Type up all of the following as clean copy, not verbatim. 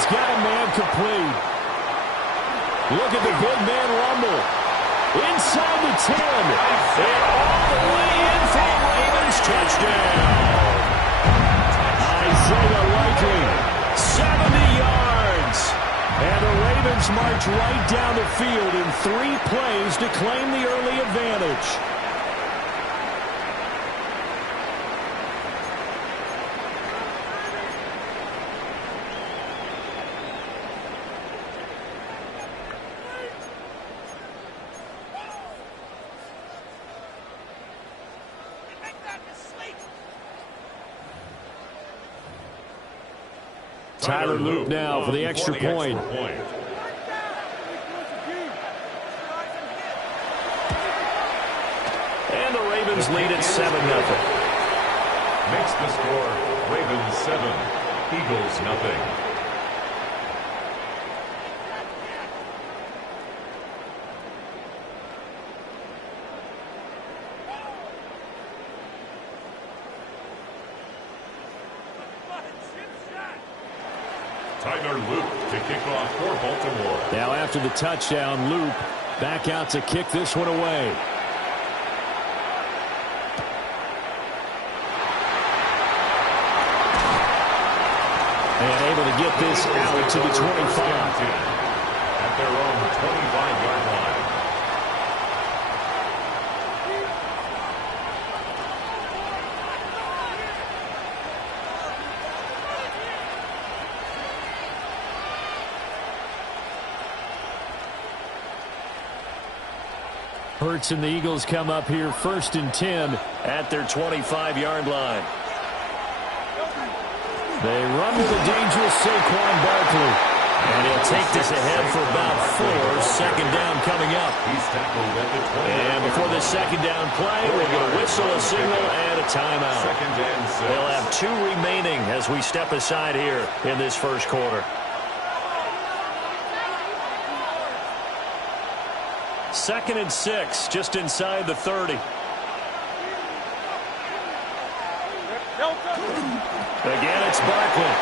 he's got a man complete. Look at the big man rumble. Inside the 10. And all the way in for a Ravens touchdown. Isaiah Likely, 70 yards. And the Ravens march right down the field in 3 plays to claim the early advantage. Tyler Loop now for the extra point. And the Ravens lead at 7-0. Makes the score Ravens 7, Eagles nothing. Tyler Loop to kick off for Baltimore. Now after the touchdown, Loop back out to kick this one away. And able to get this out to the 25. At their own 25-yard line. Hurts and the Eagles come up here 1st and 10 at their 25-yard line. They run with a dangerous Saquon Barkley. And he'll take this ahead for about 4. Second down coming up. He's tackled at the 20. And before the second down play, we're going to whistle a signal and a timeout. Second and 6. They'll have 2 remaining as we step aside here in this first quarter. Second and 6, just inside the 30. Again, it's Barkley.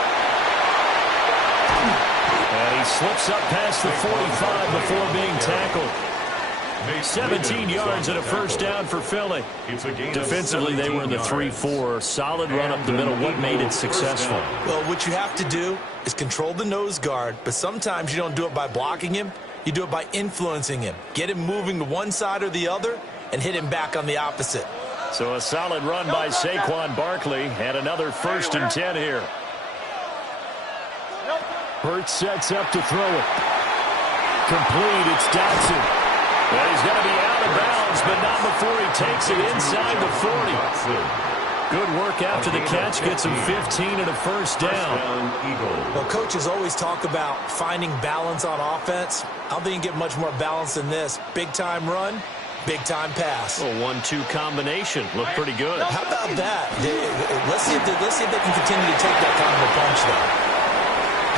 And he slips up past the 45 before being tackled. 17 yards and a first down for Philly. Defensively, they were in the 3-4. Solid run up the middle. What made it successful? Well, what you have to do is control the nose guard, but sometimes you don't do it by blocking him. You do it by influencing him. Get him moving to one side or the other and hit him back on the opposite. So a solid run by Saquon Barkley and another 1st and 10 here. Hurts sets up to throw it. Complete, it's Dotson. Well, he's going to be out of bounds, but not before he takes it inside the 40. Good work after the catch, gets him 15 and a first down. Well, coaches always talk about finding balance on offense. I don't think you can get much more balance than this. Big-time run, big-time pass. A 1-2 combination. Looked pretty good. How about that? Let's see if they can continue to take that kind of a punch, though.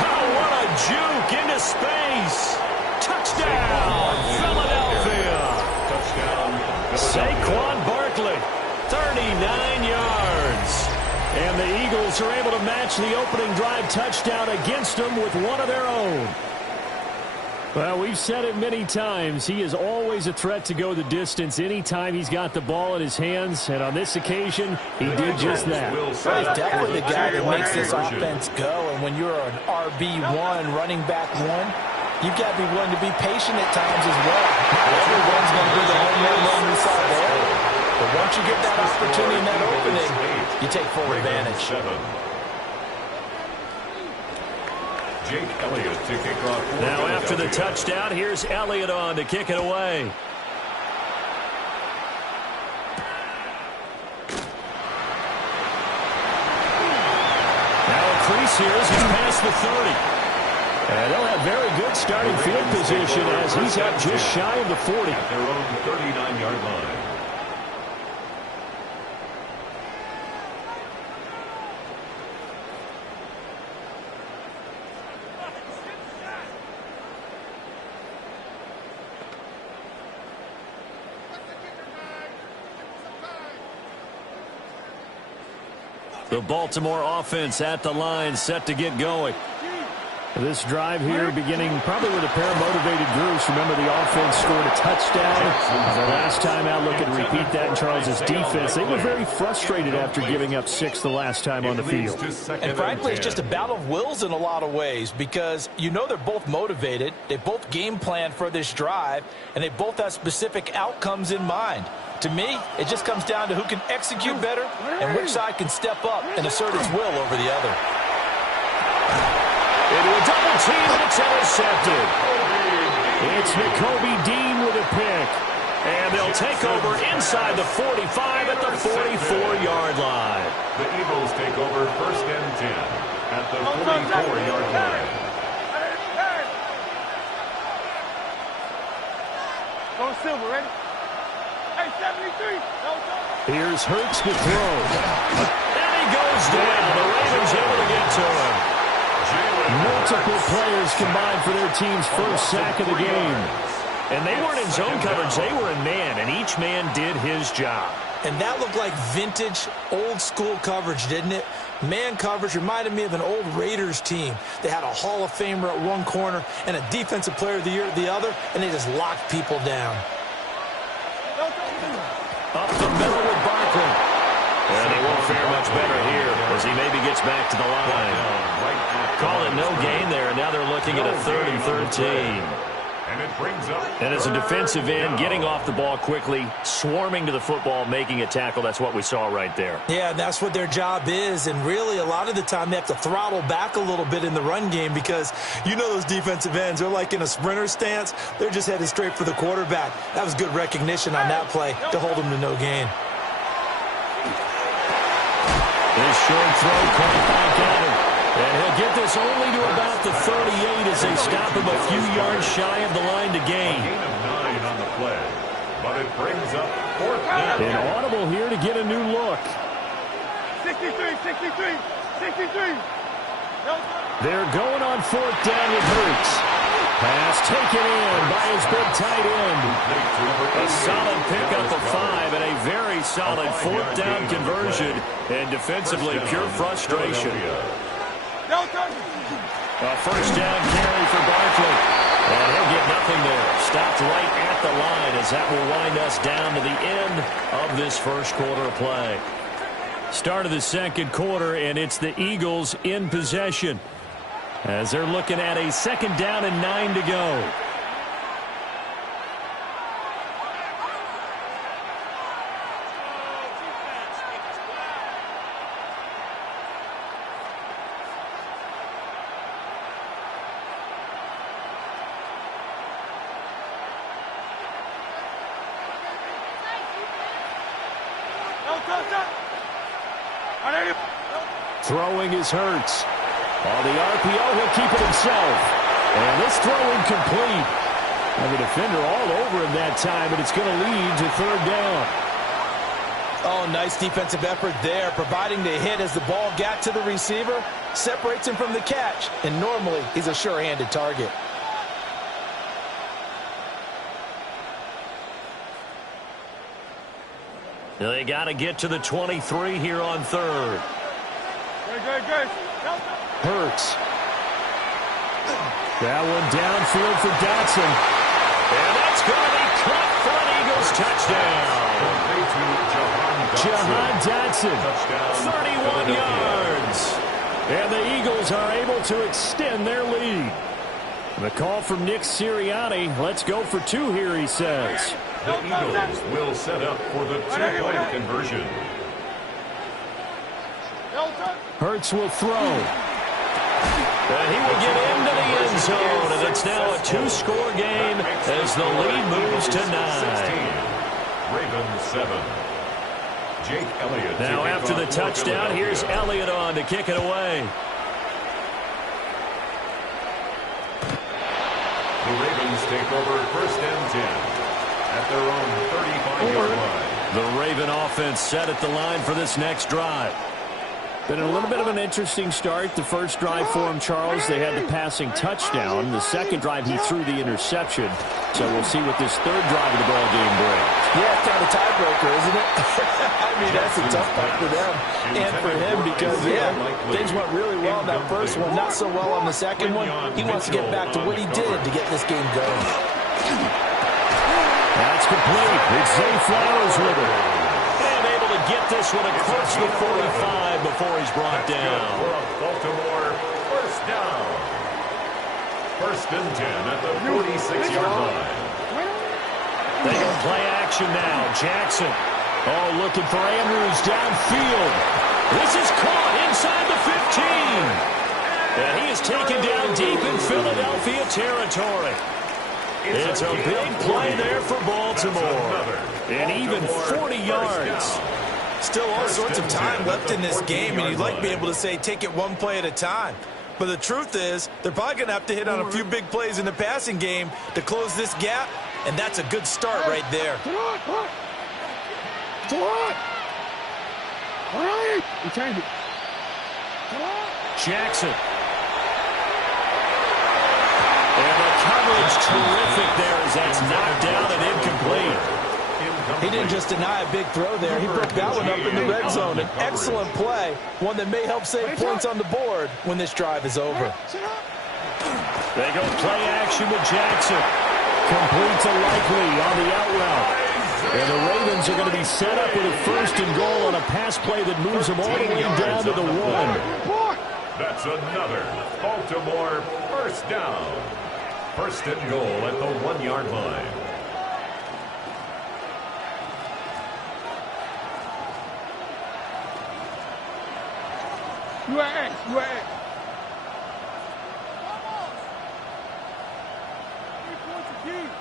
Oh, what a juke into space. Touchdown, Philadelphia. Touchdown. Saquon Barkley, 39 yards. And the Eagles are able to match the opening drive touchdown against them with one of their own. Well, we've said it many times. He is always a threat to go the distance anytime he's got the ball in his hands. And on this occasion, he did just that. He's definitely the guy that makes this offense go. And when you're an RB1, running back 1, you've got to be willing to be patient at times as well. Not everyone's going to be the home run we saw there. But once you get that opportunity and that opening, you take full advantage. Jake Elliott to kick off. Now after the touchdown, here's Elliott on to kick it away. Now a crease here as he's past the 30. And they'll have very good starting field position as he's up just shy of the 40. At their own 39-yard line. The Baltimore offense at the line, set to get going. This drive here beginning probably with a pair of motivated groups. Remember, the offense scored a touchdown. The last time out, look at repeat that in Charles' defense. They were very frustrated after giving up 6 the last time on the field. And frankly, it's just a battle of wills in a lot of ways because you know they're both motivated. They both game plan for this drive, and they both have specific outcomes in mind. To me, it just comes down to who can execute better and which side can step up and assert its will over the other. Into a double team, and it's intercepted. It's Nakobe Dean with a pick. And they'll take over inside the 45 at the 44-yard line. The Eagles take over 1st and 10 at the 44-yard line. Go Silver, ready? Hey, 73. Here's Hurts to throw. And he goes down. The Ravens able to get to him. Multiple players combined for their team's first sack of the game. And they weren't in zone coverage. They were in man, and each man did his job. And that looked like vintage, old-school coverage, didn't it? Man coverage reminded me of an old Raiders team. They had a Hall of Famer at one corner and a Defensive Player of the Year at the other, and they just locked people down. Up the middle with Barkley. And they won't fare much better here as he maybe gets back to the line. Call it no gain there, and now they're looking at a 3rd and 13. And it brings up. And as a defensive end, getting off the ball quickly, swarming to the football, making a tackle, that's what we saw right there. Yeah, that's what their job is, and really a lot of the time they have to throttle back a little bit in the run game because you know those defensive ends, they're like in a sprinter stance. They're just headed straight for the quarterback. That was good recognition on that play to hold them to no gain. His short throw caught back at him. And he'll get this only to about the 38 as they stop him a few yards shy of the line to gain. A gain of 9 on the play, but it brings up 4th down. An audible here to get a new look. 63. They're going on 4th down with Hurts. Pass taken in by his big tight end. A solid pickup of 5 and a very solid 4th down conversion. And defensively, pure frustration. A 1st down carry for Barkley. And he'll get nothing there. Stopped right at the line as that will wind us down to the end of this first quarter of play. Start of the second quarter, and it's the Eagles in possession as they're looking at a 2nd down and 9 to go. Throwing is Hurts. On the RPO, he'll keep it himself. And this throw incomplete. And the defender all over him that time, but it's going to lead to 3rd down. Oh, nice defensive effort there, providing the hit as the ball got to the receiver, separates him from the catch, and normally he's a sure-handed target. They got to get to the 23 here on 3rd. Good. Hurts. That one downfield for Dotson. And that's going to be caught for an Eagles touchdown. Jahan Dotson, 31 yards. And the Eagles are able to extend their lead. The call from Nick Sirianni. Let's go for 2 here, he says. The Eagles will set up for the 2-point conversion. Hurts will throw. And he will get into the end zone. And it's now a 2-score game as the lead moves to 9. Ravens 7. Jake Elliott. Now after the touchdown, here's Elliott on to kick it away. The Ravens take over 1st and 10 at their own 35-yard line. The Raven offense set at the line for this next drive. Been a little bit of an interesting start. The first drive for him, Charles, they had the passing touchdown. The second drive, he threw the interception. So we'll see what this third drive of the ball game brings. Yeah, it's kind of a tiebreaker, isn't it? I mean, that's a tough part for them and for him because, yeah, things went really well in that first one, not so well on the second one. He wants to get back to what he did to get this game going. That's complete. It's Zay Flowers with it. And able to get this one across the 45 before he's brought down. For a Baltimore first down. First and 10 at the 46-yard line. They go play action now. Jackson. Oh, looking for Andrews downfield. This is caught inside the 15. And he is taken down deep in Philadelphia territory. It's a big play there for Baltimore. And even 40 yards. Still all sorts of time left in this game, and you'd like to be able to say take it one play at a time. But the truth is, they're probably going to have to hit on a few big plays in the passing game to close this gap, and that's a good start right there. Jackson. And the coverage terrific there as that's knocked down and incomplete. He didn't just deny a big throw there. He broke that one up in the red zone. An excellent play, one that may help save points on the board when this drive is over. They go play action with Jackson. Complete to Likely on the out route. And the Ravens are going to be set up with a first and goal on a pass play that moves them all the way down to the 1. That's another Baltimore first down. First and goal at the 1-yard line. UAA. 3 points a game.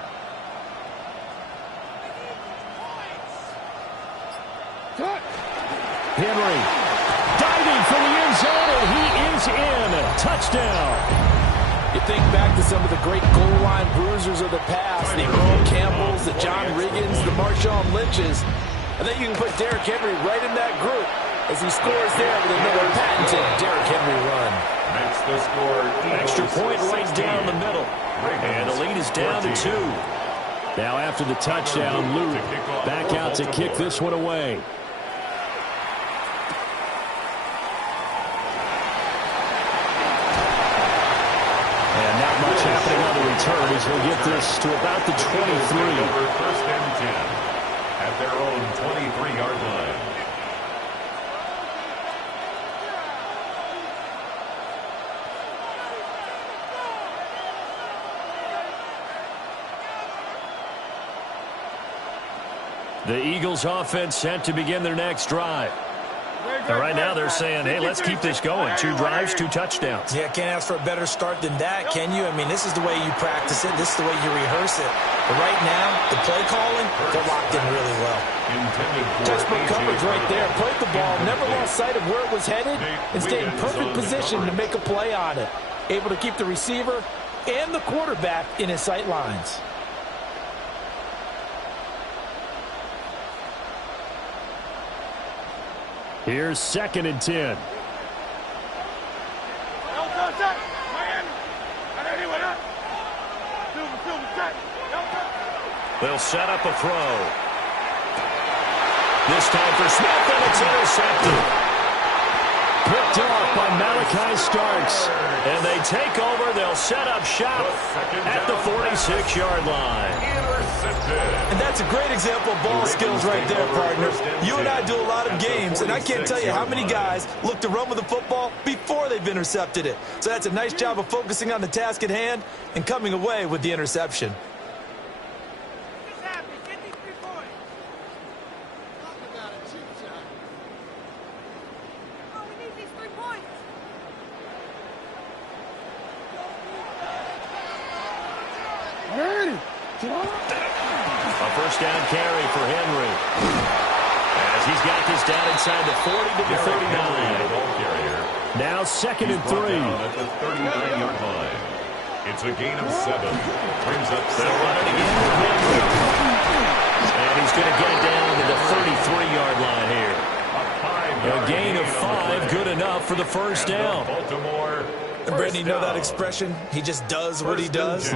Henry diving for the end zone, and he is in. Touchdown. You think back to some of the great goal line bruisers of the past, the Earl Campbells, the John Riggins, the Marshawn Lynches. I think you can put Derrick Henry right in that group as he scores there with another patented Derrick Henry run. Makes the score. Extra point right down the middle. And the lead is down to 2. Now after the touchdown, Luke back out to kick this one away. Much happening on the return as we'll get this to about the 23. First and 10 at their own 23-yard line. The Eagles offense set to begin their next drive. And right now they're saying, hey, let's keep this going. 2 drives, 2 touchdowns. Yeah, can't ask for a better start than that, can you? I mean, this is the way you practice it. This is the way you rehearse it. But right now, the play calling, they're locked in really well. Textbook coverage right there. Played the ball, never lost sight of where it was headed, and stayed in perfect position to make a play on it. Able to keep the receiver and the quarterback in his sight lines. Here's 2nd and 10. They'll set up a throw. This time for Smith, and it's intercepted. Picked off by Malachi Starks. And they take over. They'll set up shop at the 46-yard line. And that's a great example of ball skills right there, partner. You and I do a lot of games, and I can't tell you how many guys look to run with the football before they've intercepted it. So that's a nice job of focusing on the task at hand and coming away with the interception. A first down carry for Henry. As he's got this down inside the 40 to the 39. Now 2nd and 3. At the 39-yard line. It's a gain of 7. Brings up 7. They'll run it again with Henry. And he's going to get it down to the 33-yard line here. A gain of 5, good enough. enough for the first down. Baltimore. And Brandon, you know that expression? He just does what he does.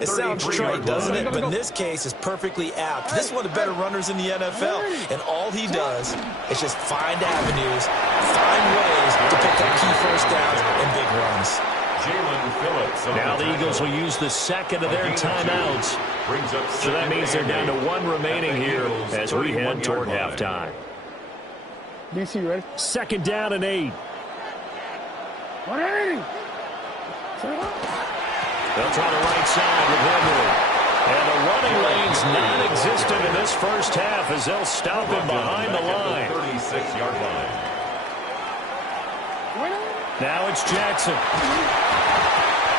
It sounds trite, doesn't it? But in this case, it's perfectly apt. This is one of the better runners in the NFL, and all he does is just find avenues, find ways to pick up key first downs and big runs. Now the Eagles will use the second of their timeouts. So that means they're down to one remaining here as we head toward halftime. DC, ready? Second down and 8. 180. They'll try the right side with Henry. And the running lane's non-existent in this first half as they'll stop him behind the line. 36-yard line. Now it's Jackson.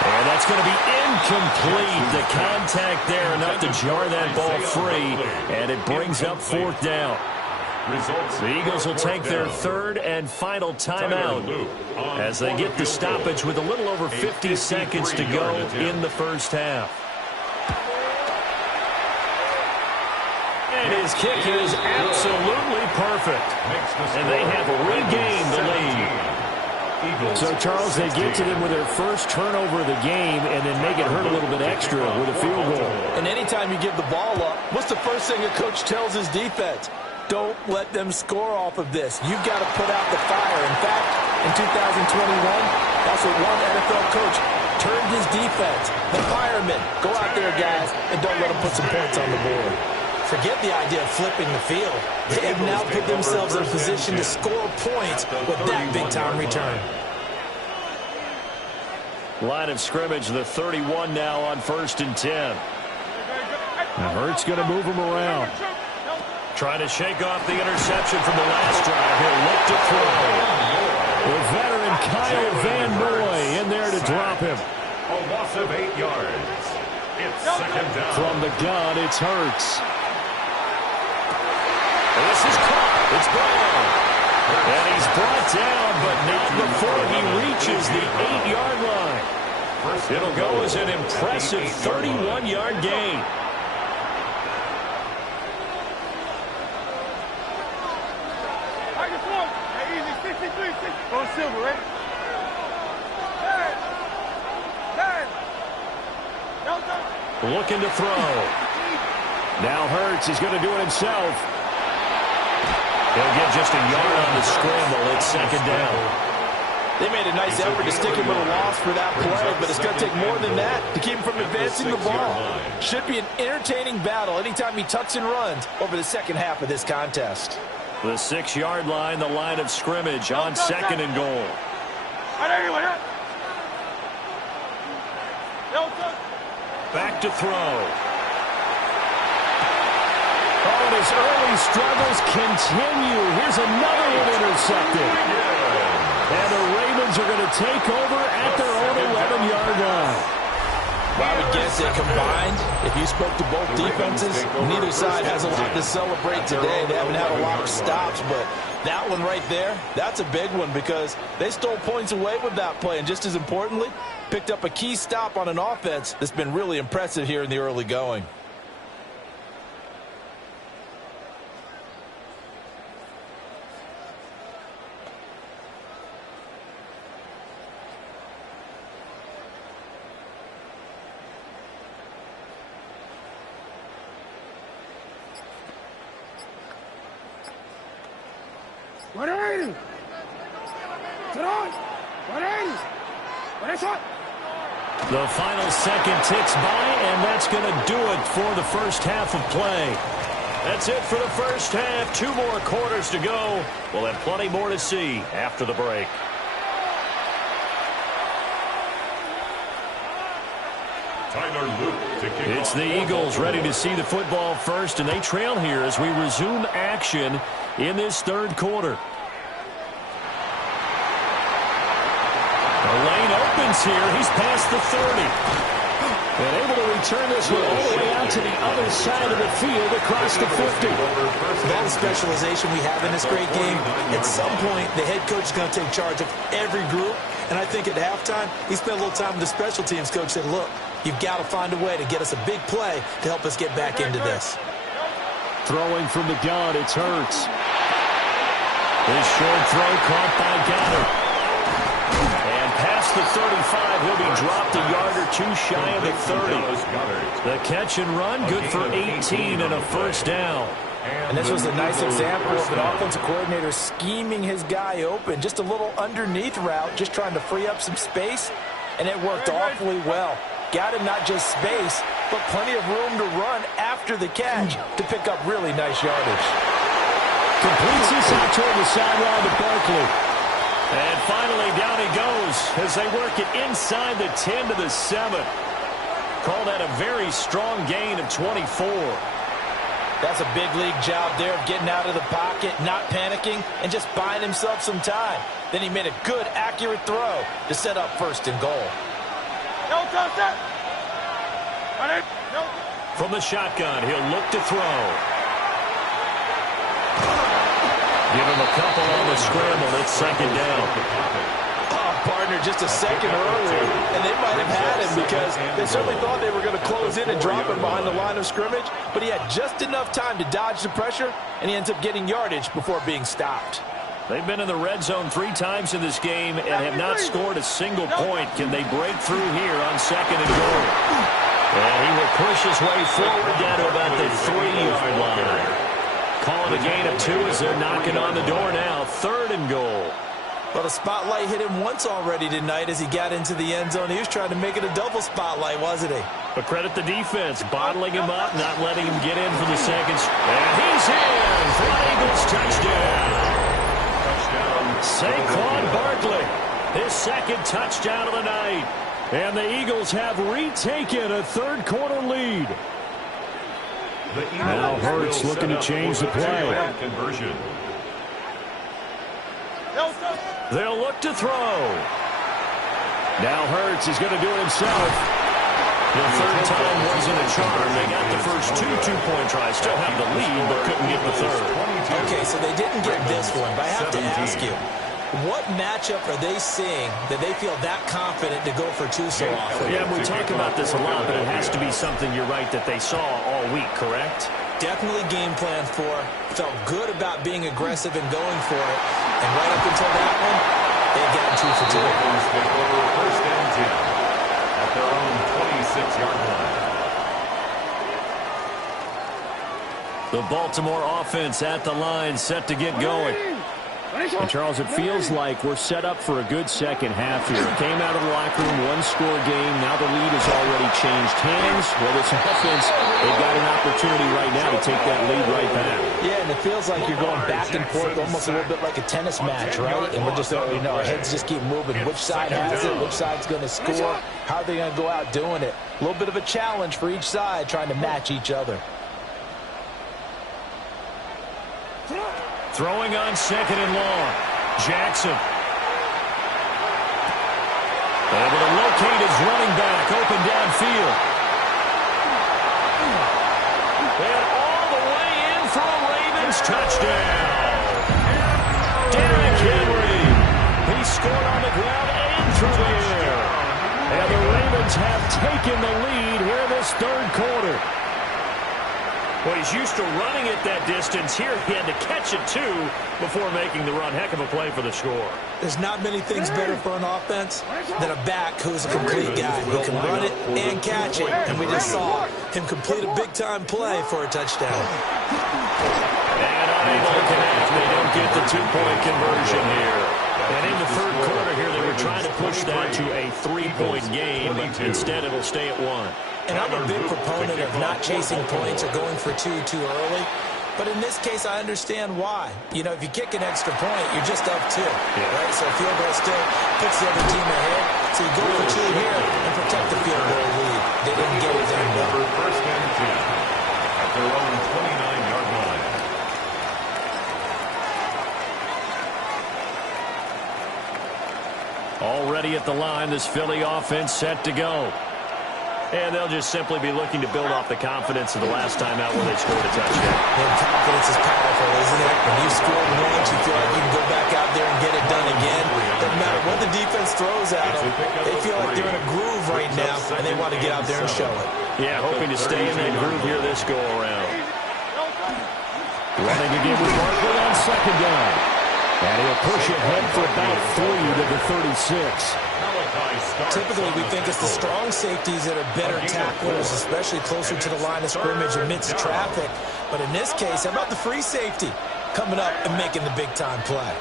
And that's going to be incomplete. The contact there enough to jar that ball free. And it brings up fourth down. The Eagles will take their third and final timeout as they get the stoppage with a little over 50 seconds to go in the first half. And his kick is absolutely perfect. And they have regained the lead. So, Charles, they get to them with their first turnover of the game and then make it hurt a little bit extra with a field goal. And anytime you give the ball up, what's the first thing a coach tells his defense? Don't let them score off of this. You've got to put out the fire. In fact, in 2021, that's what one NFL coach turned his defense. The firemen. Go out there, guys, and don't let them put some points on the board. Forget the idea of flipping the field. They have now put themselves in a position to score points with that big-time return. Line of scrimmage, the 31 now on 1st and 10. Now Hurts going to move him around. Trying to shake off the interception from the last drive. He'll look to throw. The veteran Kyle Van Noy in there to drop him. A loss of 8 yards. It's second down. From the gun, it's Hurts. This is caught. It's Brown. And he's brought down, but not before he reaches the 8-yard line. It'll go as an impressive 31-yard gain. Go Silver, ready? 10. Looking to throw. Now Hurts is going to do it himself. He'll get just a yard on the scramble. It's second down. They made a nice effort to stick him with a loss for that play, but it's going to take more than that to keep him from advancing the ball. Should be an entertaining battle anytime he tucks and runs over the second half of this contest. The 6-yard line, the line of scrimmage on second and goal. Back to throw. Oh, and his early struggles continue. Here's another one intercepted. And the Ravens are going to take over at their own 11-yard line. Well, I would guess that combined, if you spoke to both defenses, neither side has a lot to celebrate today. They haven't had a lot of stops, but that one right there, that's a big one because they stole points away with that play. And just as importantly, picked up a key stop on an offense that's been really impressive here in the early going. The final second ticks by, and that's going to do it for the first half of play. That's it for the first half. 2 more quarters to go. We'll have plenty more to see after the break. It's the Eagles ready to see the football first, and they trail here as we resume action in this third quarter. The lane opens here. He's past the 30. And able to return this one all the way out to the other side of the field across the 50. All the specialization we have in this great game, at some point, the head coach is going to take charge of every group. And I think at halftime, he spent a little time with the special teams coach said, look, you've got to find a way to get us a big play to help us get back into this. Throwing from the gun, it's Hurts. His short throw caught by Goddard. the 35. He'll be dropped a yard or two shy of the 30. The catch and run, good for 18 and a first down. And this was a nice example of an offensive coordinator scheming his guy open. Just a little underneath route, just trying to free up some space, and it worked awfully well. Got him not just space, but plenty of room to run after the catch to pick up really nice yardage. Completes this out toward the sideline to Barkley. And finally, down he goes as they work it inside the 10 to the 7. Call that a very strong gain of 24. That's a big league job there of getting out of the pocket, not panicking, and just buying himself some time. Then he made a good, accurate throw to set up first and goal. From the shotgun, he'll look to throw. Give him a couple on the scramble. It's second down. Partner just a second earlier, and they might have had him because they certainly thought they were going to close in and drop him behind the line of scrimmage, but he had just enough time to dodge the pressure, and he ends up getting yardage before being stopped. They've been in the red zone 3 times in this game and have not scored a single point. Can they break through here on second and goal? And he will push his way forward down to about the 3-yard line. Calling a gain of 2 as they're knocking on the door now. Third and goal. Well, the spotlight hit him once already tonight as he got into the end zone. He was trying to make it a double spotlight, wasn't he? But credit the defense, bottling him up, not letting him get in for the seconds. And he's in for an Eagles touchdown. Saquon Barkley, his second touchdown of the night. And the Eagles have retaken a third-quarter lead. Now Hurts looking to change the play. They'll look to throw. Now Hurts is going to do it himself. The third time wasn't a charm. They got the first 2 two-point tries. Still have the lead, but couldn't get the third. Okay, so they didn't get this one, but I have to ask you, what matchup are they seeing that they feel that confident to go for 2 so often? Yeah, we talk about this a lot, but it has to be something, you're right, that they saw all week, correct? Definitely game plan for. Felt good about being aggressive and going for it. And right up until that one, they've gotten 2 for 2. First and 10 at their own 26-yard line. The Baltimore offense at the line, set to get going. And Charles, it feels like we're set up for a good second half here. Came out of the locker room, 1-score game. Now the lead has already changed hands. Well, this offense, they've got an opportunity right now to take that lead right back. Yeah, and it feels like you're going back and forth, almost a little bit like a tennis match, right? And we're just, our heads just keep moving. Which side has it? Which side's going to score? How are they going to go out doing it? A little bit of a challenge for each side, trying to match each other. Throwing on second and long. Jackson. Able to locate his running back. Open downfield. And all the way in for a Ravens touchdown. Derrick Henry. He scored on the ground and through the air. And the Ravens have taken the lead here in this third quarter. Well, he's used to running it that distance. Here he had to catch it, too, before making the run. Heck of a play for the score. There's not many things better for an offense than a back who's a complete guy who can run it and catch it. And we just saw him complete a big-time play for a touchdown. And unable to connect. They don't get the 2-point conversion here. And in the third quarter here, they were trying to push that to a 3-point game, but instead it'll stay at 1. And I'm a big proponent of not chasing points or going for 2 too early. But in this case, I understand why. You know, if you kick an extra point, you're just up 2. Right? So field goal still puts the other team ahead. So you go for 2 here and protect the field goal lead. They didn't get it there. First and 10 at their own 29-yard line. Already at the line, this Philly offense set to go. And they'll just simply be looking to build off the confidence of the last time out where they scored a touchdown. And confidence is powerful, isn't it? When you score once, you feel like you can go back out there and get it done again. Doesn't matter what the defense throws at them. They feel like they're in a groove right now, and they want to get out there and show it. Yeah, hoping to stay in that groove here this go-around. Running again with Barkley on second down. And he'll push ahead for about 3 to the 36. Typically, we think it's the strong safeties that are better tacklers, especially closer to the line of scrimmage amidst traffic. But in this case, how about the free safety coming up and making the big-time play?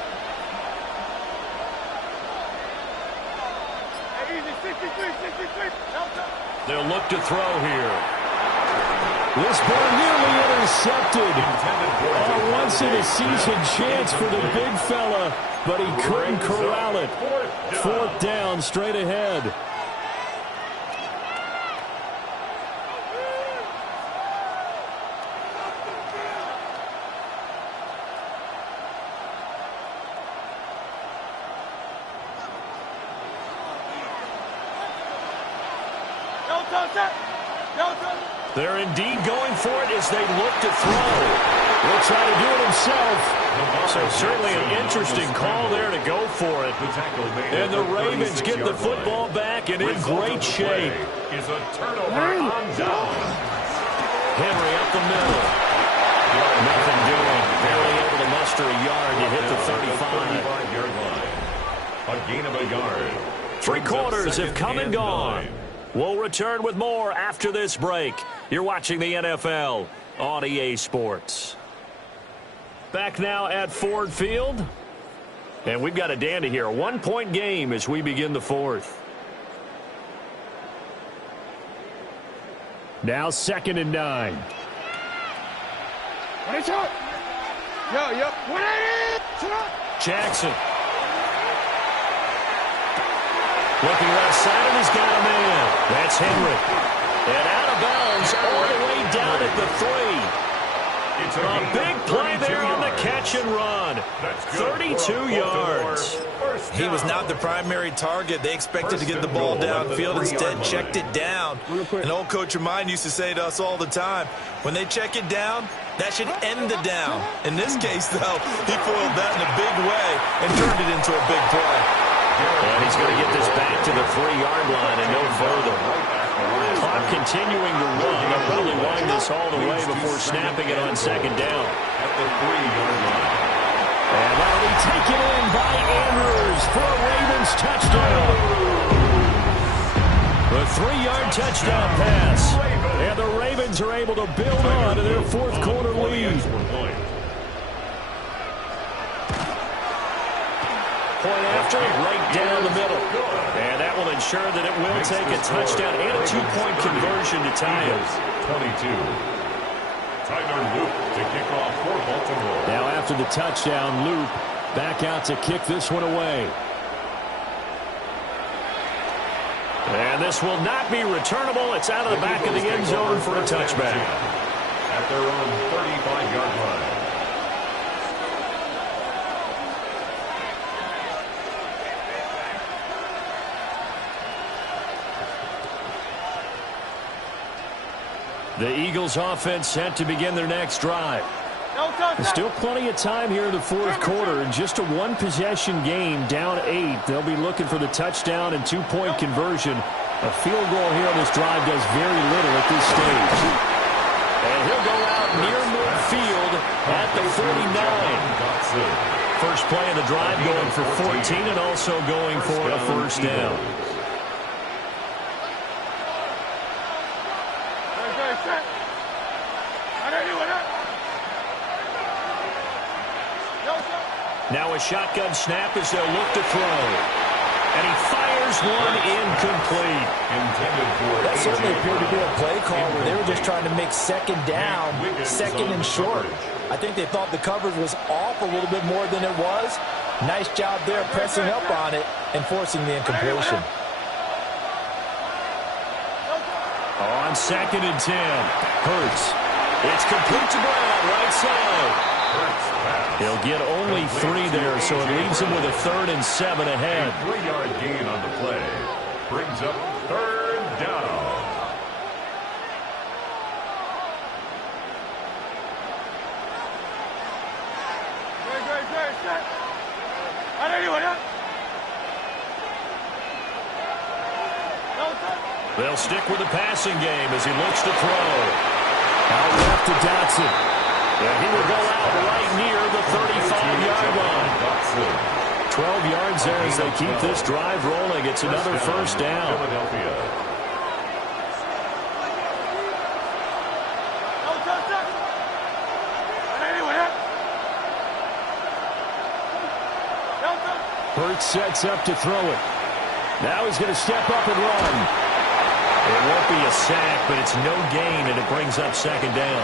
They'll look to throw here. This ball nearly intercepted. A once-in-a-season chance for the big fella, but he couldn't corral it. 4th down, straight ahead. They're indeed going for it as they look to throw. Will try to do it himself. So certainly an interesting call there to go for it. And the Ravens get the football back and in great shape. Is a turnover on down. Henry up the middle. Nothing doing. Barely able to muster a yard to hit the 35. 35-yard line. A gain of a yard. 3 quarters have come and gone. We'll return with more after this break. You're watching the NFL on EA Sports. Back now at Ford Field. And we've got a dandy here. A 1-point game as we begin the 4th. Now 2nd and 9. Jackson. Looking left side, and he's got a man. That's Henry. And out of bounds all the way down at the 3. It's A big play there on the catch and run. 32 yards. He was not the primary target. They expected to get the ball downfield. Instead, checked it down. An old coach of mine used to say to us all the time, when they check it down, that should end the down. In this case, though, he foiled that in a big way and turned it into a big play. And he's going to get this back to the 3-yard line and no further. Clock continuing to run. They'll probably wind this all the way before snapping it on 2nd down. At the 3-yard line. And that'll be taken in by Andrews for a Ravens touchdown. The 3-yard touchdown pass. And the Ravens are able to build on to their 4th quarter lead. Point after, right down the middle. And that will ensure that it will take a touchdown and a 2-point conversion to tie it. 22. Tyler Luke to kick off for Baltimore. Now after the touchdown, Luke back out to kick this one away. And this will not be returnable. It's out of the back of the end zone for a touchback. At their own 35-yard line. The Eagles offense set to begin their next drive. There's still plenty of time here in the 4th quarter. In just a 1-possession game, down 8. They'll be looking for the touchdown and 2-point conversion. A field goal here on this drive does very little at this stage. And he'll go out near midfield at the 49. First play of the drive going for 14 and also going for a 1st down. Now a shotgun snap as they'll look to throw. And he fires one incomplete. That certainly appeared to be a play call where they were just trying to make 2nd down, 2nd and short. I think they thought the coverage was off a little bit more than it was. Nice job there pressing up on it and forcing the incompletion. On 2nd and 10, Hurts. It's complete to Brown, right side. He'll get only 3 there, so it leaves him with a 3rd and 7 ahead. A 3-yard gain on the play. Brings up 3rd down. They'll stick with the passing game as he looks to throw. Out left to Dotson. And he will go out right near the 35-yard line. 12 yards there as they keep this drive rolling. It's another first down. Hurts sets up to throw it. Now he's going to step up and run. It won't be a sack, but it's no gain, and it brings up second down.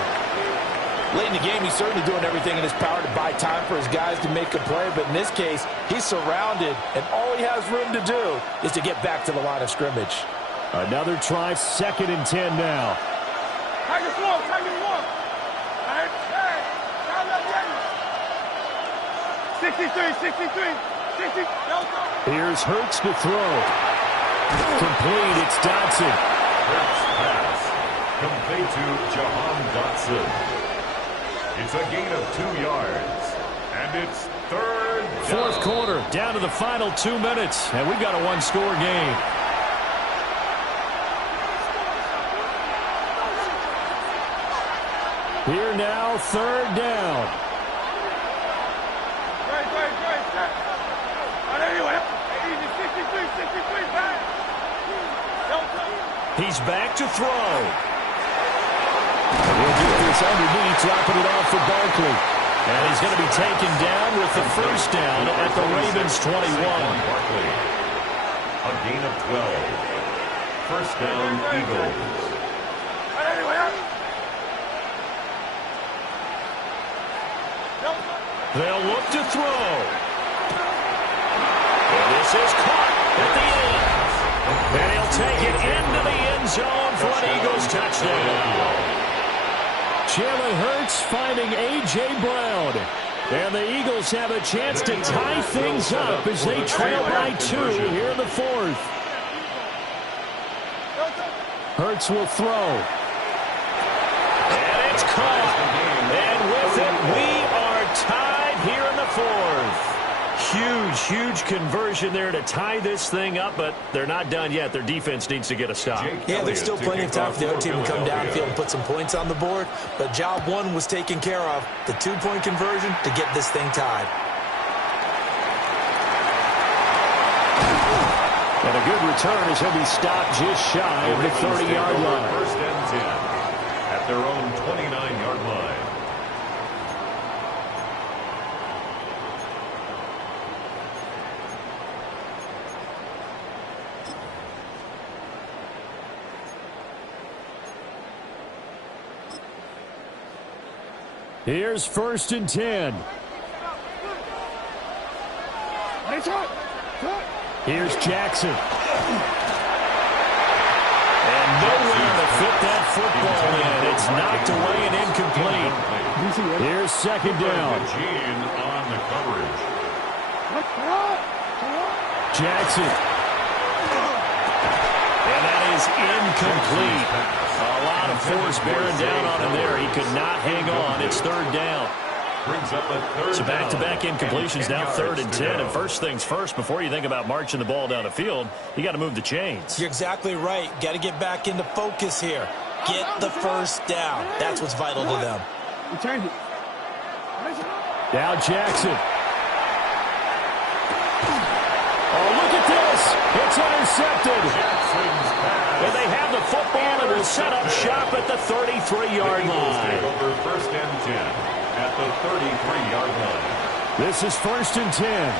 Late in the game, he's certainly doing everything in his power to buy time for his guys to make a play. But in this case, he's surrounded, and all he has room to do is to get back to the line of scrimmage. Another try, 2nd and 10 now. Take it slow, take it slow. 63. Here's Hurts to throw. Complete, it's Dotson. Hurts pass. Complete to Jahan Dotson. It's a gain of 2 yards. And it's third down. Fourth quarter, down to the final 2 minutes. And we've got a one-score game. Here now, third down. He's back to throw. He'll get this underneath, dropping it off for Barkley. And he's going to be taken down with the first down at the Ravens 21. Barkley. A gain of 12. First down, Eagles. They'll look to throw. And this is caught at the end. And he'll take it into the end zone for an Eagles touchdown. Jalen Hurts finding A.J. Brown. And the Eagles have a chance to tie things up as they trail by 2 here in the fourth. Hurts will throw. And it's caught. And with it, we are tied here in the fourth. Huge conversion there to tie this thing up, but they're not done yet. Their defense needs to get a stop. Yeah, there's still plenty of time for the other team to come downfield and put some points on the board, but job one was taken care of. The 2-point conversion to get this thing tied. And a good return as he'll be stopped just shy of the 30-yard line. First and 10 at their own 29-yard line. Here's 1st and 10. Here's Jackson. And nowhere to fit that football in. It's knocked away and incomplete. Here's 2nd down. Gene on the coverage. Jackson. And that is incomplete. A lot of force bearing down on him there. He could not hang on. It's 3rd down. Brings up a third So back-to-back incompletions, now 3rd and 10. And first things first, before you think about marching the ball down the field, you got to move the chains. You're exactly right. Got to get back into focus here. Get the first down. That's what's vital to them. Now Jackson. Oh, look at this. It's intercepted. And they have the football and will set up shop at the 33-yard line. Over 1st and 10 at the 33-yard line. This is 1st and 10.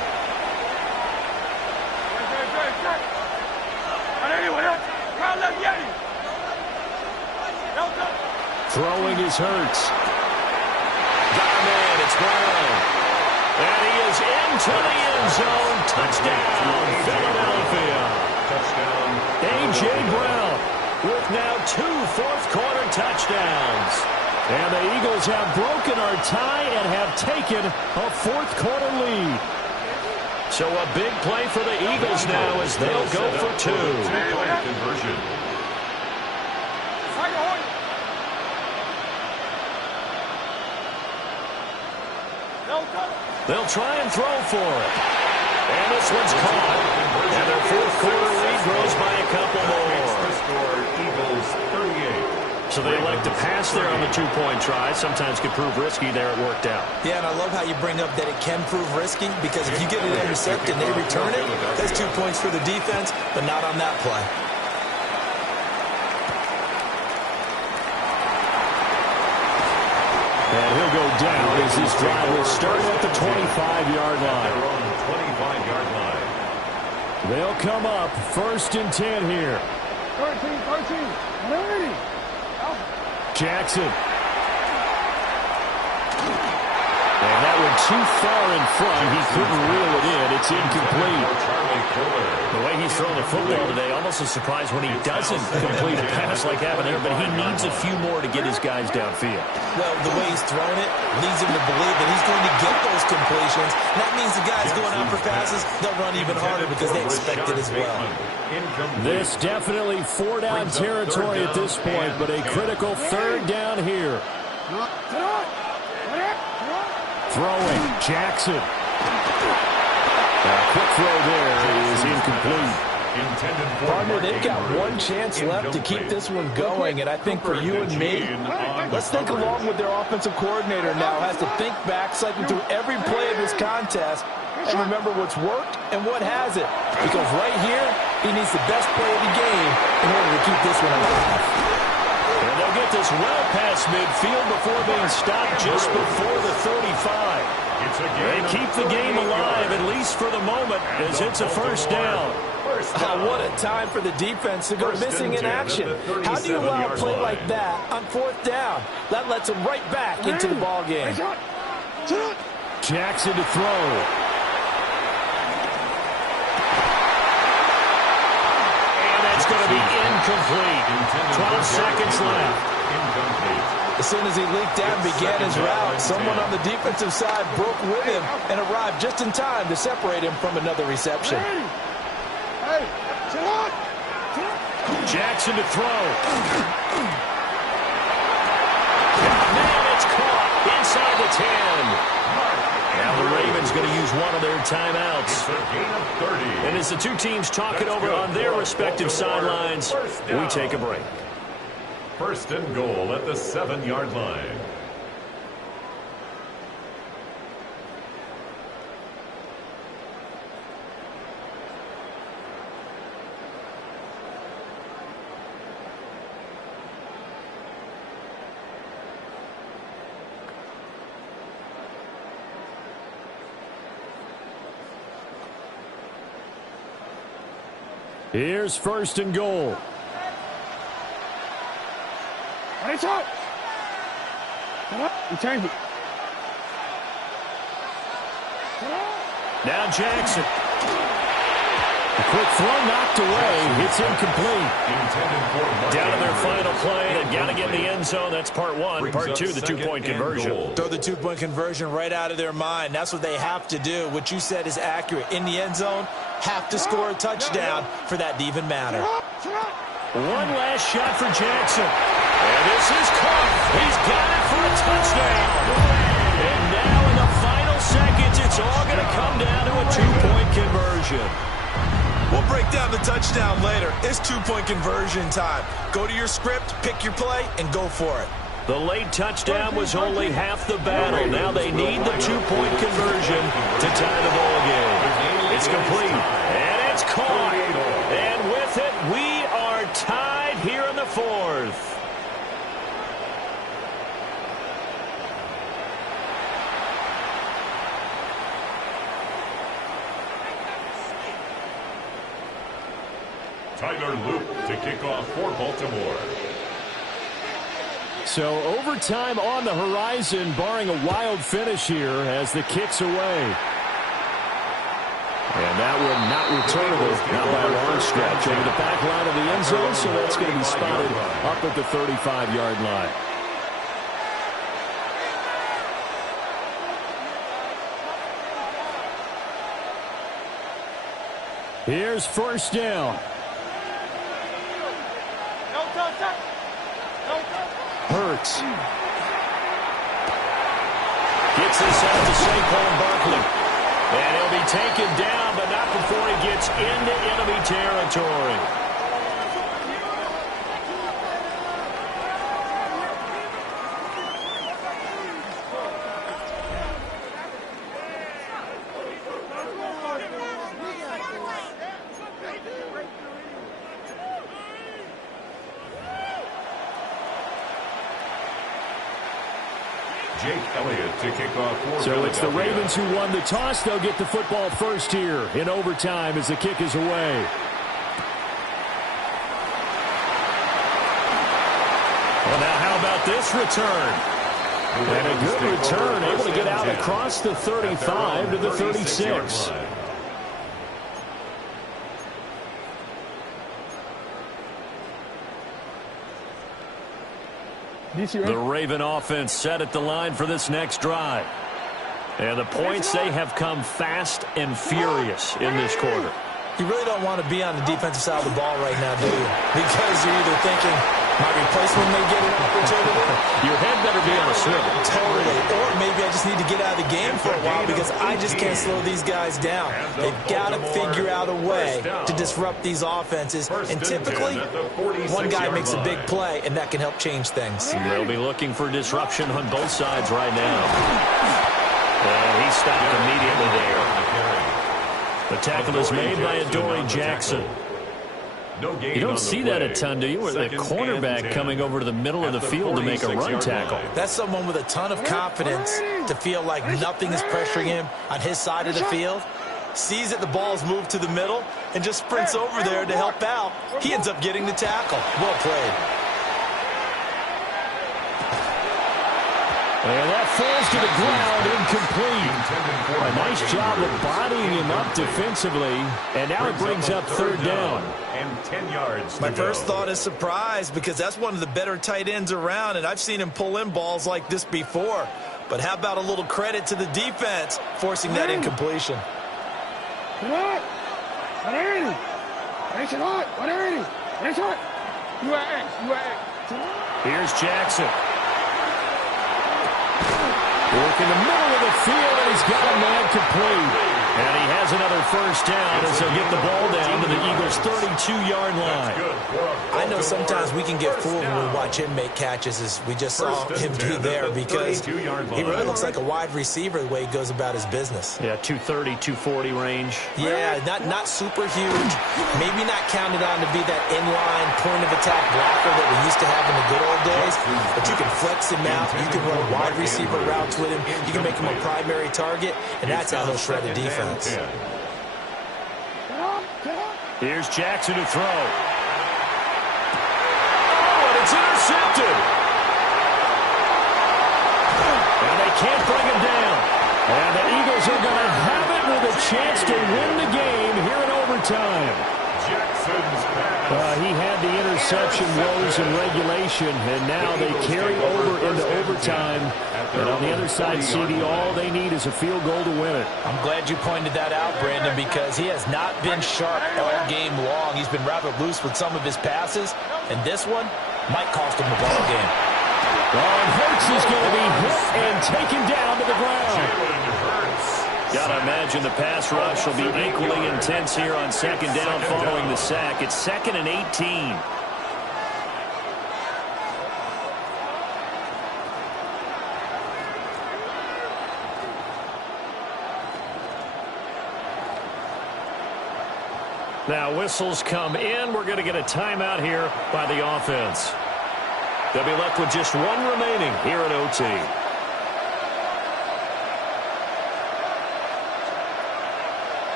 Throwing is Hurts. Got him in. It's Brown. And he is into the end zone. Touchdown, Philadelphia. Touchdown. A.J. Brown with now 2 fourth-quarter touchdowns. And the Eagles have broken our tie and have taken a fourth-quarter lead. So a big play for the Eagles now as they'll go for 2. Two-point conversion. They'll try and throw for it. And this one's caught. And their fourth-quarter lead grows by a couple more. Makes the score Eagles 38. So they elect to pass there on the two-point try. Sometimes could prove risky. There it worked out. Yeah, and I love how you bring up that it can prove risky, because if you get it intercepted and they return it, that's 2 points for the defense, but not on that play. And he'll go down as this drive will start at the 25-yard line. They're on the 25-yard line. They'll come up 1st and 10 here. 13. Jackson. And that one too far in front. He couldn't reel it in. It's incomplete. The way he's throwing the football today, almost a surprise when he doesn't complete a pass like having there, but he needs a few more to get his guys downfield. Well, the way he's throwing it leads him to believe that he's going to get those completions. And that means the guys going out for passes, they'll run even harder because they expect it as well. This definitely 4-down territory at this point, but a critical 3rd down here. Throwing, Jackson. A quick throw there is incomplete. Partner, they've got one chance left to keep this one going, and I think for you and me, let's think along with their offensive coordinator now. Has to think back, cycle through every play of this contest, and remember what's worked and what hasn't. Because right here, he needs the best play of the game in order to keep this one alive. And they'll get this well past midfield before being stopped just before the 35. They keep the game alive, at least for the moment, as it's a 1st down. What a time for the defense to go missing in action. How do you allow a play like that on 4th down? That lets them right back into the ball game. Jackson to throw. It's going to be incomplete. 12 seconds left. As soon as he leaked out and began his route, someone on the defensive side broke with him and arrived just in time to separate him from another reception. Jackson to throw. Man, it's caught inside the 10. Now the Ravens going to use one of their timeouts. And as the two teams talk it over on their respective sidelines, we take a break. 1st and goal at the 7-yard line. Here's 1st and goal. It's up. You change it. Now Jackson. A quick throw knocked away. It's incomplete. Down to their final play. They've got to get in the end zone. That's part 1. Part 2, the 2-point conversion. Throw the 2-point conversion right out of their mind. That's what they have to do. What you said is accurate. In the end zone, have to score a touchdown for that to even matter. One last shot for Jackson. And this is caught. He's got it for a touchdown. And now in the final seconds, it's all going to come down to a 2-point conversion. We'll break down the touchdown later. It's 2-point conversion time. Go to your script, pick your play, and go for it. The late touchdown was only half the battle. Now they need the 2-point conversion to tie the ball game. It's complete, and it's caught. And with it, we are tied here in the 4th. Tyler Loop to kick off for Baltimore. So overtime on the horizon, barring a wild finish here as the kick's away. And that one not returnable, not by a long stretch, over the back line of the end zone, so that's going to be spotted up at the 35-yard line. Here's 1st down. Hurts. Gets this out to Saquon Barkley. And he'll be taken down, but not before he gets into enemy territory. Jake Elliott to kick off for So it's the Ravens who won the toss. They'll get the football first here in overtime as the kick is away. Well, now how about this return? And a good return, able to get out across the 35 to the 36. The Raven offense set at the line for this next drive. And the points, they have come fast and furious in this quarter. You really don't want to be on the defensive side of the ball right now, do you? Because you're either thinking, my replacement may get an opportunity. Your head better be on a swivel. Totally. Or maybe I just need to get out of the game for a while because I just can't slow these guys down. They've got to figure out a way to disrupt these offenses. And typically, one guy makes a big play, and that can help change things. They'll be looking for disruption on both sides right now. And he stopped immediately there. The tackle is made by Adoree Jackson. You don't see that a ton, do you? Where the cornerback coming over to the middle of the field to make a run tackle. That's someone with a ton of confidence to feel like nothing is pressuring him on his side of the field. Sees that the ball's moved to the middle and just sprints over there to help out. He ends up getting the tackle. Well played. And that falls to the ground, incomplete. A nice job of bodying him up defensively. And now it brings up third down. And 10 yards. My first thought is surprise because that's one of the better tight ends around, and I've seen him pull in balls like this before. But how about a little credit to the defense forcing that incompletion? Here's Jackson. Work in the middle of the field, and he's got a man complete. And he has another first down as he'll get the ball down to the Eagles' 32-yard line. I know sometimes we can get fooled when we watch him make catches, as we just saw him do there, because he really looks like a wide receiver the way he goes about his business. Yeah, 230, 240 range. Yeah, not super huge. Maybe not counted on to be that inline point-of-attack blocker that we used to have in the good old days, but you can flex him out. You can run wide receiver routes with him. You can make him a primary target, and that's how he'll shred the defense. Here's Jackson to throw. Oh, and it's intercepted. And they can't bring him down. And the Eagles are going to have it with a chance to win the game here in overtime. Jackson's pass. He had the interception woes in regulation, and now they carry over into overtime. And on the other side, CD, all they need is a field goal to win it. I'm glad you pointed that out, Brandon, because he has not been sharp all game long. He's been rather loose with some of his passes, and this one might cost him the ball game. And Hurts is going to be hit and taken down to the ground. Gotta imagine the pass rush will be equally intense here on second down following the sack. It's 2nd and 18. Now whistles come in. We're going to get a timeout here by the offense. They'll be left with just one remaining here at OT.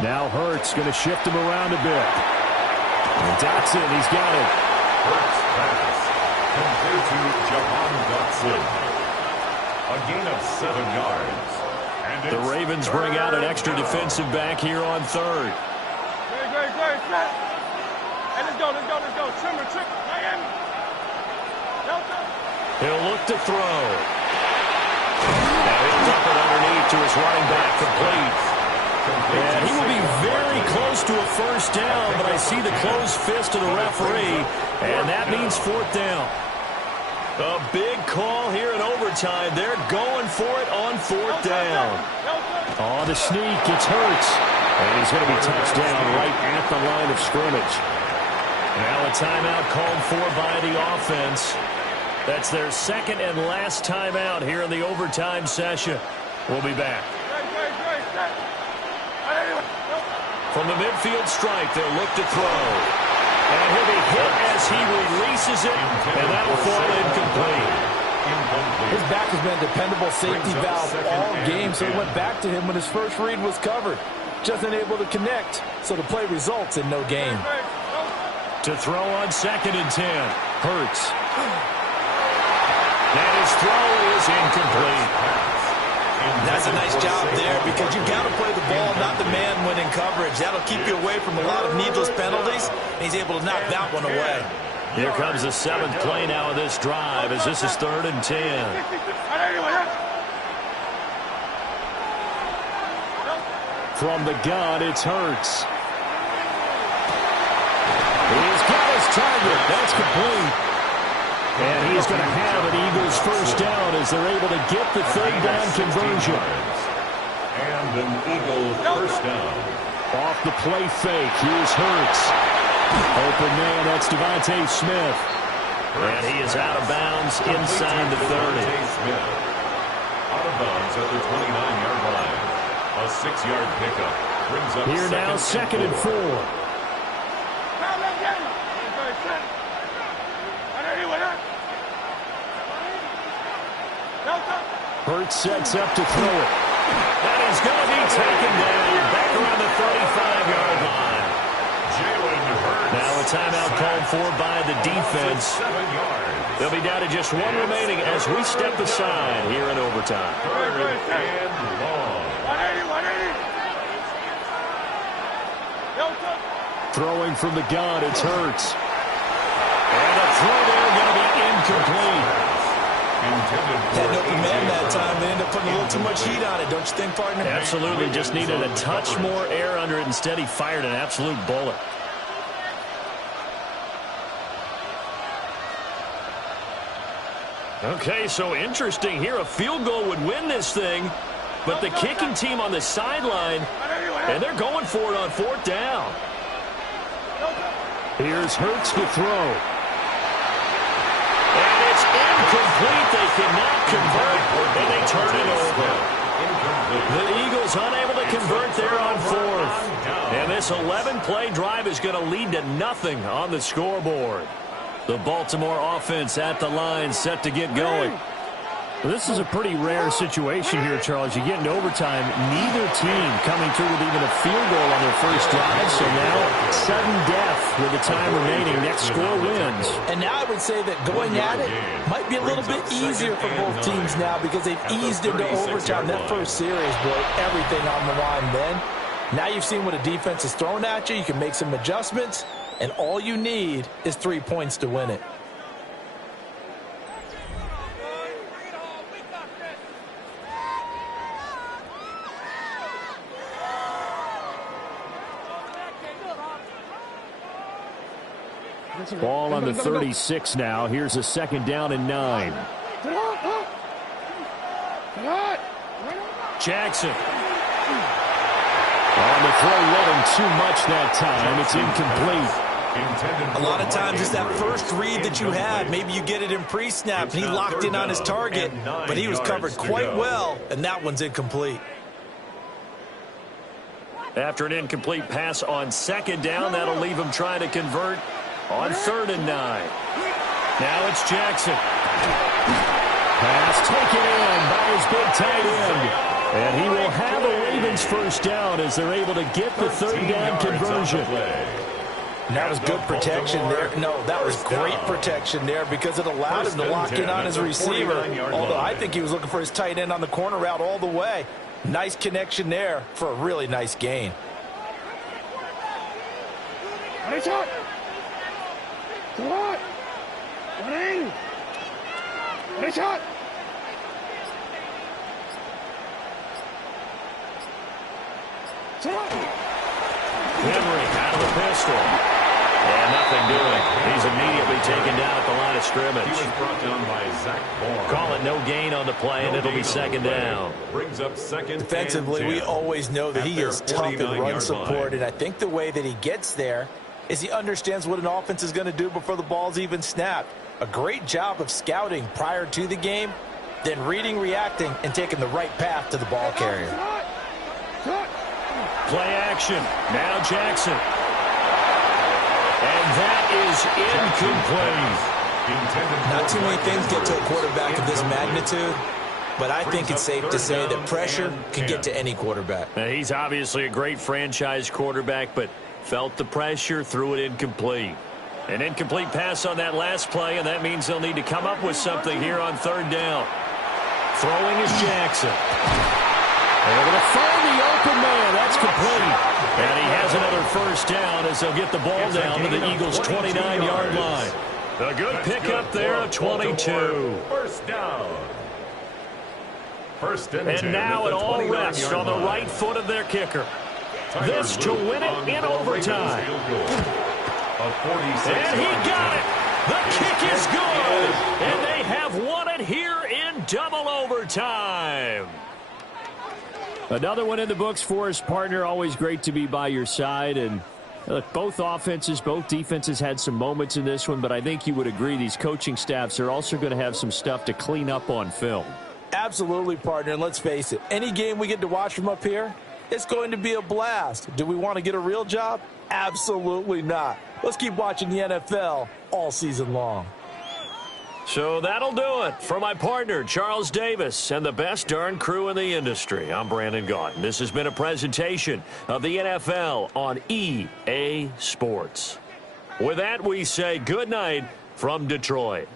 Now Hurts going to shift him around a bit. And Dotson, he's got it. Hurts pass. Complete to Jahan Dotson. A gain of 7 yards. And the Ravens bring out an extra defensive back here on third. Great. Hey, let's go. Trimmer, Miami. He'll look to throw. Now he'll dump it underneath to his running back, complete. And he will be very close to a first down, but I see the closed fist of the referee, and that means 4th down. A big call here in overtime. They're going for it on 4th down. On the sneak, it's Hurts. And he's going to be touched down right at the line of scrimmage. Now a timeout called for by the offense. That's their second and last timeout here in the overtime session. We'll be back. From the midfield stripe, they'll look to throw. And he'll be hit as he releases it, and that'll fall incomplete. His back has been a dependable safety valve all game, so it went back to him when his first read was covered. Just unable to connect, so the play results in no gain. To throw on 2nd and 10, Hurts. And his throw is incomplete. That's a nice job there because you've got to play the ball, not the man when in coverage. That'll keep you away from a lot of needless penalties, and he's able to knock that one away. Here comes the 7th play now of this drive as this is 3rd and 10. From the gun, it's Hurts. He's got his target. That's complete. And he's going to have an Eagles first down as they're able to get the 3rd down conversion. And an Eagle first down. Off the play fake, here's Hurts. Open man, that's Devontae Smith. And he is out of bounds inside the 30. Smith. Out of bounds at the 29-yard line. A 6-yard pickup. Brings up here now, 2nd and 4. Hurts sets up to throw it. That is going to be taken down back around the 35-yard line. Now a timeout called for by the defense. They'll be down to just 1 remaining as we step aside here in overtime. 3rd and long. Throwing from the gun, it's Hurts. And a throw there going to be incomplete. Had no command that time. They ended up putting a little too much heat on it, don't you think, partner? Absolutely. Just needed a touch more air under it. Instead, he fired an absolute bullet. Okay, so interesting here. A field goal would win this thing, but the kicking team on the sideline, and they're going for it on 4th down. Here's Hurts to throw. And it's incomplete. They cannot convert, and they turn it over. The Eagles unable to convert there on 4th. And this 11-play drive is going to lead to nothing on the scoreboard. The Baltimore offense at the line set to get going. Well, this is a pretty rare situation here, Charles. You get into overtime, neither team coming through with even a field goal on their first drive. So now, sudden death with the time remaining. Next score wins. And now I would say that going at it might be a little bit easier for both teams now because they've eased into overtime. That first series, boy, everything on the line then. Now you've seen what a defense is thrown at you. You can make some adjustments, and all you need is 3 points to win it. Ball on the 36 now. Here's a 2nd down and 9. Jackson. On the throw, wasn't too much that time. It's incomplete. A lot of times it's that first read that you had. Maybe you get it in pre-snap, and he locked in on his target, but he was covered quite well, and that one's incomplete. After an incomplete pass on 2nd down, that'll leave him trying to convert on 3rd and 9. Now it's Jackson. Pass taken in by his big tight end. And he will have a Ravens first down as they're able to get the 3rd down conversion. And that was good protection there. No, that was great protection there because it allowed him to lock in on his receiver. Although I think he was looking for his tight end on the corner route all the way. Nice connection there for a really nice gain. Henry out of the pistol. And nothing doing. He's immediately taken down at the line of scrimmage. He was brought down by Zach Bourne. Call it no gain on the play, and it'll be 2nd down. Brings up 2nd. Defensively, we always know that he is tough in run support, and I think the way that he gets there is he understands what an offense is going to do before the ball's even snapped. A great job of scouting prior to the game, then reading, reacting, and taking the right path to the ball carrier. Play action. Now Jackson. And that is incomplete. Not too many things get to a quarterback of this magnitude, but I think it's safe to say that pressure can get to any quarterback. He's obviously a great franchise quarterback, but felt the pressure, threw it incomplete. An incomplete pass on that last play, and that means they'll need to come up with something here on third down. Throwing is Jackson. Able to find the open man. That's complete. And he has another first down as they'll get the ball down to the Eagles' 29-yard line. A good pickup there of 22. First down. And now it all rests on the right foot of their kicker. This to win it in overtime. And he got it. The kick is good. And they have won it here in double overtime. Another one in the books for us, partner. Always great to be by your side. And look, both offenses, both defenses had some moments in this one, but I think you would agree these coaching staffs are also going to have some stuff to clean up on film. Absolutely, partner. And let's face it, any game we get to watch from up here, it's going to be a blast. Do we want to get a real job? Absolutely not. Let's keep watching the NFL all season long. So that'll do it for my partner, Charles Davis, and the best darn crew in the industry. I'm Brandon Gaudin. This has been a presentation of the NFL on EA Sports. With that, we say good night from Detroit.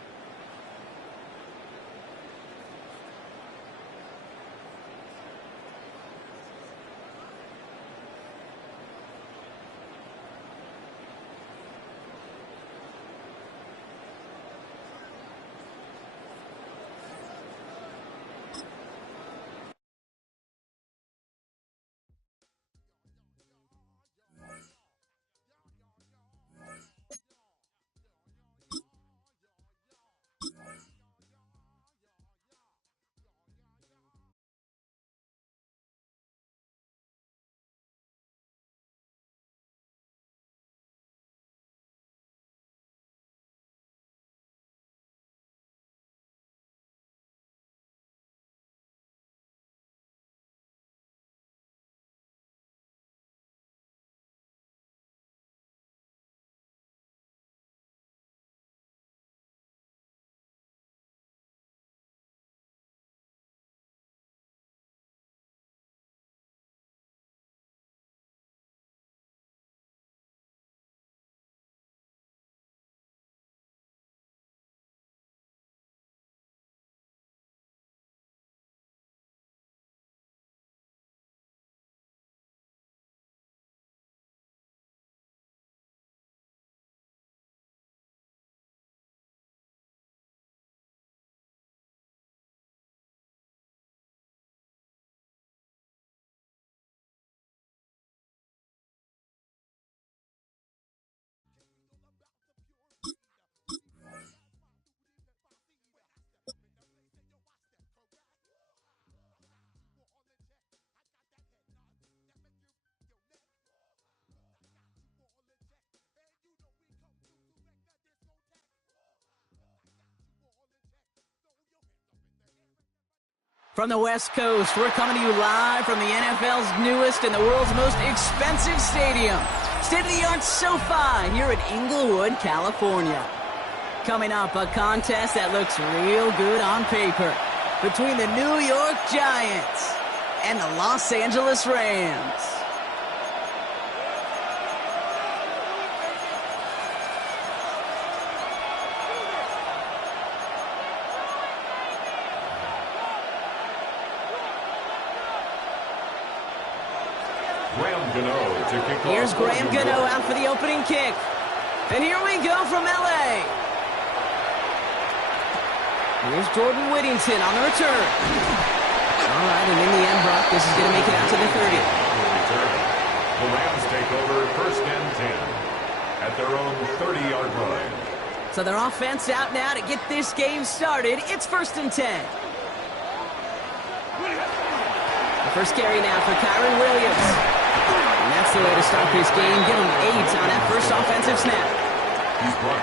From the West Coast, we're coming to you live from the NFL's newest and the world's most expensive stadium, state-of-the-art SoFi here in Inglewood, California. Coming up, a contest that looks real good on paper between the New York Giants and the Los Angeles Rams. Here's Graham Gano out for the opening kick. And here we go from L.A. Here's Jordan Whittington on the return. All right, and in the end, Brock, this is going to make it out to the 30. The Rams take over 1st and 10 at their own 30-yard line. So their offense out now to get this game started. It's 1st and 10. The first carry now for Kyron Williams. And that's the way to start this game. Give him 8 on that first offensive snap.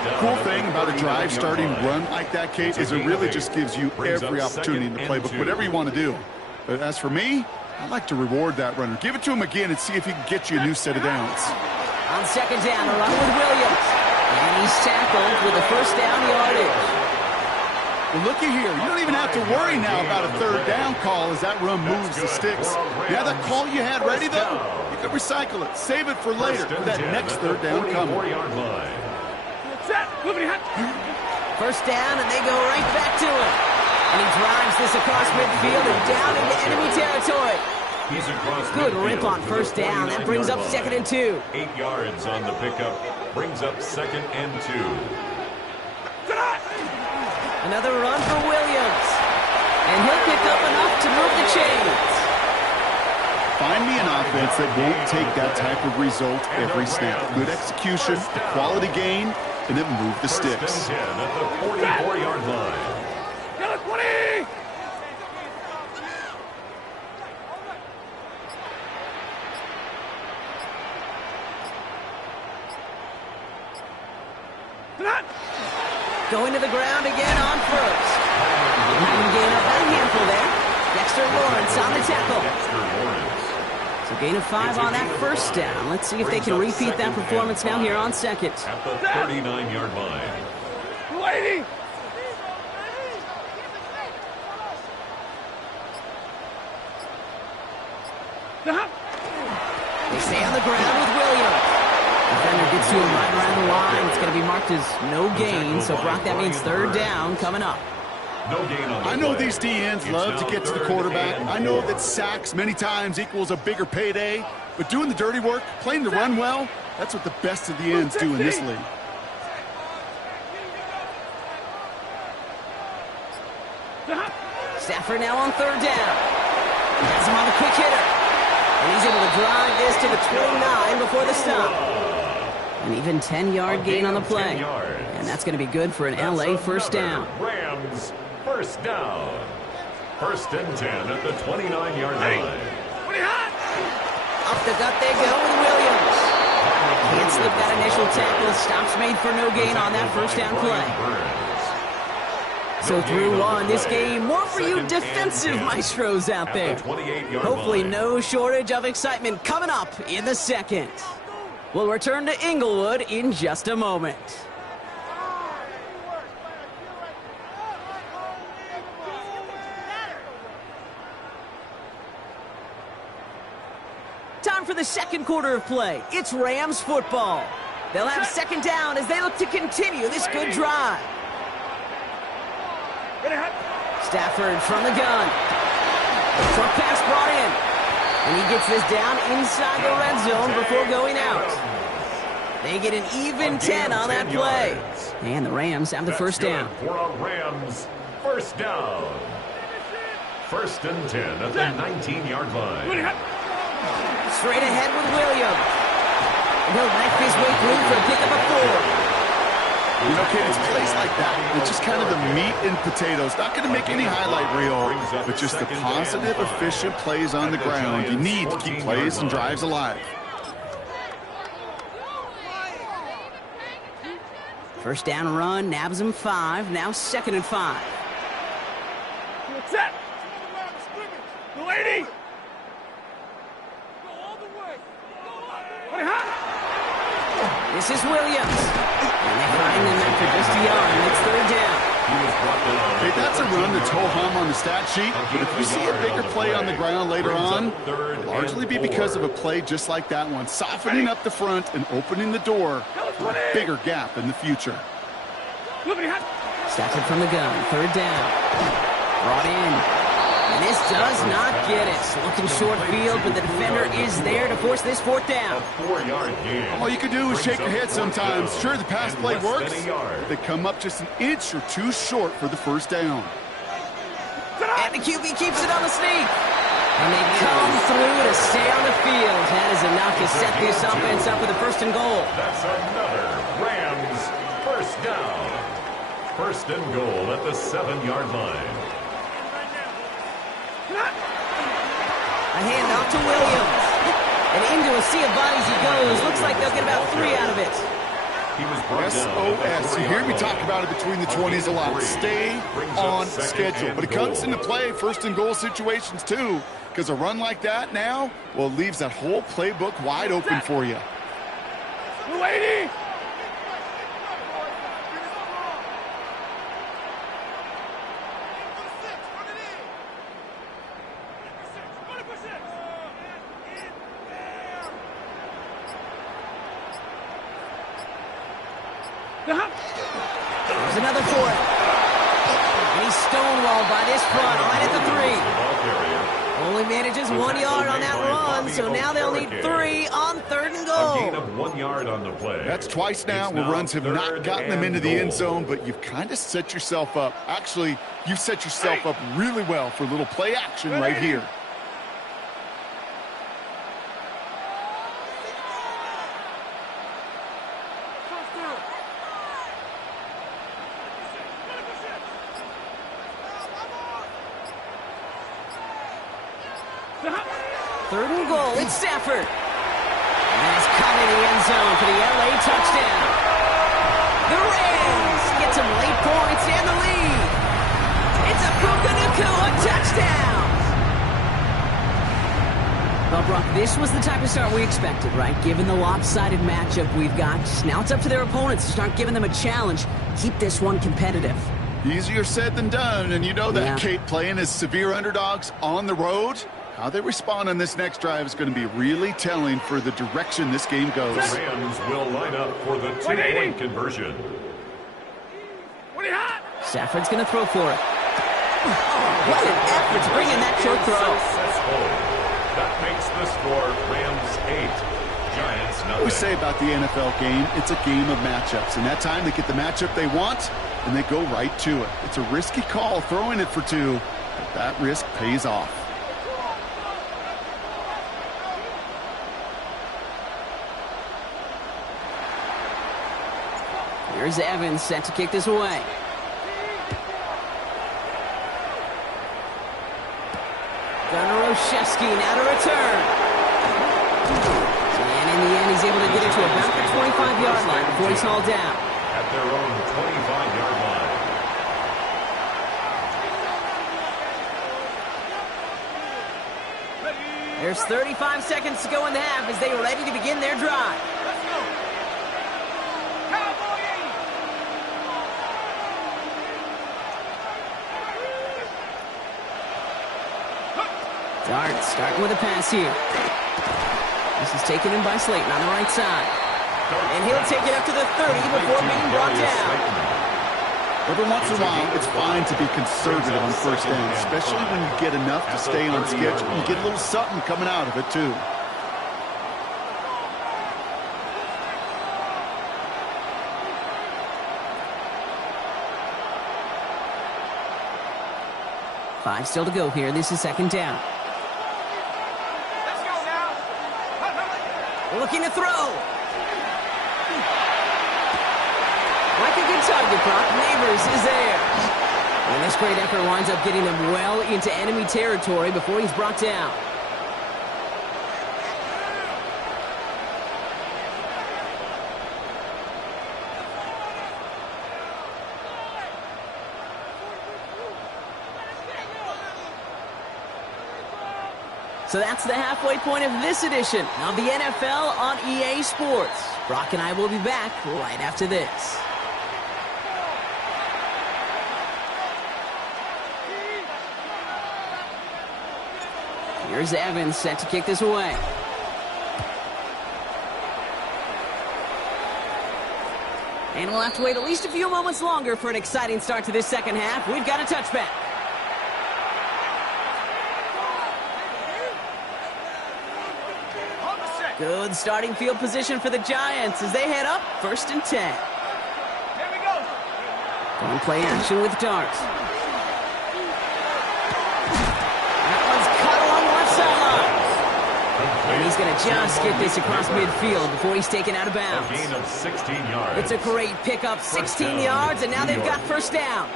The cool thing about a drive starting run like that, Kate, is it really just gives you every opportunity in the playbook, whatever you want to do. But as for me, I'd like to reward that runner. Give it to him again and see if he can get you a new set of downs. On second down, a run with Williams. And he's tackled with a first down yardage. Well, looky here. You don't even have to worry now about a third down call as that run moves the sticks. Yeah, that call you had ready, though, you can recycle it. Save it for later for that next third down coming. First down, and they go right back to it. And he drives this across midfield and down into enemy territory. He's across Good midfield. rip on first down. That brings up 2nd and 2. 8 yards on the pickup. Brings up 2nd and 2. Another run for Williams. And he'll pick up enough to move the chains. Find me an offense that won't take that type of result every snap. Good execution, quality gain, and then move the sticks. 1st and 10 at the 44-yard line. Get it, 20! Going to the ground again on first. Having gain up that handful there. Dexter Lawrence on the tackle. So gain of 5 on that first down. Let's see if they can repeat that performance now here on second. At the 39-yard line. Lady! They stay on the ground with Williams. Defender gets to him right around the line. It's going to be marked as no gain. So, Brock, that means third down coming up. No gain on the I know play. these DNs love to get to the quarterback. I know that sacks many times equals a bigger payday. But doing the dirty work, playing the run well, that's what the best of the ends do in this league. Stafford now on third down. He has him on the quick hitter. And he's able to drive this to the 29 before the stop. An even 10-yard gain on the play. And that's going to be good for an LA first down. Rams first down. 1st and 10 at the 29-yard line. Up the gut they go with Williams. Can't slip that initial tackle. Stops made for no gain on that first down play. So through one, this game, more for you defensive maestros out there. Hopefully no shortage of excitement coming up in the second. We'll return to Inglewood in just a moment. Time for the second quarter of play. It's Rams football. They'll have second down as they look to continue this good drive. Stafford from the gun. Short pass brought in. And he gets this down inside the red zone before going out. They get an even 10 on that play. And the Rams have the first down. For a Rams first down. 1st and 10 at the 19-yard line. Straight ahead with Williams. And he'll knife his way through for a pickup of 4. You know, kid, it's plays like that. It's just kind of the meat and potatoes. Not going to make any highlight reel, but just the positive, efficient plays on the ground. You need to keep plays and drives alive. First down run, nabs him 5. Now 2nd and 5. Set! The lady! This is Williams. And they find them after just a yard. It's third down. Hey, that's a run that's ho-hum on the stat sheet, but if you see a bigger play on the ground later on, it'll largely be because of a play just like that one, softening up the front and opening the door for a bigger gap in the future. Stafford from the gun. Third down. Brought in. And this does not get it. Looking short field, but the defender is there to force this 4th down. 4-yard gain. All you can do is shake your head sometimes. Sure, the pass play works, but they come up just an inch or two short for the first down. And the QB keeps it on the sneak. And they come through to stay on the field. That is enough to set this offense up with a 1st and goal. That's another Rams first down. 1st and goal at the 7-yard line. A handoff to Williams. And into a sea of bodies he goes. Looks like they'll get about 3 out of it. He was brought down. SOS. You hear me talk about it between the 20s a lot. Stay on schedule. But it comes into play first and goal situations too, because a run like that now, well, it leaves that whole playbook wide open for you. Lady! There's another for it. And he's stonewalled by this front, right at the 3. Only manages 1 yard on that run, so now they'll need 3 on 3rd and goal. A gain of 1 yard on the play. That's twice now where runs have not gotten them into the end zone, but you've kind of set yourself up. Actually, you've set yourself up really well for a little play action right here. Third and goal, it's Stafford. And that's caught in the end zone for the LA touchdown. The Rams get some late points and the lead. It's a Puka Nacua touchdown. Well, Brock, this was the type of start we expected, right? Given the lopsided matchup we've got. Now it's up to their opponents to start giving them a challenge. Keep this one competitive. Easier said than done, and you know that, Kate, playing as severe underdogs on the road. How they respond on this next drive is going to be really telling for the direction this game goes. The Rams will line up for the 2-point conversion. Stafford's going to throw for it. What an effort to bring in that short throw. Successful. That makes the score Rams 8, Giants 9. We say about the NFL game, it's a game of matchups. And that time they get the matchup they want, and they go right to it. It's a risky call throwing it for 2, but that risk pays off. Here's Evans set to kick this away. Gunnar Olszewski now to return. And in the end, he's able to get it to about the 25-yard line before he's hauled down. At their own 25-yard line. There's 35 seconds to go in the half as they are ready to begin their drive. Dart starting with a pass here. This is taken in by Slayton on the right side. And he'll take it up to the 30 before being brought down. Every once in a while, it's fine to be conservative on first down, especially when you get enough to stay on schedule. You get a little something coming out of it, too. Five still to go here. This is second down. Looking to throw. Like a good target, Brock. Neighbors is there. And this great effort winds up getting them well into enemy territory before he's brought down. So that's the halfway point of this edition of the NFL on EA Sports. Brock and I will be back right after this. Here's Evans set to kick this away. And we'll have to wait at least a few moments longer for an exciting start to this second half. We've got a touchback. Good starting field position for the Giants as they head up 1st and 10. Here we go. Going play action with Dart. That one's cut along the left sideline. And he's going to just get this across midfield before he's taken out of bounds. A gain of 16 yards. It's a great pickup, 16 yards, and now they've got first down.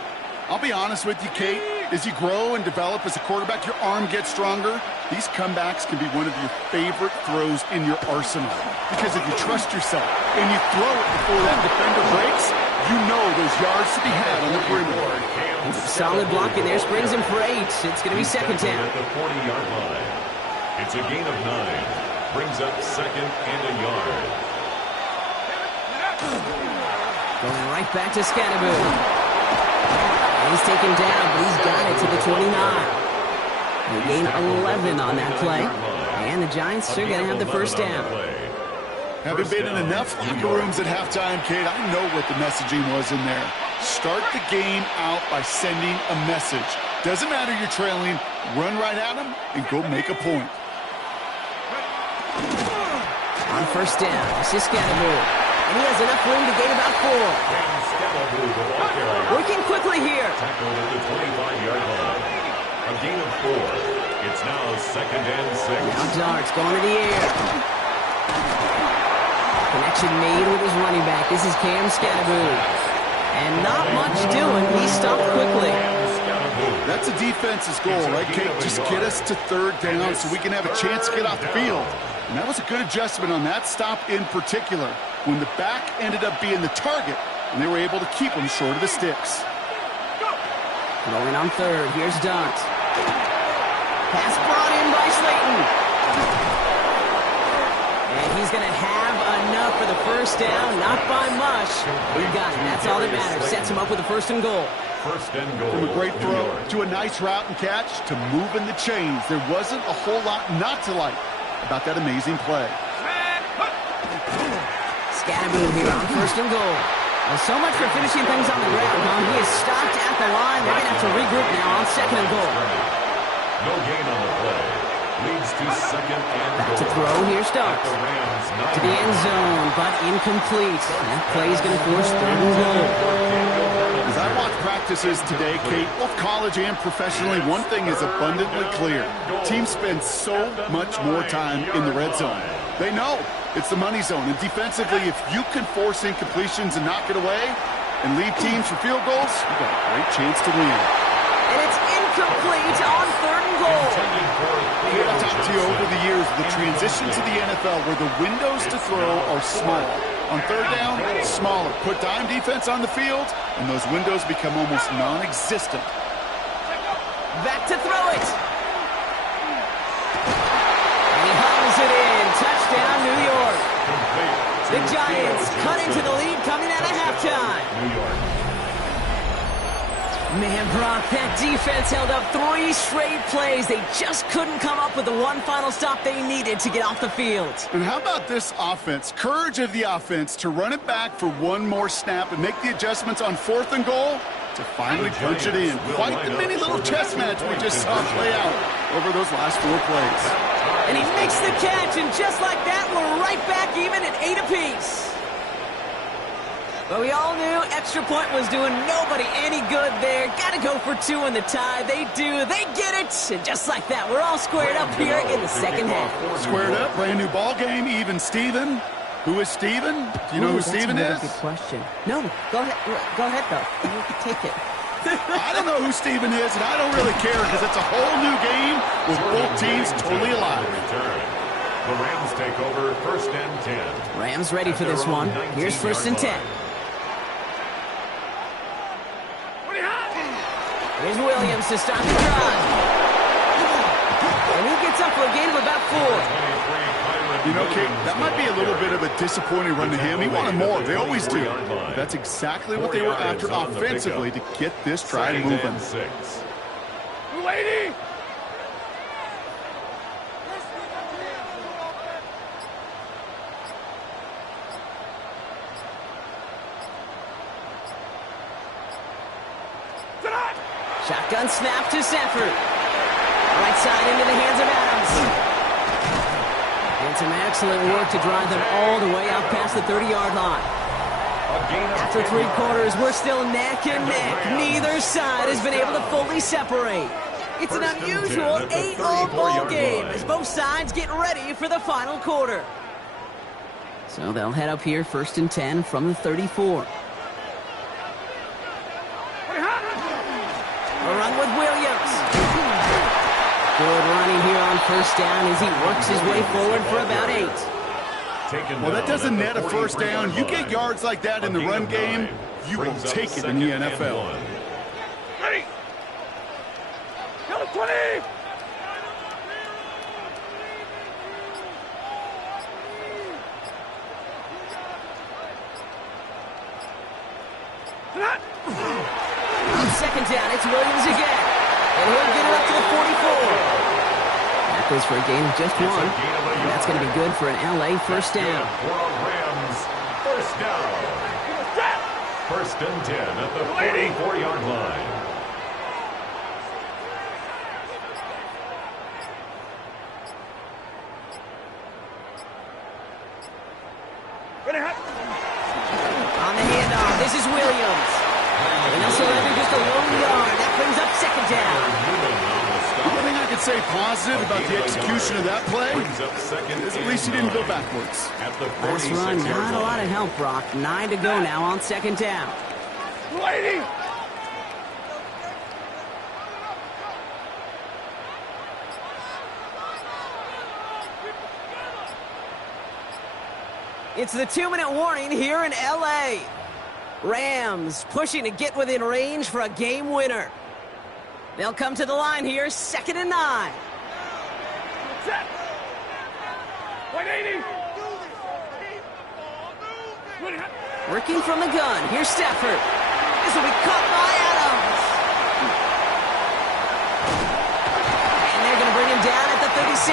I'll be honest with you, Kate. right? As you grow and develop as a quarterback, your arm gets stronger. These comebacks can be one of your favorite throws in your arsenal. Because if you trust yourself and you throw it before that defender breaks, you know there's yards to be had on the perimeter. Solid block in there. Springs him for 8. It's going to be second down. At the 40-yard line. It's a gain of 9. Brings up second and a yard. Going right back to Scatterboot. He's taken down, but he's got it to the 29. They gain 11 on that play. And the Giants are going to have the first down. Having been in enough locker rooms at halftime, Kate, I know what the messaging was in there. Start the game out by sending a message. Doesn't matter you're trailing, run right at them and go make a point. On first down, this is Scatterboot. And he has enough room to gain about 4. Working quickly here. Tackled at the 25-yard line. A gain of 4. It's now second and 6. Now Darts going to the air. Connection made with his running back. This is Cam Scatterboot. And not much doing. He stopped quickly. That's a defense's goal, right, Kate? Just get us to third down so we can have a chance to get off the field. And that was a good adjustment on that stop in particular, when the back ended up being the target, and they were able to keep him short of the sticks. Rolling on third. Here's Dunt. Pass brought in by Slayton. And he's going to have enough for the first down. Not by much. We got it. That's all that matters. Sets him up with a first and goal. First and goal. From a great throw to a nice route and catch to moving the chains, there wasn't a whole lot not to like about that amazing play. Scatterboot here on first and goal. Well, so much for finishing things on the ground, huh? He is stopped at the line. They're going to have to regroup now on second and goal. No gain on the play. Leads to second and Back goal. to throw. Here starts. To the end zone, but incomplete. That play is going to force third and goal. As I watch practices today, Kate, both college and professionally, one thing is abundantly clear. Teams spend so much more time in the red zone. They know it's the money zone. And defensively, if you can force incompletions and knock it away and leave teams for field goals, you've got a great chance to win. And it's incomplete on third and goal. I've talked to you over the years, the transition to the NFL where the windows to throw are small. On third down, smaller. Put dime defense on the field, and those windows become almost non-existent. Back to throw it. And he hums it in. Touchdown, New York. The Giants cut into the lead coming out of halftime. New York. Man, Brock, that defense held up 3 straight plays. They just couldn't come up with the one final stop they needed to get off the field. And how about this offense? Courage of the offense to run it back for one more snap and make the adjustments on fourth and goal to finally punch it in. Quite the mini little chess match we just saw play out over those last 4 plays. And he makes the catch, and just like that, we're right back even at 8 apiece. But we all knew extra point was doing nobody any good there. Got to go for 2 in the tie. They do. They get it. And just like that, we're all squared up here in the second half. Squared up, brand new ball game, even Steven. Who is Steven? Do you know who Steven is? That's a good question. No, go ahead. Go ahead, though. You can take it. I don't know who Steven is, and I don't really care because it's a whole new game with both teams totally alive. The Rams take over first and 10. Rams ready for this one. Here's first and 10. Here's Williams to start the drive. And he gets up for a gain of about 4. You know, Kate, that might be a little bit of a disappointing run to him. He wanted more. They always do. But that's exactly what they were after offensively to get this drive moving. Lady! Shotgun snap to Sanford. Right side into the hands of Adams. And some excellent work to drive them all the way out past the 30-yard line. After 3 quarters, we're still neck and neck. Neither side has been able to fully separate. It's an unusual 8-all ball game as both sides get ready for the final quarter. So they'll head up here first and 10 from the 34. A run with Williams. on first down as he works his way forward for about 8. Well, that doesn't net a first down. You get yards like that in the run game, you will take it in the NFL. Ready. Go 20. On second down, it's Williams again. And he'll get it up to the 44. That goes for a gain of just 1. And that's going to be good for an LA first down. Rams, first down. First and 10 at the 44-yard line. On the handoff, this is Williams. And they'll surrender just a 1 yard. That brings up second down. One thing I could say positive about the execution of that play is at least he didn't go backwards. Last run, not a lot of help, Brock. 9 to go now on second down. Waiting. It's the 2-minute warning here in L.A. Rams pushing to get within range for a game winner. They'll come to the line here, 2nd and 9. Set. 180. Working from the gun, here's Stafford. This will be caught by Adams. And they're going to bring him down at the 36.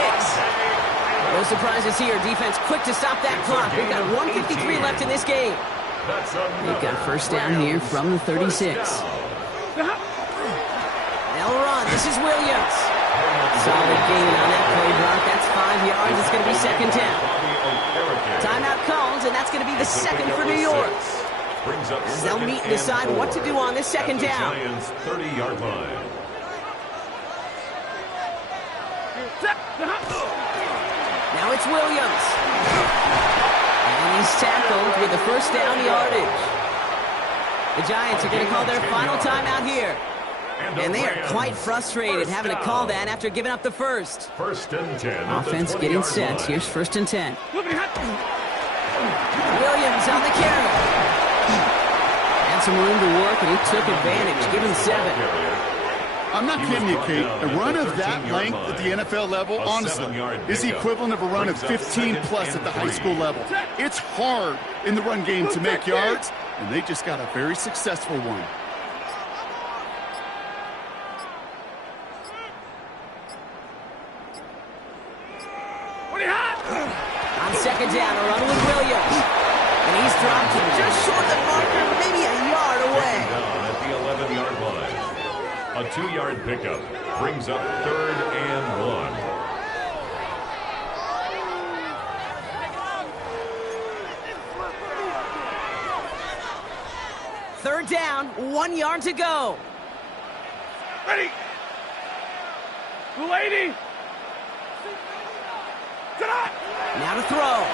No surprises here. Defense quick to stop that clock. We've got 1:53 left in this game. They've got first down here from the 36. They'll run. This is Williams. Solid gain on that play, Brock. That's 5 yards. It's going to be second down. Timeout calls, and that's going to be the second for New York. As they'll meet and decide what to do on this second down. 30-yard line. Now it's Williams. And he's tackled with the first down yardage. The Giants are going to call their final timeout here. And they are quite frustrated having to call that after giving up the first. First and 10. Offense getting set. Here's first and 10. Williams on the carry. Had some room to work, and he took advantage. Give him 7. I'm not kidding you, Kate. A run of that length at the NFL level, honestly, is the equivalent of a run of 15-plus at the high school level. It's hard in the run game to make yards, and they just got a very successful one. On second down, a run with Williams. And he's dropped just short of the marker, maybe a yard away. Down at the 11-yard line. A 2-yard pickup brings up 3rd and 1. Third down, 1 yard to go. Ready. 280. Now to throw.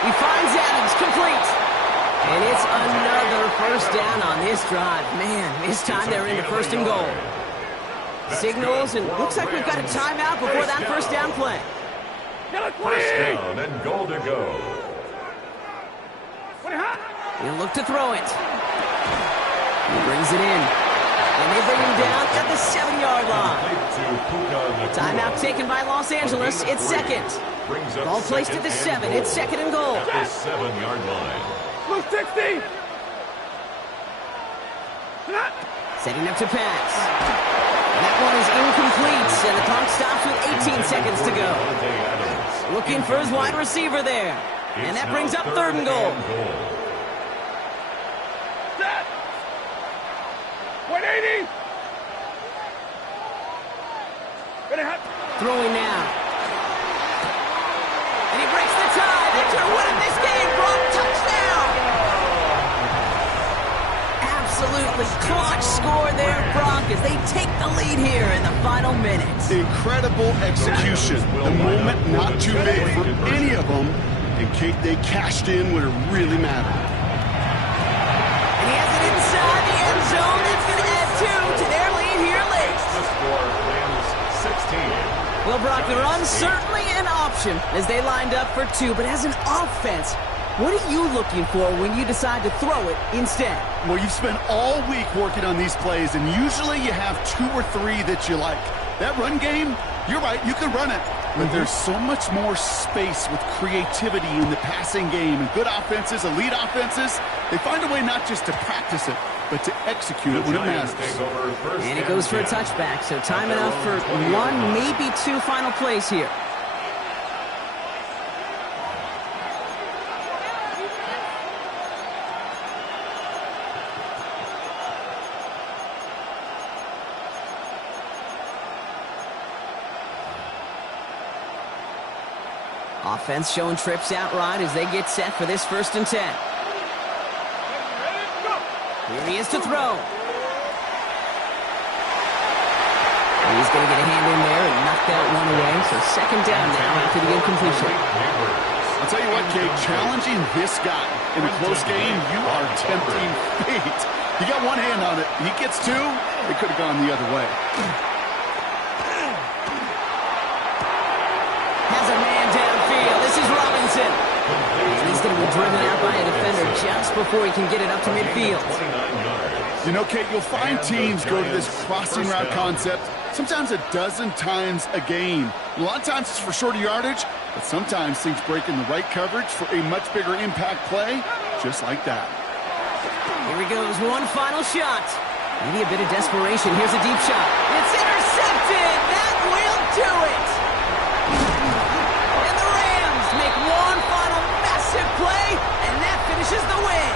He finds Adams, complete. And it's another first down on this drive. Man, this time they're into first and goal. Signals, and looks like we've got a timeout before that first down play. First down and goal to go. He'll look to throw it. He brings it in. And they bring him down at the 7-yard line. Timeout taken by Los Angeles. It's second. Ball placed at the 7. It's second and goal. At the 7-yard line. 60. Setting up to pass. That one is incomplete, and the clock stops with 18 seconds to go. Looking for his wide receiver there. And that brings up 3rd and goal. 180. Throwing now. And he breaks the tie. They're winning this game. Brock, touchdown. Absolutely clutch score there, Brock, as they take the lead here in the final minutes. Incredible execution. The moment not too big for any of them. And Kate, they cashed in when it really mattered. And he has it inside the end zone. That's going to add 2 to their lead here late. The score Well, Brock, the run's certainly an option as they lined up for two, but as an offense, what are you looking for when you decide to throw it instead? Well, you've spent all week working on these plays, and usually you have 2 or 3 that you like. That run game, you're right, you can run it. But there's so much more space with creativity in the passing game. And good offenses, elite offenses, they find a way not just to practice it, but to execute it when it matters. And it goes for a touchback, so time enough for 1, maybe 2 final plays here. Offense showing trips out right as they get set for this 1st and 10. Here he is to throw. He's going to get a hand in there and knock that one away. So 2nd down now after the incompletion. I'll tell you what, Kate, challenging this guy in a close game, you are tempting fate. You got one hand on it. He gets 2. It could have gone the other way. Has a man downfield. This is Robinson. And he's going to be driven out by a defender just before he can get it up to midfield. You know, Kate, you'll find teams go to this crossing route concept sometimes a dozen times a game. A lot of times it's for shorter yardage, but sometimes things break in the right coverage for a much bigger impact play, just like that. Here he goes, one final shot. Maybe a bit of desperation. Here's a deep shot. It's intercepted. That will do it. And the Rams make one final massive play, and that finishes the win.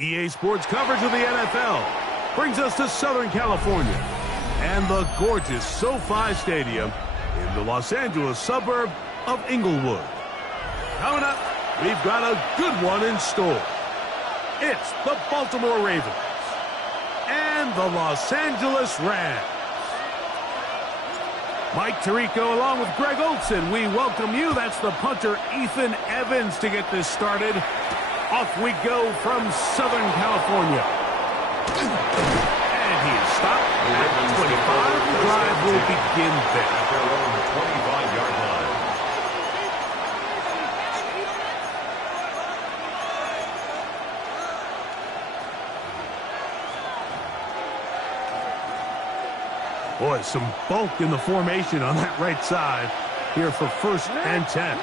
EA Sports coverage of the NFL brings us to Southern California and the gorgeous SoFi Stadium in the Los Angeles suburb of Inglewood. Coming up, we've got a good one in store. It's the Baltimore Ravens and the Los Angeles Rams. Mike Tirico along with Greg Olson, we welcome you. That's the punter Ethan Evans to get this started. Off we go from Southern California. And he is stopped at 25. The drive will begin there. At their own 25-yard line. Boy, some bulk in the formation on that right side here for 1st and 10.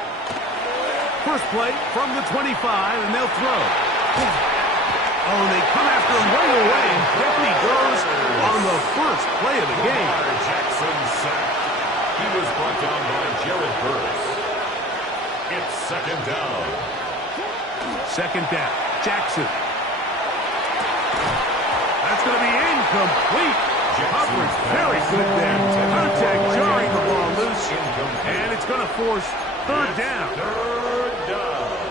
First play from the 25, and they'll throw. Oh, they come after him right away. Down he goes on the first play of the game. Jackson sacked. He was brought down by Jared Burris. It's 2nd down. 2nd down. Jackson. That's going to be incomplete. Coverage very good there. Contact jarring the ball loose, and it's going to force third down.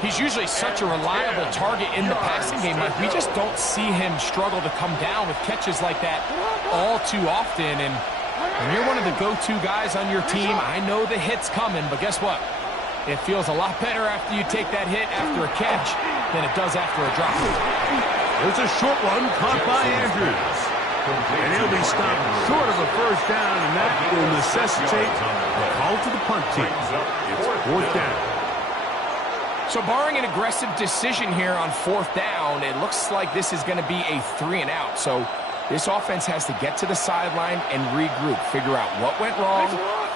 He's usually such a reliable target in the passing game. Like, we just don't see him struggle to come down with catches like that all too often. And when you're one of the go-to guys on your team, I know the hit's coming, but guess what? It feels a lot better after you take that hit after a catch than it does after a drop. There's a short one caught by Andrews. And he'll be stopped short of a first down, and that will necessitate a call to the punt team. It's fourth down. So barring an aggressive decision here on fourth down, it looks like this is going to be a 3-and-out. So this offense has to get to the sideline and regroup, figure out what went wrong,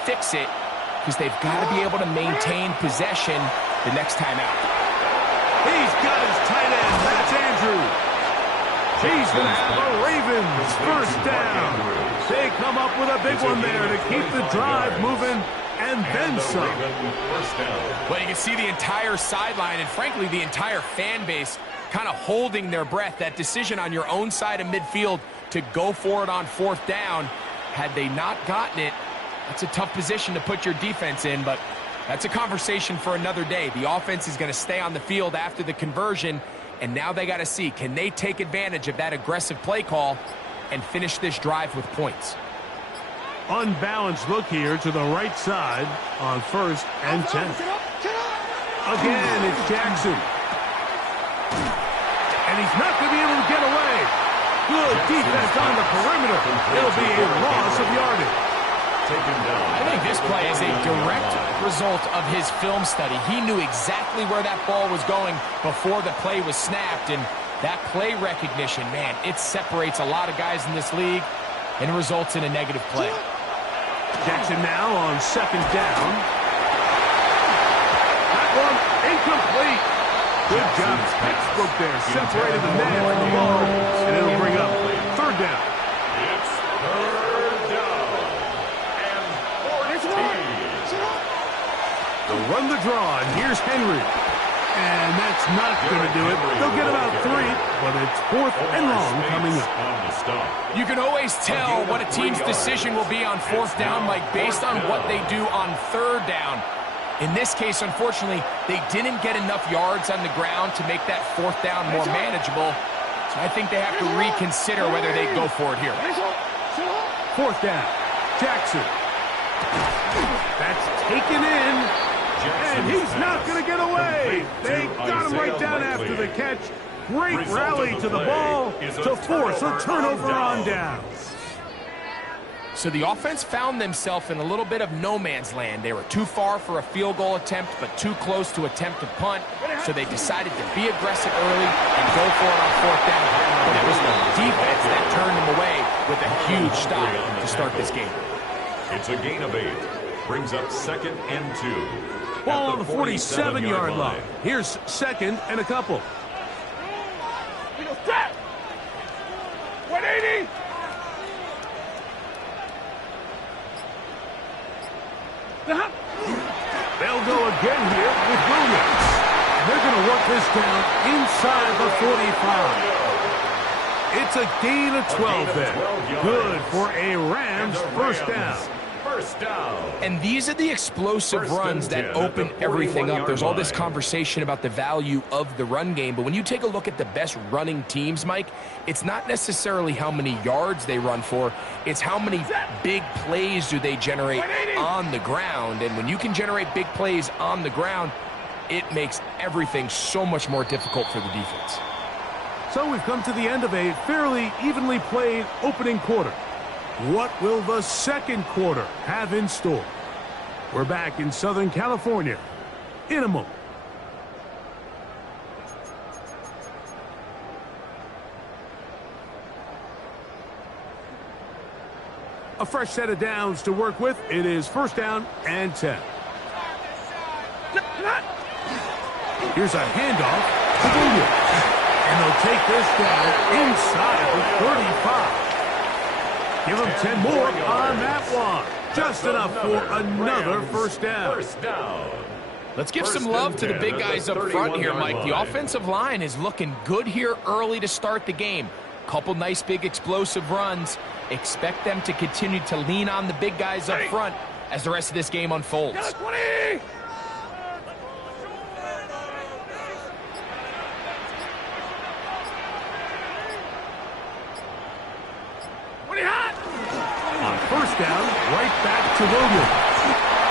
fix it, because they've got to be able to maintain possession the next time out. He's got his tight end. That's Andrews. He's going to have the Ravens first down. They come up with a big one there to keep the drive moving, and then some. Well, you can see the entire sideline and, frankly, the entire fan base kind of holding their breath. That decision on your own side of midfield to go for it on fourth down, had they not gotten it, that's a tough position to put your defense in, but that's a conversation for another day. The offense is going to stay on the field after the conversion, and now they got to see, can they take advantage of that aggressive play call and finish this drive with points? Unbalanced look here to the right side on first and 10. Again, it's Jackson. And he's not going to be able to get away. Good defense on the perimeter. It'll be a loss of yardage. I think this play is a direct result of his film study. He knew exactly where that ball was going before the play was snapped, and that play recognition, man, it separates a lot of guys in this league and results in a negative play. Jackson now on second down. That one incomplete. Good job, textbook there, separated the man from the ball, and it'll bring up third down. It's third down and 14. They'll run the draw, and here's Henry. And that's not going to do it. They'll get about 3, but it's fourth and long coming up. You can always tell what a team's decision will be on fourth down, Mike, based on what they do on third down. In this case, unfortunately, they didn't get enough yards on the ground to make that fourth down more manageable. So I think they have to reconsider whether they go for it here. Fourth down, Jackson. That's taken in. And he's not going to get away. They got him right down after the catch. Great rally to the ball to force a turnover on down. So the offense found themselves in a little bit of no man's land. They were too far for a field goal attempt, but too close to attempt a punt. So they decided to be aggressive early and go for it on fourth down. But it was the defense that turned them away with a huge stop to start this game. It's a gain of 8. Brings up second and 2. Ball on the 47-yard line. Here's second and a couple. 180. They'll go again here with Williams. They're going to work this down inside the 45. It's a gain of 12 then. Good for a Rams first down. And these are the explosive runs that open everything up. There's all this conversation about the value of the run game, but when you take a look at the best running teams, Mike, it's not necessarily how many yards they run for, it's how many big plays do they generate on the ground. And when you can generate big plays on the ground, it makes everything so much more difficult for the defense. So we've come to the end of a fairly evenly played opening quarter. What will the second quarter have in store? We're back in Southern California in a moment. A fresh set of downs to work with. It is first down and 10. Here's a handoff to Williams. And they'll take this down inside the 35. Give them 10 more on that one. Just enough for another first down. Let's give some love to the big guys up front here, Mike. The offensive line is looking good here early to start the game. couple nice big explosive runs. Expect them to continue to lean on the big guys up front as the rest of this game unfolds. Get a 20! On first down, right back to Williams.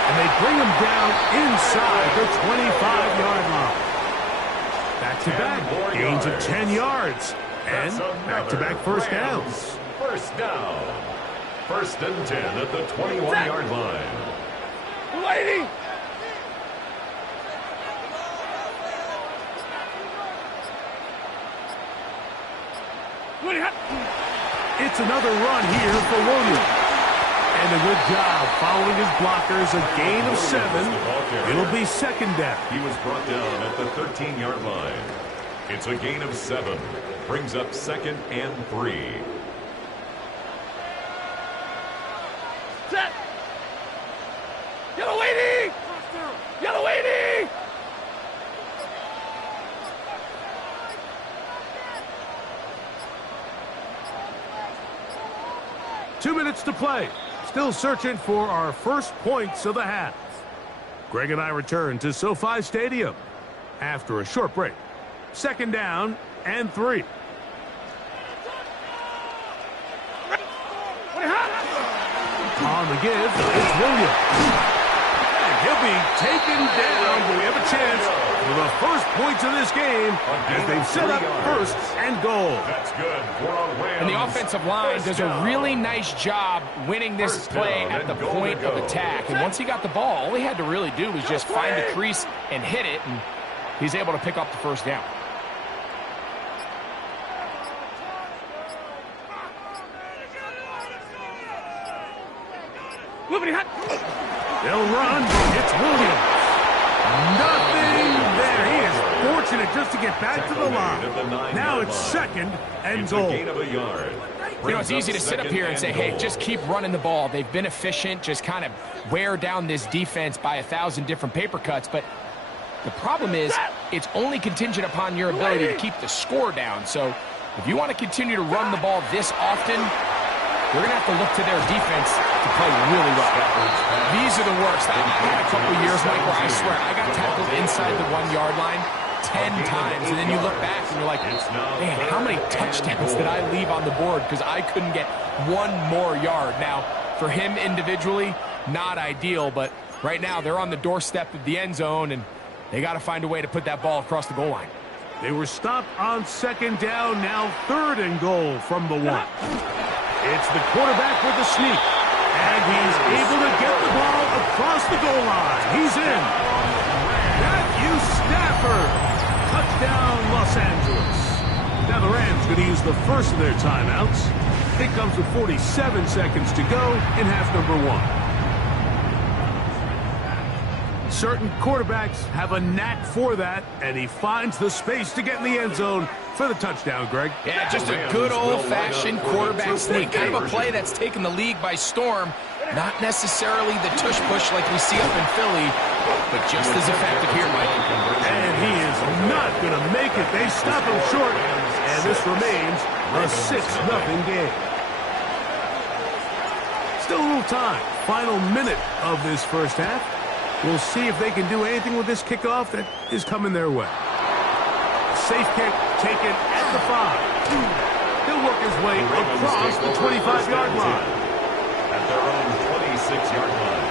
And they bring him down inside the 25-yard line. Back-to-back gains of 10 yards. And back-to-back first downs. First down. First and 10 at the 21-yard line. Lady! It's another run here for Williams. And a good job following his blockers, a gain of 7. It'll be second down. He was brought down at the 13-yard line. It's a gain of 7. Brings up second and 3. Set! Yellow lady! Yellow lady! Two minutes to play. Still searching for our first points of the half. Greg and I return to SoFi Stadium after a short break. Second down and 3. On the give, it's Williams. And he'll be taken down, but we have a chance for the first points of this game as they've set up first and goal. That's good for a Rams. And the offensive line does a really nice job winning this play at the point of attack. And once he got the ball, all he had to really do was just find the crease and hit it, and he's able to pick up the first down. They'll run. It's Williams. Nothing there. He is fortunate just to get back to the line. Now it's second and goal. Gain of a yard. You know, it's easy to sit up here and say, hey, just keep running the ball. They've been efficient, just kind of wear down this defense by 1,000 different paper cuts. But the problem is it's only contingent upon your ability to keep the score down. So if you want to continue to run the ball this often, you're going to have to look to their defense to play really well. These are the worst. I had a couple of years, Mike, where I swear I got tackled inside the 1-yard line 10 times, and then you look back and you're like, man, how many touchdowns did I leave on the board because I couldn't get one more yard? Now, for him individually, not ideal, but right now they're on the doorstep of the end zone, and they got to find a way to put that ball across the goal line. They were stopped on second down, now third and goal from the 1. It's the quarterback with the sneak, and he's able to get the ball across the goal line. He's in. Matthew Stafford. Touchdown, Los Angeles. Now the Rams going to use the first of their timeouts. It comes with 47 seconds to go in half number 1. Certain quarterbacks have a knack for that, and he finds the space to get in the end zone for the touchdown, Greg. Yeah, just a good old-fashioned quarterback sneak. Kind of a play that's taken the league by storm. Not necessarily the tush-push like we see up in Philly, but just as effective here, Mike. And he is not going to make it. They stop him short, and this remains a 6-0 game. Still a little time. Final minute of this first half. We'll see if they can do anything with this kickoff that is coming their way. Safe kick taken at the 5. He'll work his way across the 25-yard line. At their own 26-yard line.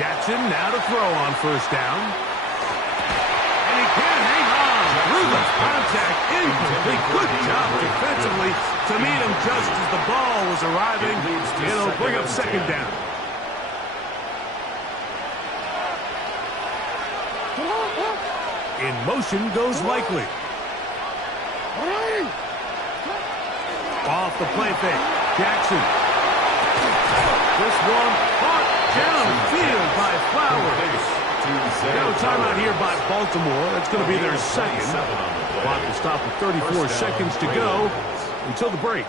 Jackson now to throw on first down. And he can't hang on through the contact. Incomplete. Good job defensively to meet him just as the ball was arriving. It'll bring up second down. In motion goes Likely. Off the play fake. Jackson. This one caught downfield by Flowers. Now a timeout here by Baltimore. That's going to be their second. Clock will stop with 34 seconds to go until the break.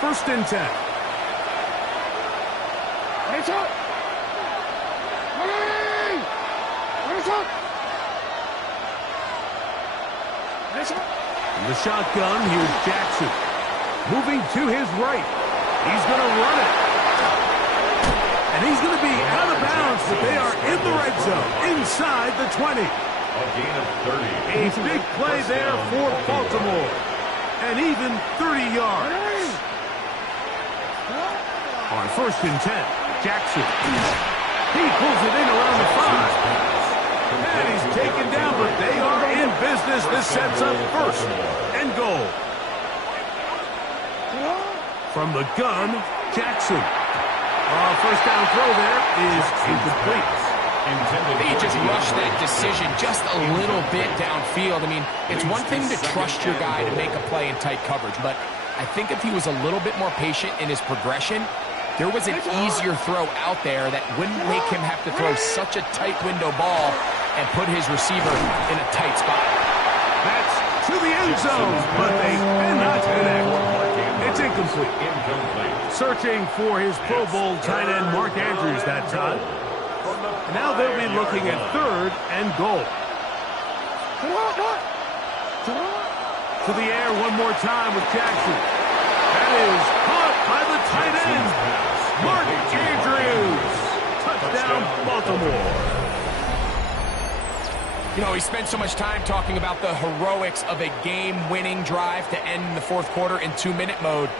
First and 10. In the shotgun, here's Jackson. Moving to his right. He's going to run it. And he's going to be out of bounds, but they are in the red zone, inside the 20. A gain of 30. A big play there for Baltimore. And even 30 yards. On 1st and 10, Jackson. He pulls it in around the 5. And he's taken down, but they are in business. This sets up 1st and goal. From the gun, Jackson. First down throw there is incomplete. They just rushed that decision just a little bit downfield. I mean, it's one thing to trust your guy to make a play in tight coverage, but I think if he was a little bit more patient in his progression, there was an easier throw out there that wouldn't make him have to throw such a tight window ball and put his receiver in a tight spot. That's to the end zone, but they cannot connect. It's incomplete. Searching for his Pro Bowl tight end Mark Andrews that time. Now they'll be looking at 3rd and goal. To the air one more time with Jackson. That is caught by the tight end, Mark Andrews. Touchdown, Baltimore. You know, he spent so much time talking about the heroics of a game-winning drive to end the 4th quarter in 2-minute mode.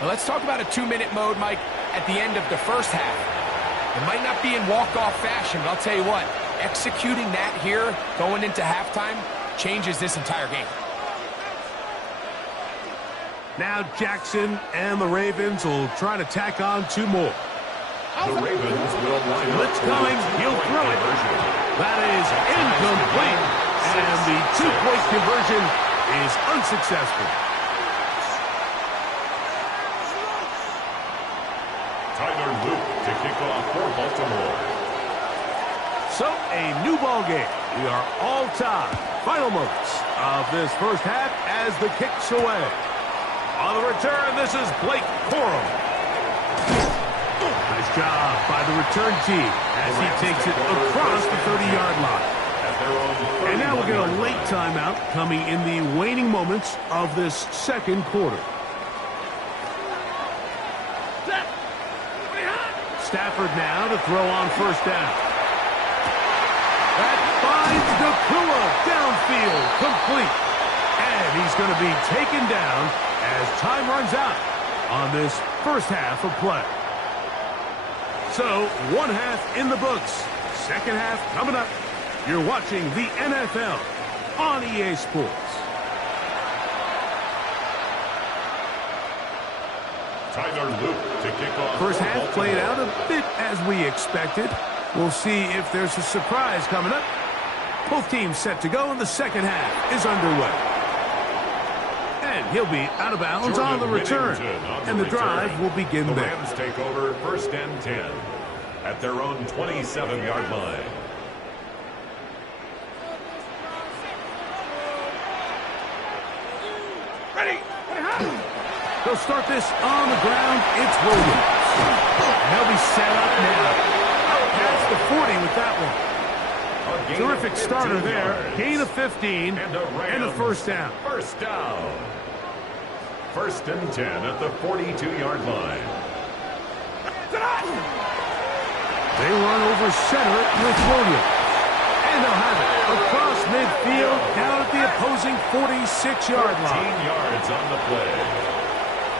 Now let's talk about a 2-minute mode, Mike, at the end of the first half. It might not be in walk-off fashion, but I'll tell you what, executing that here, going into halftime, changes this entire game. Now Jackson and the Ravens will try to tack on 2 more. The Ravens will line up. Blitz coming, he'll throw it. That is incomplete, and the 2-point conversion is unsuccessful. Tyler Luke to kick off for Baltimore. So, a new ball game. We are all tied. Final moments of this first half as the kick's away. On the return, this is Blake Corum. Nice job by the return team as he takes it across the 30-yard line. And now we'll get a late timeout coming in the waning moments of this 2nd quarter. Stafford now to throw on 1st down. That finds Nakua downfield, complete. And he's going to be taken down as time runs out on this first half of play. So, 1 half in the books. 2nd half coming up. You're watching the NFL on EA Sports. Tyler Luke to kick off. First half played out a bit as we expected. We'll see if there's a surprise coming up. Both teams set to go, and the 2nd half is underway. And he'll be out of bounds on the return. And the drive will begin there. The Rams take over 1st and 10 at their own 27-yard line. Ready. They'll start this on the ground. It's Williams. And they'll be set up now. Out past the 40 with that one. Terrific starter there. Gain of 15 and a 1st down. 1st down. 1st and 10 at the 42-yard line. They run over center with Williams. And they'll have it across midfield down at the opposing 46-yard line. 15 yards on the play.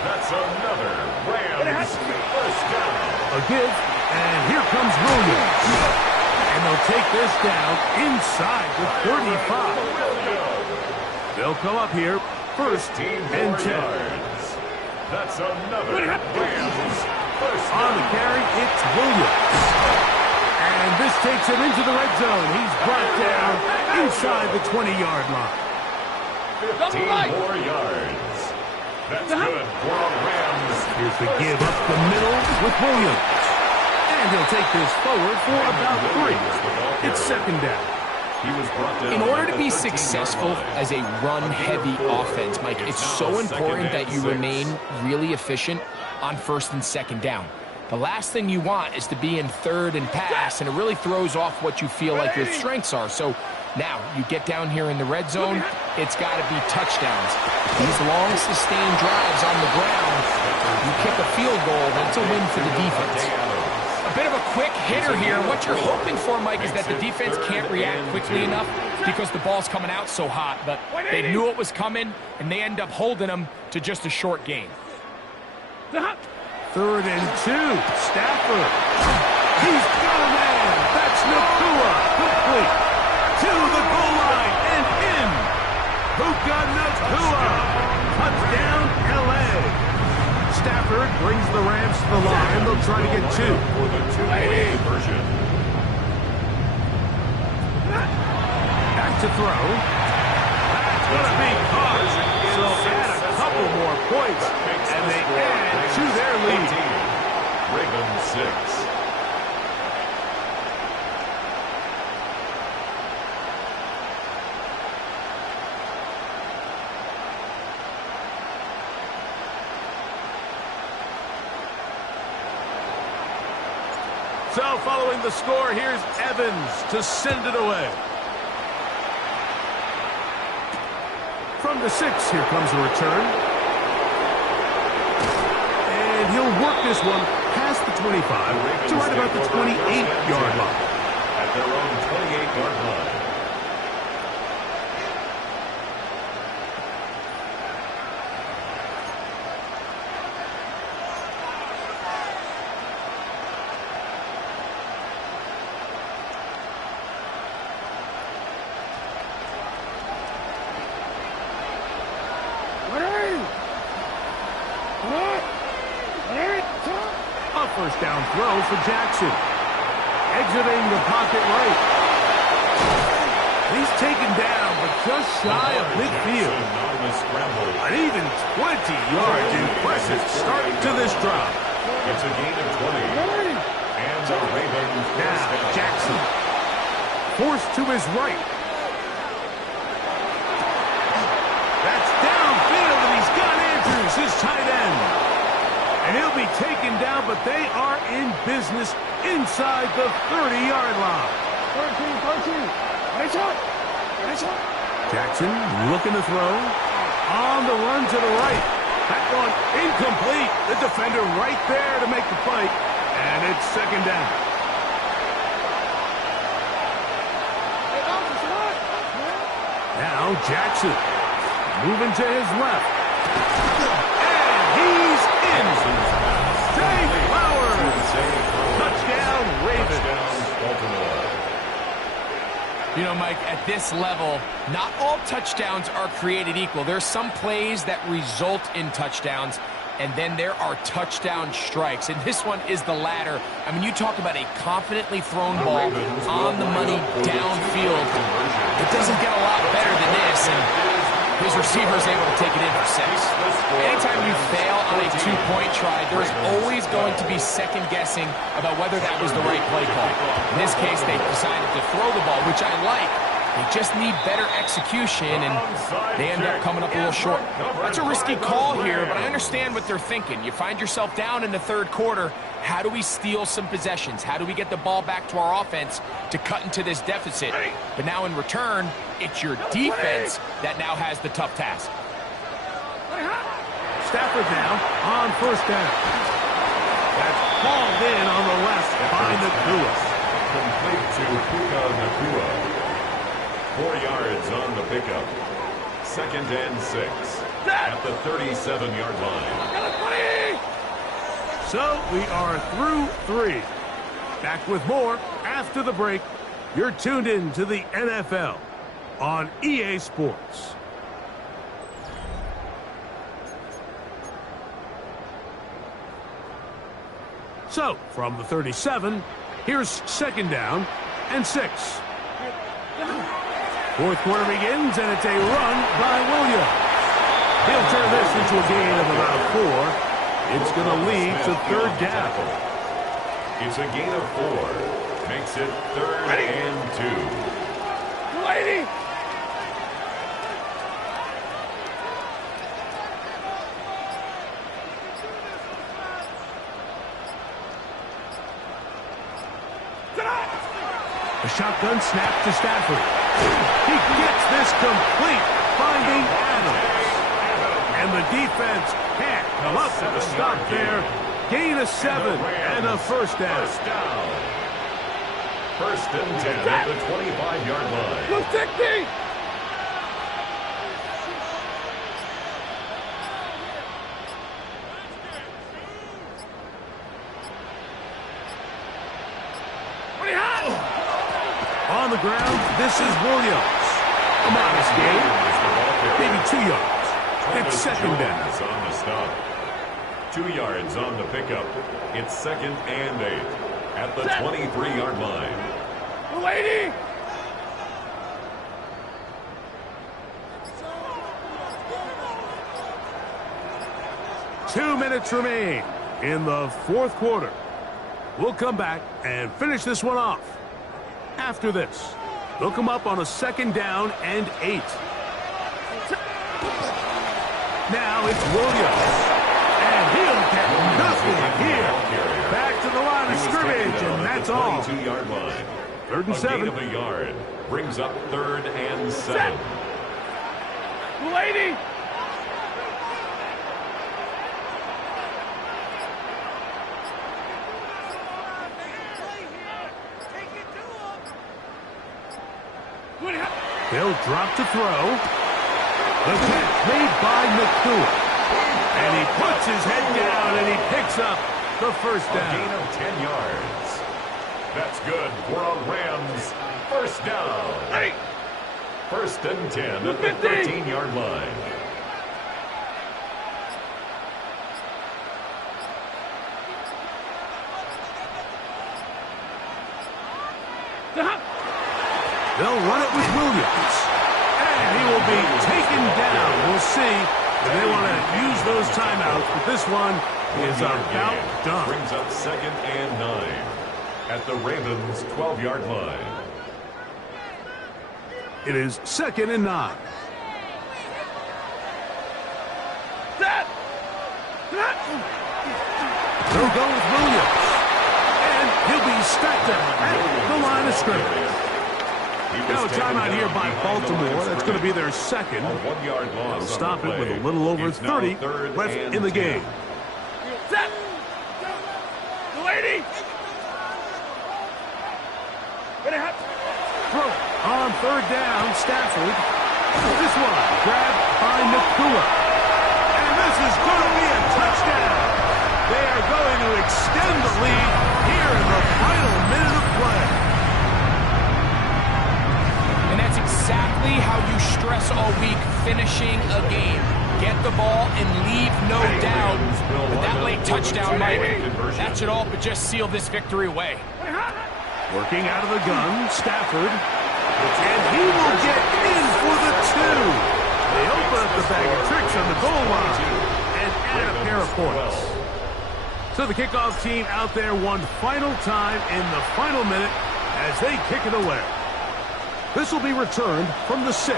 That's another Rams 1st down. A give, and here comes Williams. And they'll take this down inside the 35. They'll come up here 1st and 10. Yards. That's another Rams 1st down. On the carry, it's Williams. And this takes him into the red zone. He's brought down inside the 20-yard line. 15 more yards. That's good for a Rams. Here's the give up the middle with Williams. And he'll take this forward for about 3. It's 2nd down. In order to be successful as a run-heavy offense, Mike, it's so important that you remain really efficient on 1st and 2nd down. The last thing you want is to be in third and pass, and it really throws off what you feel like your strengths are. So now you get down here in the red zone, it's got to be touchdowns. These long, sustained drives on the ground, you kick a field goal, that's a win for the defense. A bit of a quick hitter here. What you're hoping for, Mike, is that the defense can't react quickly enough because the ball's coming out so hot. But they knew it was coming, and they end up holding them to just a short gain. 3rd and 2. Stafford. He's got a man. That's Nakua. Complete. To the goal line and in. Puka Nakua. Touchdown, L.A. Stafford brings the Rams to the line. They'll try to get 2. For the two-point conversion. Back to throw. That's going to be caught. So add a couple more points, and they add to their lead. Ravens 6. So following the score, here's Evans to send it away. From the 6, here comes a return. And he'll work this one past the 25 to right about the 28-yard line. At their own 28-yard line. First down throw for Jackson. Exiting the pocket right. He's taken down, but just shy of midfield. An even 20-yard impressive start to this drive. It's a gain of 20. And the Ravens. Now Jackson. Forced to his right. That's downfield, and he's got Andrews, his tight end. And he'll be taken down, but they are in business inside the 30-yard line. Jackson looking to throw. On the run to the right. That one incomplete. The defender right there to make the play. And it's 2nd down. Now Jackson moving to his left. And he's in. Zay Flowers. Touchdown, Ravens. You know, Mike, at this level, not all touchdowns are created equal. There's some plays that result in touchdowns, and then there are touchdown strikes. And this one is the latter. I mean, you talk about a confidently thrown ball on the money downfield. It doesn't get a lot better than this, and his receiver is able to take it in for 6. Anytime you fail on a 2-point try, there's always going to be second guessing about whether that was the right play call. In this case, they decided to throw the ball, which I like. They just need better execution, and they end up coming up a little short. That's a risky call here, but I understand what they're thinking. You find yourself down in the 3rd quarter. How do we steal some possessions? How do we get the ball back to our offense to cut into this deficit? But now in return, it's your defense that now has the tough task. Stafford now on 1st down. That's hauled in on the left by Nakua. Complete to Puka Nakua. 4 yards on the pickup. 2nd and 6 at the 37-yard line. So we are through 3. Back with more after the break. You're tuned in to the NFL on EA Sports. So, from the 37, here's 2nd down and 6. 4th quarter begins, and it's a run by Williams. He'll turn this into a gain of about 4. It's going to lead to 3rd down. It's a gain of 4. Makes it 3rd and 2. Lady! A shotgun snap to Stafford. He gets this complete, finding Adams. And the defense can't come up with a stop there. Gain of 7 and a first down. First and 10 at the 25-yard line. Blue 60! On the ground, this is Williams. A modest gain. Maybe 2 yards. It's second down. On the stop. 2 yards on the pickup. It's second and 8 at the 23-yard line. Waiting! Two minutes remain in the fourth quarter. We'll come back and finish this one off. After this, they'll come up on a second down and 8. Now it's Williams. And he'll get nothing here. Back to the line of scrimmage, and that's all. 22-yard line. Third and 7. A gain of a yard brings up third and 7. Lady! They'll drop to throw. The catch made by McCool. And he puts his head down and he picks up the first down. A gain of 10 yards. That's good for a Rams first down. Hey. First and 10 at the 13-yard line. They'll run it with Williams. And he will be taken down. We'll see if they want to use those timeouts, but this one is about done. Brings up second and 9 at the Ravens' 12-yard line. It is second and 9. They'll go with Williams. And he'll be stacked up at the line of scrimmage. Now a timeout here by Baltimore. That's going to be their second. They'll stop it with a little over 30 left in the game. Set! Lady! Throw on third down, Stafford. This one grabbed by Nakua. And this is going to be a touchdown. They are going to extend the lead here in the final minute of play. And that's exactly how you stress all week finishing a game. Get the ball and leave no doubt. But that late touchdown might that should all but just seal this victory away. Working out of the gun, Stafford. And he will get in for the 2. They open up the bag of tricks on the goal line and add a pair of points. So the kickoff team out there one final time in the final minute as they kick it away. This will be returned from the 6.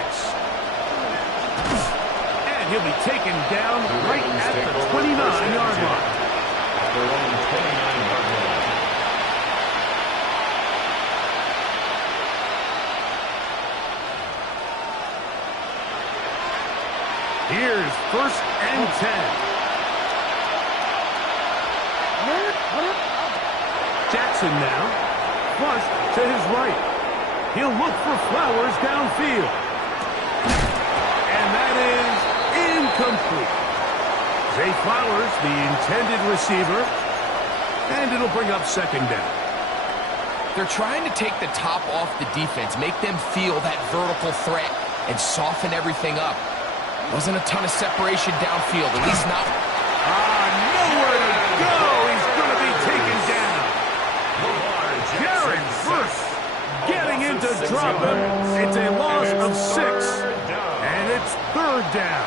And he'll be taken down right at the 29-yard line. Their own 29-yard line. Here's first and 10. Jackson now. Flush to his right. He'll look for Flowers downfield. And that is incomplete. Zay Flowers, the intended receiver. And it'll bring up second down. They're trying to take the top off the defense, make them feel that vertical threat, and soften everything up. Wasn't a ton of separation downfield, at least not. Nowhere to go. He's going to be taken down. Garrett first getting into dropping. It's a loss of 6, and it's third down.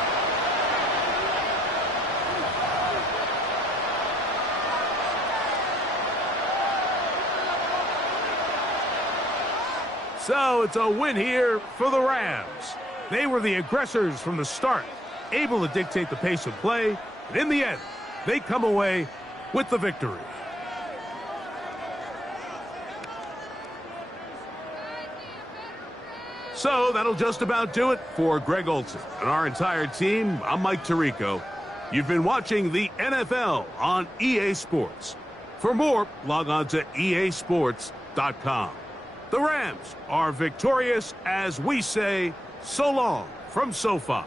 So it's a win here for the Rams. They were the aggressors from the start, able to dictate the pace of play, and in the end, they come away with the victory. So that'll just about do it for Greg Olsen and our entire team. I'm Mike Tirico. You've been watching the NFL on EA Sports. For more, log on to easports.com. The Rams are victorious as we say so long from SoFi.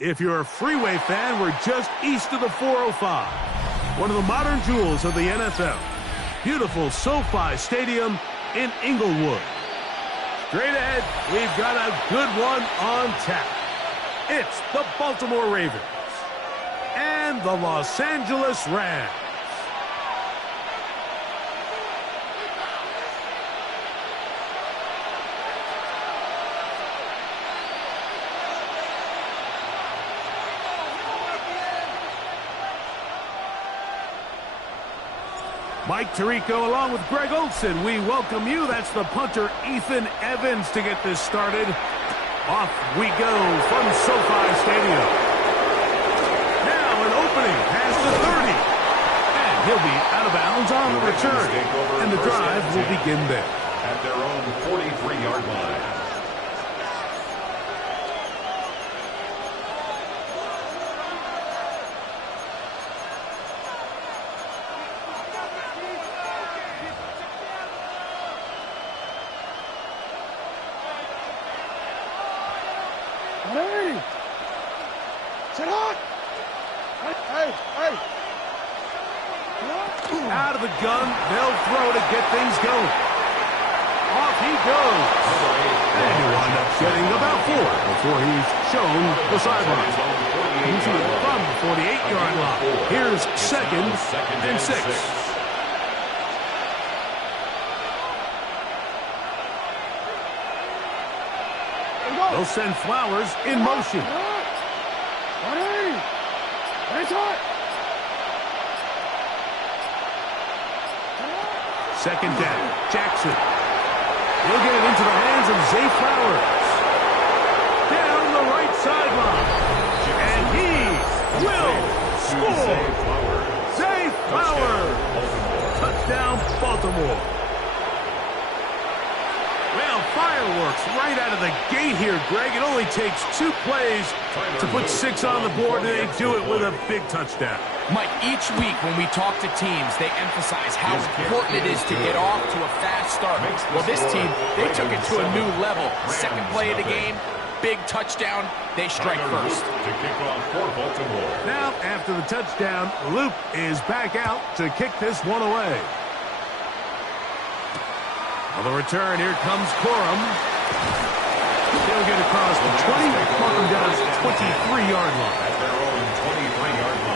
If you're a Freeway fan, we're just east of the 405, one of the modern jewels of the NFL. Beautiful SoFi Stadium in Inglewood. Straight ahead, we've got a good one on tap. It's the Baltimore Ravens and the Los Angeles Rams. Mike Tirico along with Greg Olsen. We welcome you. That's the punter, Ethan Evans, to get this started. Off we go from SoFi Stadium. Now an opening past the 30. And he'll be out of bounds on the return. And the drive will begin there. At their own 43-yard line. Hey! Sit on! Hey! Out of the gun, they'll throw to get things going. Off he goes. And he'll wind up getting about 4 before he's shown the sideline. Using it from the 48-yard line. Here's 2nd and 6. They'll send Flowers in motion. Second down, Jackson. He'll get it into the hands of Zay Flowers. Down the right sideline. And he will score. Zay Flowers. Touchdown, Baltimore. Well, fireworks right out of the gate here, Greg. It only takes 2 plays to put 6 on the board, and they do it with a big touchdown. Mike, each week when we talk to teams, they emphasize how important it is to get off to a fast start. Well, this team, they took it to a new level. Second play of the game, big touchdown, they strike first. To kick off for Baltimore. Now, after the touchdown, Luke is back out to kick this one away. On the return, here comes Corum. He'll get across the 20, mark him down at the 23-yard line. At their own 23-yard line.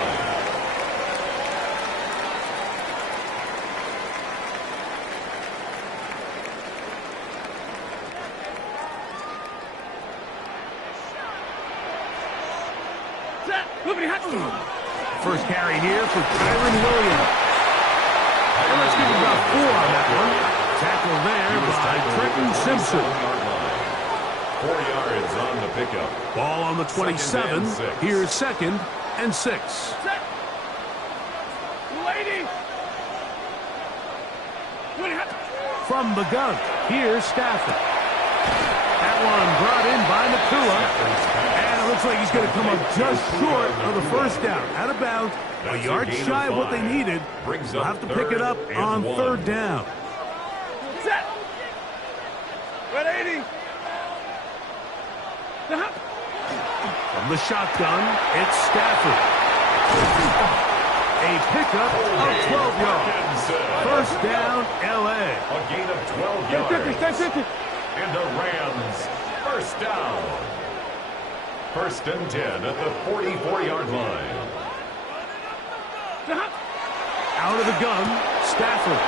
First carry here for Kyron Williams. And let's give him about 4 on that one. Tackle there by Trenton Simpson. 4 yards on the pickup. Ball on the 27. Here's 2nd and 6. From the gun, here's Stafford. That one brought in by Nakua. And it looks like he's going to come up just short of the first down. Out of bounds, a yard shy of what they needed. They'll have to pick it up on 3rd down. From the shotgun, it's Stafford. A pickup of 12 yards. First down, L.A. A gain of 12 yards. And the Rams, first down. 1st and 10 at the 44-yard line. Out of the gun, Stafford.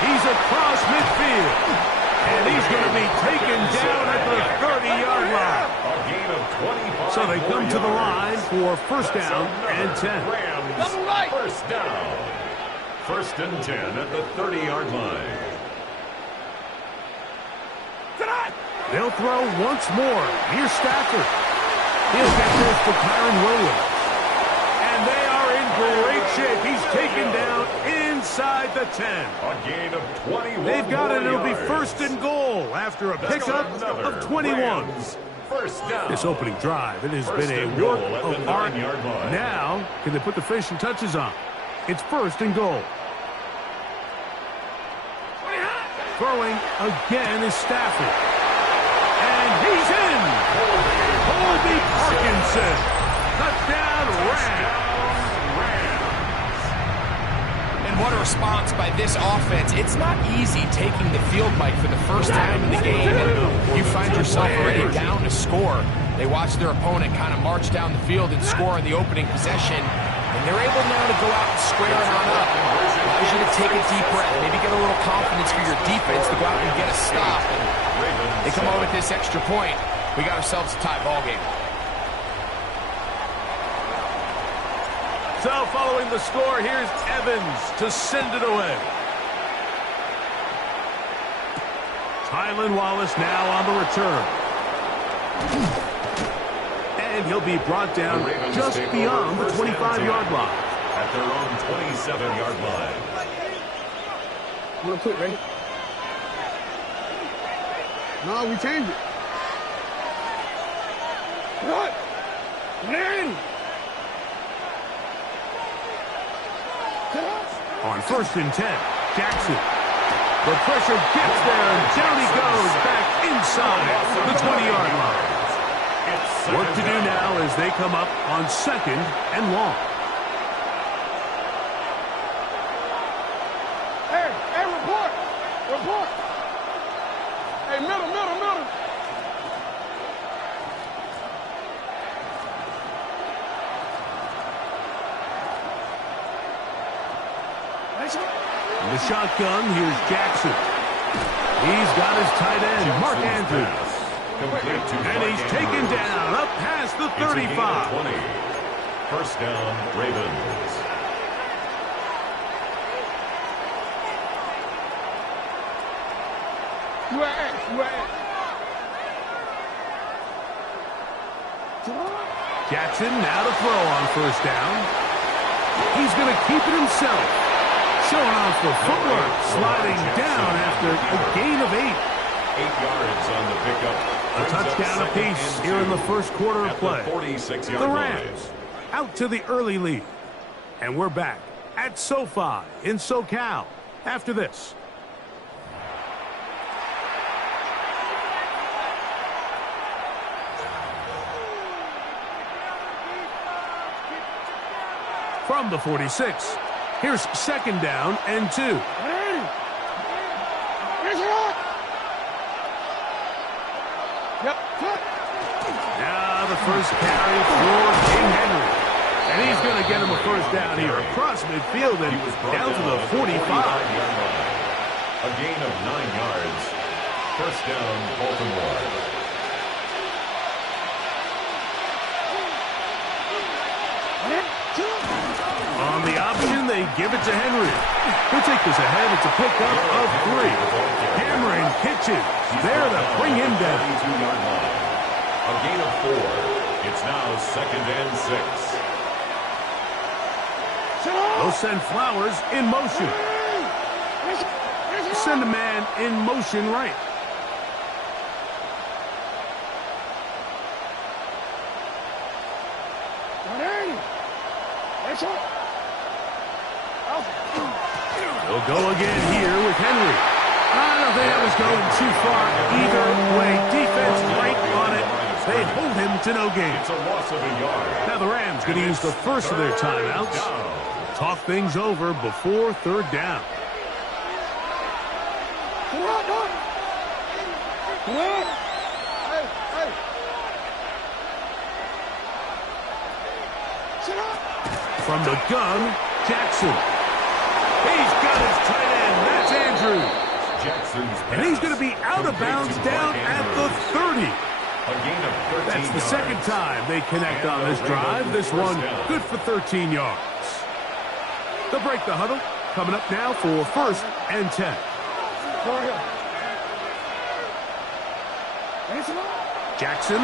He's across midfield. And he's going to be taken down at the 30-yard line. A gain of 25. So they come to the line for first down and 10. Rams, first down. 1st and 10 at the 30-yard line. They'll throw once more. Here's Stafford. He'll get this for Kyron Williams. And they are in great shape. He's taken down inside the 10. A gain of 21. They've got it. It'll be yards. 1st and goal after a pickup of 21. Rams, first down. This opening drive, it has First been and a work goal at of the art. 9-yard line. Now, can they put the finishing touches on? It's 1st and goal. Throwing again is Stafford. And he's in. Colby Parkinson. Touchdown, Rams. And what a response by this offense. It's not easy taking the field, Mike, for the first time in the game. And you find yourself already down to score. They watch their opponent kind of march down the field and score in the opening possession. And they're able now to go out and square it on up. Allows you to take a deep breath, maybe get a little confidence for your defense to go out and get a stop. And they come out with this extra point. We got ourselves a tie ball game. So following the score, here's Evans to send it away. Tylan Wallace now on the return. And he'll be brought down just beyond the 25-yard line. At their own 27-yard line. Want to put ready? No, we changed it. What? Man! On 1st and 10, Jackson. The pressure gets there, and down he goes back inside the 20-yard line. they come up on 2nd and long. Hey, report. Report. Hey, middle. In the shotgun, here's Jackson. He's got his tight end, Mark Andrews. And he's taken down up past the 35. 20. First down, Ravens. Jackson now to throw on first down. He's going to keep it himself. Showing off the footwork, sliding down after a gain of 8. 8 yards on the pickup. A touchdown apiece here in the first quarter of play. 46-yard The Rams out to the early lead. And we're back at SoFi in SoCal after this. From the 46, here's 2nd down and 2. Now the first carry for King Henry. And he's going to get him a first down here across midfield and down to the 45. A gain of 9 yards. First down, Baltimore. On the option, they give it to Henry. He'll take this ahead. It's a pickup of 3. Cameron pitches there to bring him down. A gain of 4. It's now 2nd and 6. They'll send Flowers in motion. Send a man in motion right. They'll go again here with Henry. I don't think that was going too far either way. Defense right on it. They hold him to no gain. It's a loss of a yard. Now the Rams going to use the first of their timeouts. Talk things over before 3rd down. From the gun, Jackson. He's got his tight end. That's Andrews. And he's going to be out of bounds down at the 30. That's the 2nd time they connect on this drive. This one good for 13 yards. They'll break the huddle. Coming up now for 1st and 10. Jackson.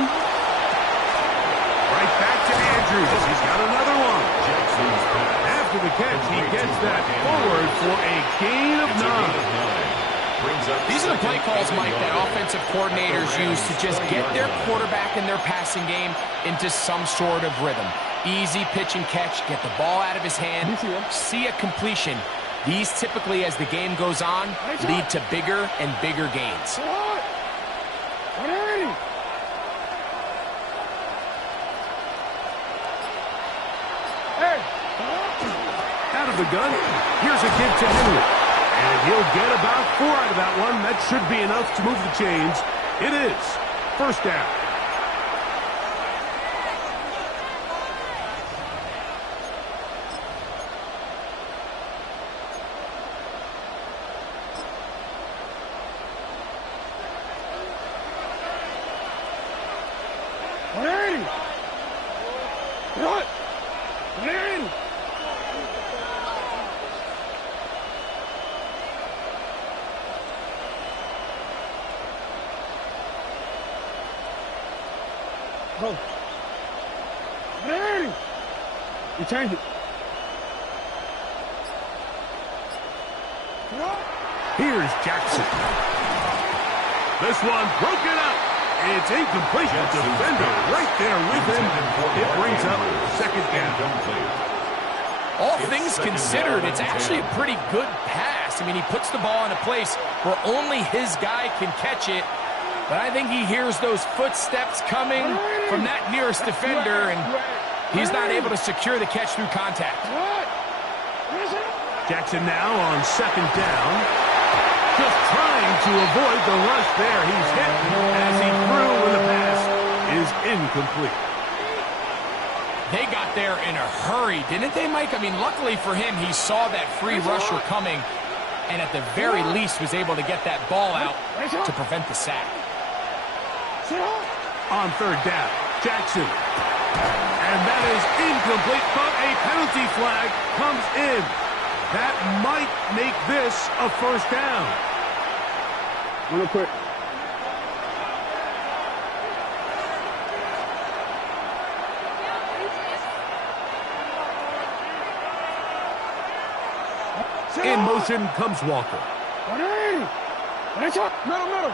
Right back to Andrews. He's got another one. After the catch, he gets that forward for a gain of 9. These are the play calls, Mike, that offensive coordinators use to just get their quarterback and their passing game into some sort of rhythm. Easy pitch and catch, get the ball out of his hand, see a completion. These typically, as the game goes on, lead to bigger and bigger gains. Out of the gun, here's a give to Henry. And he'll get about 4 out of that one. That should be enough to move the chains. It is 1st down. Go. Ready. You change it. Here's Jackson. This one broken up. It's incomplete. The defender right there with him. It brings up 2nd down. All things considered, it's actually a pretty good pass. I mean, he puts the ball in a place where only his guy can catch it. But I think he hears those footsteps coming from that nearest defender, and he's not able to secure the catch through contact. Jackson now on second down. Just trying to avoid the rush there. He's hit as he threw when the pass is incomplete. They got there in a hurry, didn't they, Mike? I mean, luckily for him, he saw that free rusher coming, and at the very least was able to get that ball out to prevent the sack. On third down, Jackson. And that is incomplete, but a penalty flag comes in. That might make this a first down. Real quick. In motion comes Walker. Middle.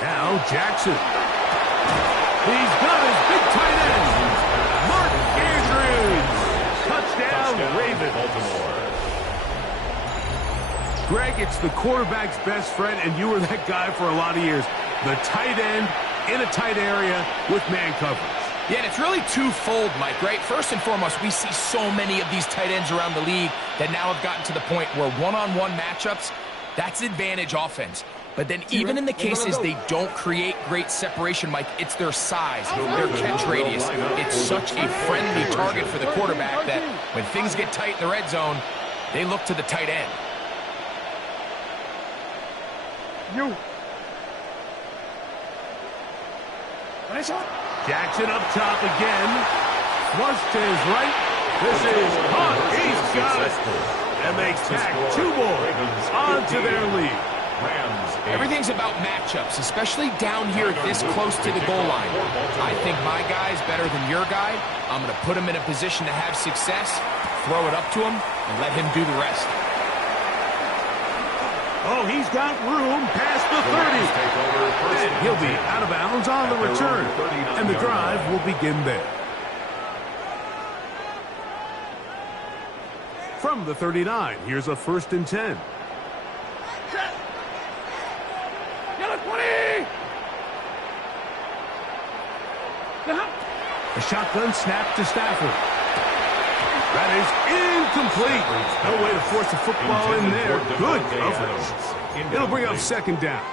Now Jackson. He's got his big tight end. Mark Andrews. Touchdown, Ravens. Baltimore. Greg, it's the quarterback's best friend, and you were that guy for a lot of years. The tight end in a tight area with man coverage. Yeah, and it's really twofold, Mike, right? First and foremost, we see so many of these tight ends around the league that now have gotten to the point where one-on-one matchups, that's advantage offense. But then even in the cases they don't create great separation, Mike, it's their size, their catch radius. It's such a friendly target for the quarterback that when things get tight in the red zone, they look to the tight end. Jackson up top again. Flush to his right. This is caught. He's got it. And they tack two more onto their lead. Everything's about matchups, especially down here this close to the goal line. I think my guy's better than your guy. I'm going to put him in a position to have success, throw it up to him, and let him do the rest. Oh, he's got room past the 30. And he'll be out of bounds on the return. And the drive will begin there. From the 39, here's a 1st and 10. A shotgun snap to Stafford. That is incomplete. No way to force the football in there. Good coverage. It'll bring up 2nd down.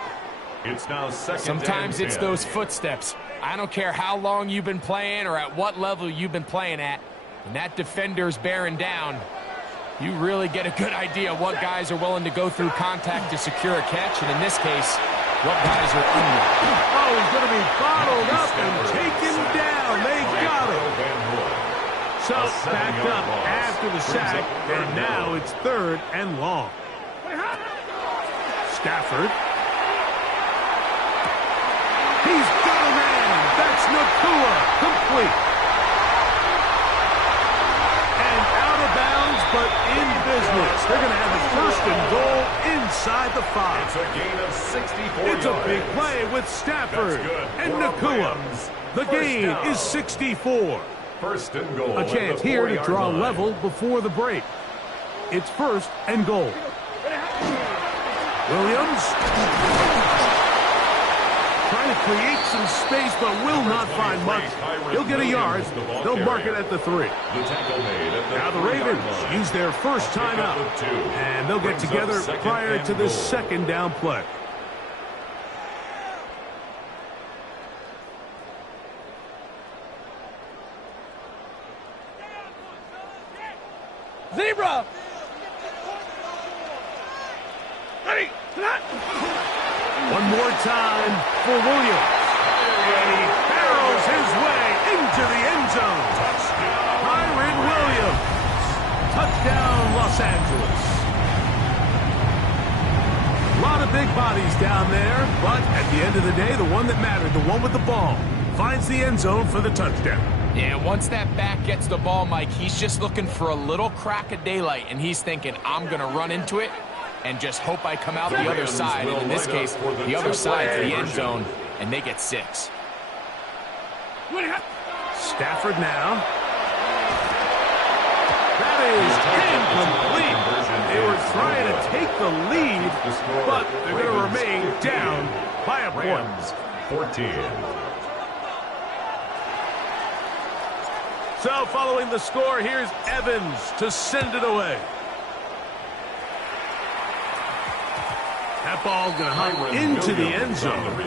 It's now 2nd. Sometimes it's those footsteps. I don't care how long you've been playing or at what level you've been playing at. When that defender's bearing down, you really get a good idea what guys are willing to go through contact to secure a catch, and in this case, what guys are under. Oh, he's going to be bottled up and taken down. They got him. So backed up after the sack, and now it's 3rd and long. Stafford. He's got a man. That's Nakua. Complete. And out of bounds, but in business. They're going to have a 1st and goal inside the 5. It's a gain of 64 It's a big play with Stafford and Nakua. The gain is 64. 1st and goal. A chance here to draw level before the break. It's 1st and goal. Williams trying to create some space, but will not find much. He'll get a yard. They'll mark it at the 3. Now the Ravens use their first timeout, and they'll get together prior to the 2nd down play. Zebra! One more time for Williams. And he barrels his way into the end zone. Kyron Williams. Touchdown, Los Angeles. A lot of big bodies down there, but at the end of the day, the one that mattered, the one with the ball, finds the end zone for the touchdown. Yeah, once that back gets the ball, Mike, he's just looking for a little crack of daylight, and he's thinking, I'm going to run into it and just hope I come out the other side. And in this case, the other side's the end zone, and they get 6. Stafford now. That is incomplete. take the lead, but they're going to remain down by a point. 14. So following the score, here's Evans to send it away. That ball going to hop into the end zone.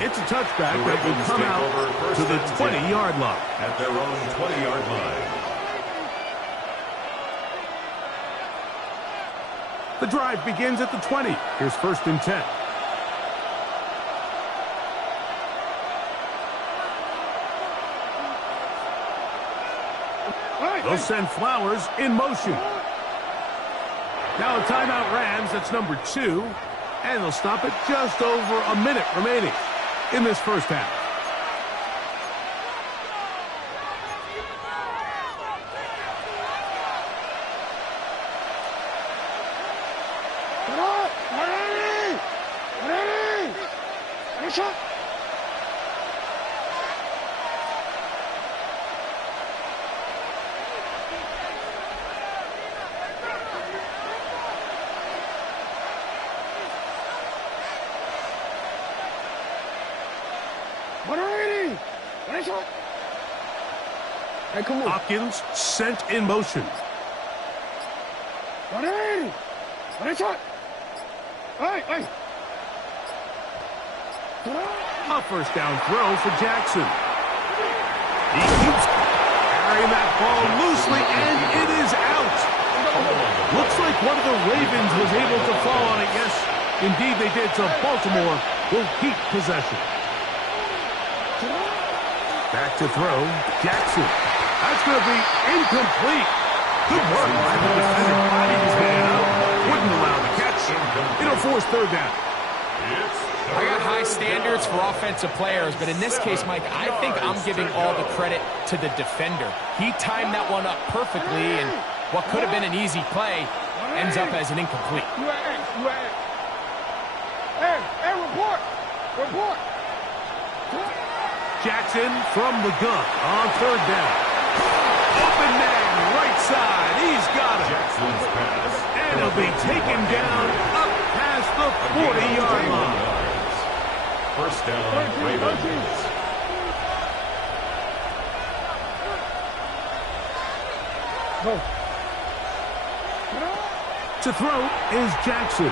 It's a touchback that will come out to the 20-yard line. At their own 20-yard line. The drive begins at the 20. Here's 1st and 10. They'll send Flowers in motion. Now a timeout Rams, that's number 2. And they'll stop it just over a minute remaining in this first half. Hopkins sent in motion. A first down throw for Jackson. He keeps carrying that ball loosely, and it is out. Looks like one of the Ravens was able to fall on it. Yes, indeed they did. So Baltimore will keep possession. Back to throw, Jackson. That's going to be incomplete. Good work by the defender. He's man out. Wouldn't allow the catch. It'll force 3rd down. I got high standards for offensive players, but in this case, Mike, I think I'm giving all the credit to the defender. He timed that one up perfectly, and what could have been an easy play ends up as an incomplete. Hey, report. Jackson from the gun on 3rd down. Open man, right side. He's got it. Jackson's pass. And he'll be taken down up past the 40-yard line. First down, Ravens. To throw is Jackson.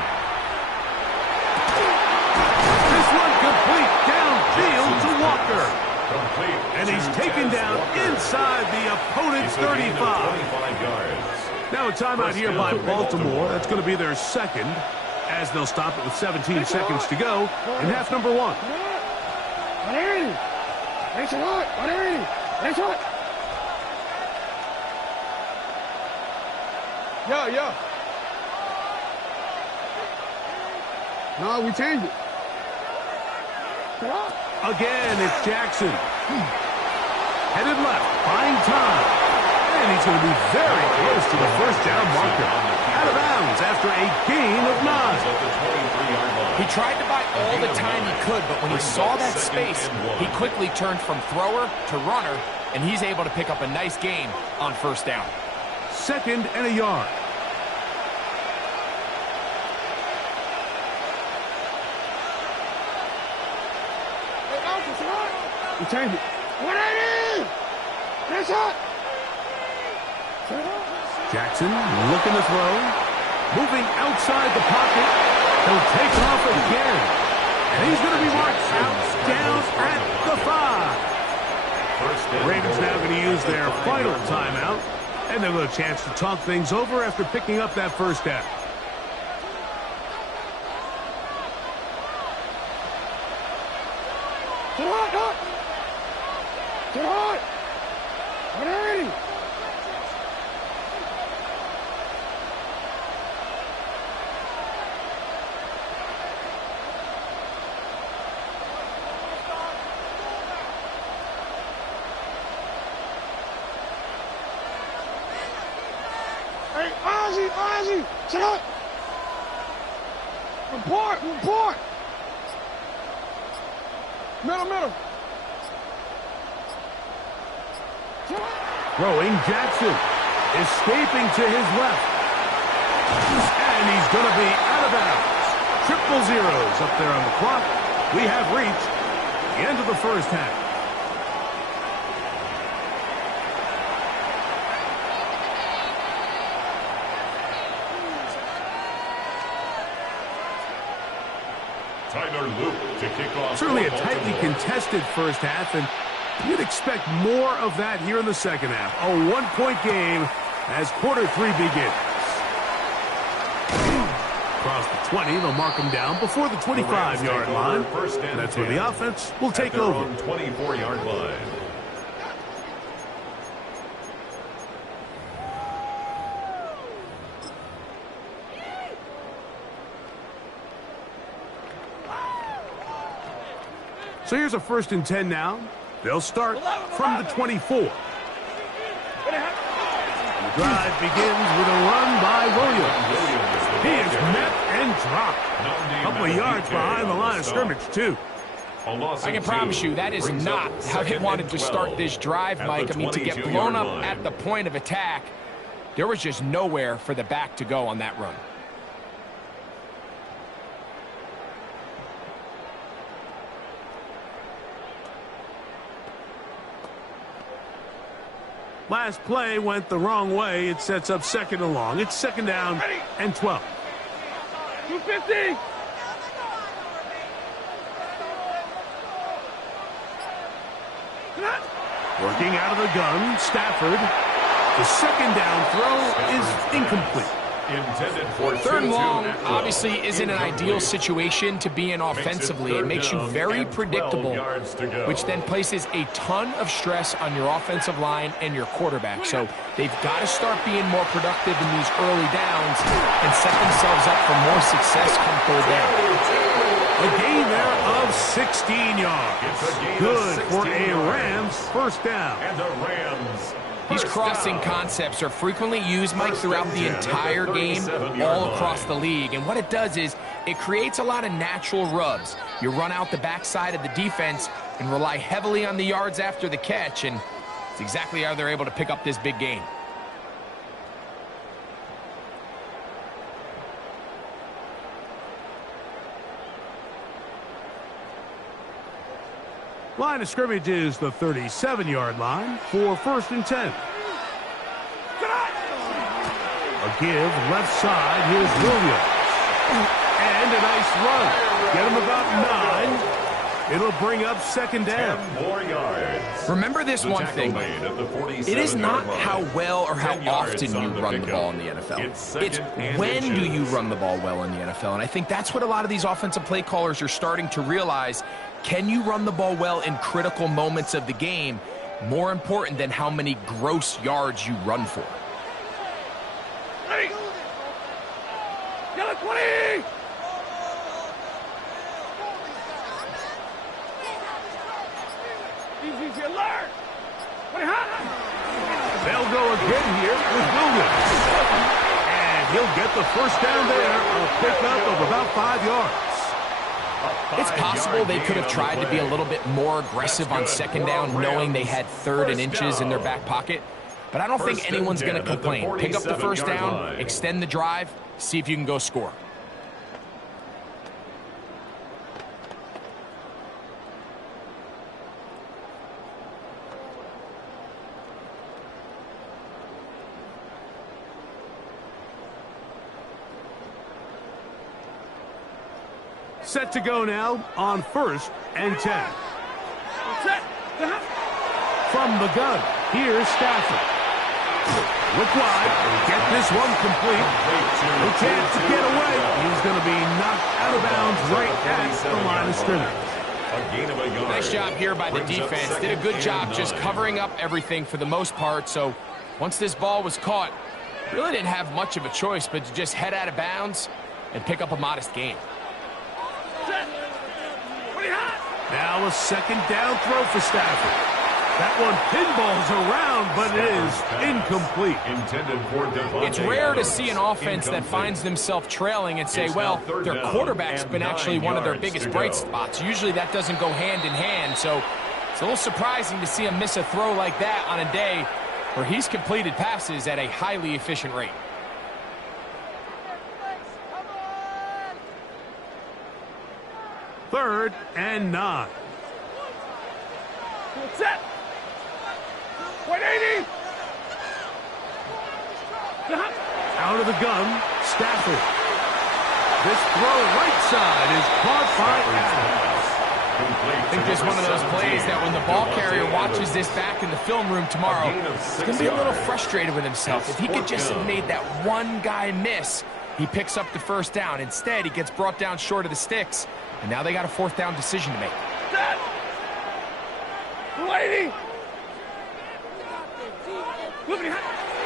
This one complete downfield to Walker. And he's taken down inside the opponent's 35. Now a timeout here by Baltimore. That's going to be their 2nd, as they'll stop it with 17 seconds to go in half number 1. Yeah. No, we changed it. Again, it's Jackson. Headed left, buying time. And he's going to be very close to the first down marker. Out of bounds after a gain of 9. He tried to buy all the time he could, but when he saw that space, he quickly turned from thrower to runner, and he's able to pick up a nice gain on first down. 2nd and a yard. We changed it. 180! That's it! Jackson looking to throw. Moving outside the pocket. He'll take off again. And he's going to be marked out down at the 5. The Ravens now going to use their final timeout. And they'll get a chance to talk things over after picking up that first down. Get hot! 180! Hey, Ozzy! Sit up! Report! Middle! Throwing Jackson. Escaping to his left. And he's going to be out of bounds. Triple zeros up there on the clock. We have reached the end of the first half. Tyler Luke to kick off. Certainly a tightly contested first half, and you'd expect more of that here in the second half. A one-point game as quarter 3 begins. Across the 20, they'll mark them down before the 25-yard line. And that's where the offense will take over. 24-yard line. So here's a 1st and 10 now. They'll start from the 24. The drive begins with a run by Williams. He is met and dropped. A couple of yards behind the line of scrimmage, too. I can promise you that is not how they wanted to start this drive, Mike. I mean, to get blown up at the point of attack, there was just nowhere for the back to go on that run. Last play went the wrong way. It sets up 2nd and long. It's 2nd down and 12. 250. Working out of the gun, Stafford. The 2nd down throw is incomplete. Intended for 3rd and long obviously isn't an ideal situation to be in offensively. It makes you very predictable, which then places a ton of stress on your offensive line and your quarterback. So they've got to start being more productive in these early downs and set themselves up for more success come 3rd down. A gain there of 16 yards. Good for a Rams 1st down. And the Rams. These crossing concepts are frequently used, Mike, throughout the entire game, all across the league. And what it does is it creates a lot of natural rubs. You run out the backside of the defense and rely heavily on the yards after the catch, and it's exactly how they're able to pick up this big gain. Line of scrimmage is the 37-yard line for 1st and 10. A give left side. Here's Williams. And a nice run. Get him about 9. It'll bring up 2nd down. 10 more yards. Remember this one thing. It is not how well or how often you run the ball in the NFL. It's when do you run the ball well in the NFL. And I think that's what a lot of these offensive play callers are starting to realize. Can you run the ball well in critical moments of the game? More important than how many gross yards you run for. Yellow 20! Easy alert! They'll go again here with Williams. And he'll get the 1st down there. A pickup of about 5 yards. It's possible they could have tried to be a little bit more aggressive on 2nd down, knowing they had 3rd and inches in their back pocket. But I don't think anyone's going to complain. Pick up the 1st down, extend the drive, see if you can go score. Set to go now on 1st and 10. From the gun, here's Stafford. Look wide, get this one complete. No chance to get away. He's going to be knocked out of bounds right at the line of scrimmage. Nice job here by the defense. Did a good job just covering up everything for the most part. So once this ball was caught, really didn't have much of a choice but to just head out of bounds and pick up a modest gain. Now a 2nd down throw for Stafford. That one pinballs around, but it is incomplete. It's rare to see an offense that finds themselves trailing and say, well, their quarterback's been actually one of their biggest bright spots. Usually that doesn't go hand in hand, so it's a little surprising to see him miss a throw like that on a day where he's completed passes at a highly efficient rate. 3rd and 9. Set. 180. Out of the gun, Stafford. This throw right side is caught by Adams. I think this is one of those plays that when the ball carrier watches this back in the film room tomorrow, he's going to be a little frustrated with himself. If he could just have made that one guy miss, he picks up the first down. Instead, he gets brought down short of the sticks, and now they got a 4th down decision to make. Lady.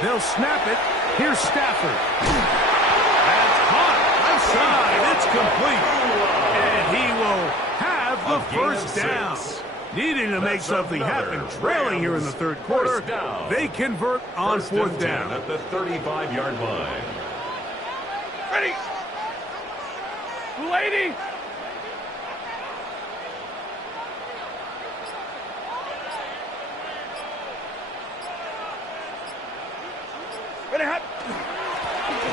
They'll snap it. Here's Stafford. That's caught. Outside. It's complete. And he will have the first down. Needing to make something happen. Trailing here in the 3rd quarter. They convert on 4th down. At the 35-yard line. Ready. Lady.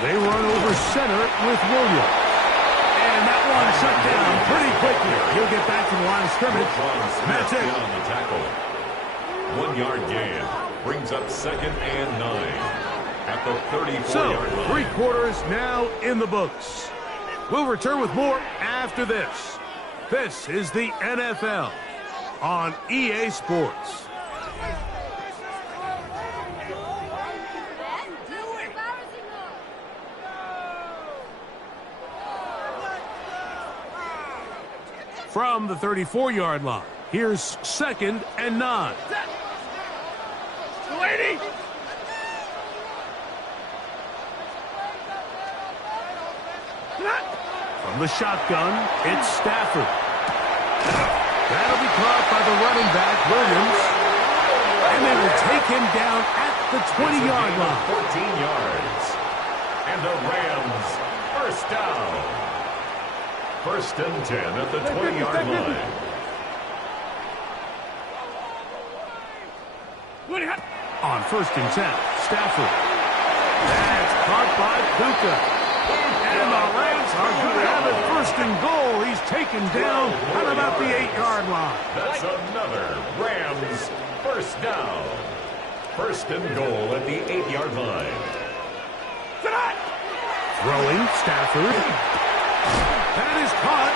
They run over center with Williams. And that one shut down pretty quickly. He'll get back to the line of scrimmage. That's it. On the tackle. 1-yard gain. Brings up 2nd and 9. At the 34-yard line. 3 quarters now in the books. We'll return with more after this. This is the NFL on EA Sports. From the 34-yard line, here's 2nd and 9. Lady. From the shotgun, it's Stafford. That'll be caught by the running back, Williams. And they will take him down at the 20-yard line. 14 yards. And the Rams first down. 1st and 10 at the 20-yard line. On 1st and 10, Stafford. That's caught by Puka. And the Rams are going to have it 1st and goal. He's taken down at about the 8-yard line. That's another Rams first down. 1st and goal at the 8-yard line. Throwing, Stafford. That is caught,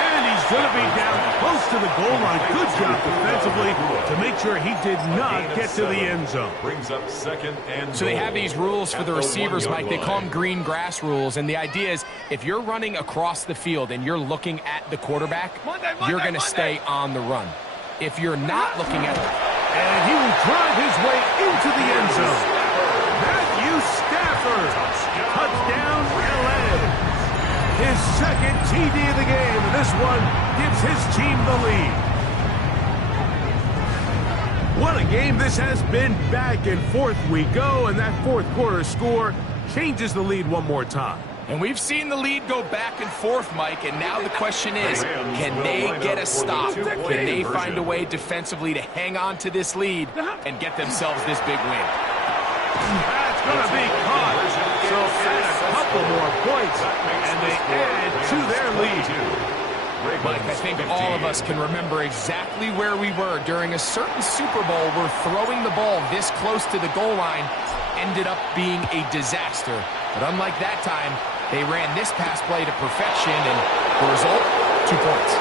and he's going to be down close to the goal line. Good job defensively to make sure he did not get to the end zone. Brings up 2nd and So they have these rules for the receivers, Mike. They call them green grass rules, and the idea is if you're running across the field and you're looking at the quarterback, you're going to stay on the run. If you're not looking at it, and he will drive his way into the end zone. Matthew Stafford, touchdown LA. His 2nd TD of the game, and this one gives his team the lead. What a game this has been. Back and forth we go, and that 4th quarter score changes the lead one more time. and we've seen the lead go back and forth, Mike, and now the question is, can they get a stop? Can they find a way defensively to hang on to this lead and get themselves this big win? That's going to be caught. So add a couple more points, and they add to their lead. Mike, I think all of us can remember exactly where we were during a certain Super Bowl where throwing the ball this close to the goal line ended up being a disaster. But unlike that time, they ran this pass play to perfection, and the result, 2 points.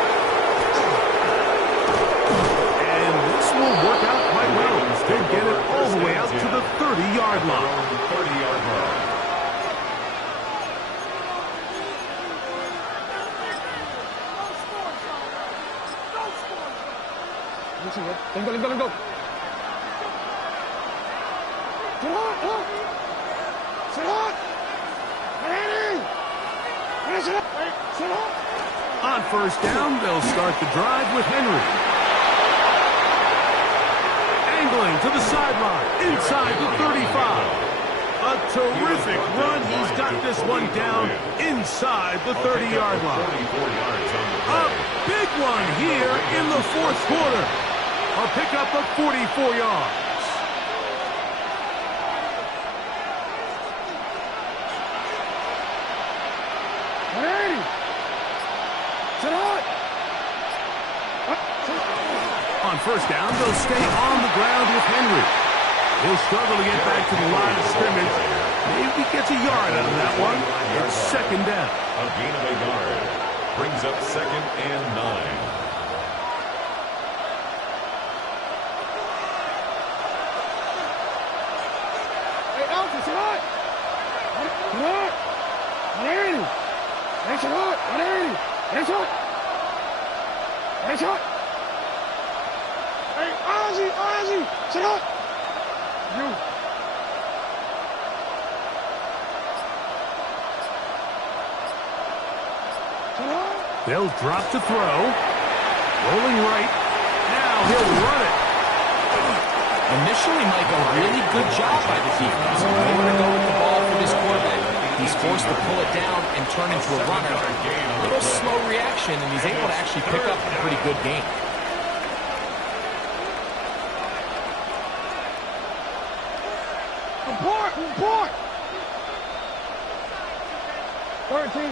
And this will work out quite well. They'll get it all the way out to the 30-yard line. 30-yard line. Let go, let go, let go. Come on, come on. Sit on. Ready. Sit up. Sit up. On first down, they'll start the drive with Henry. Angling to the sideline, inside the 35. A terrific run. He's got this one down inside the 30-yard line. A big one here in the fourth quarter. A pickup of 44 yards. Ready. Sit on. first down. They'll stay on the ground with Henry. He'll struggle to get back to the line of scrimmage. Maybe gets a yard out of that one. It's second down. A gain of a yard. Brings up 2nd and 9. Hey, Ozzy, sit up. You. They'll drop to throw. Rolling right. Now he'll run it. Initially, Mike, a really good job by the defense. Nowhere to go with the ball for this quarterback. He's forced to pull it down and turn into a runner. A little slow reaction, and he's able to actually pick up a pretty good gain. Report!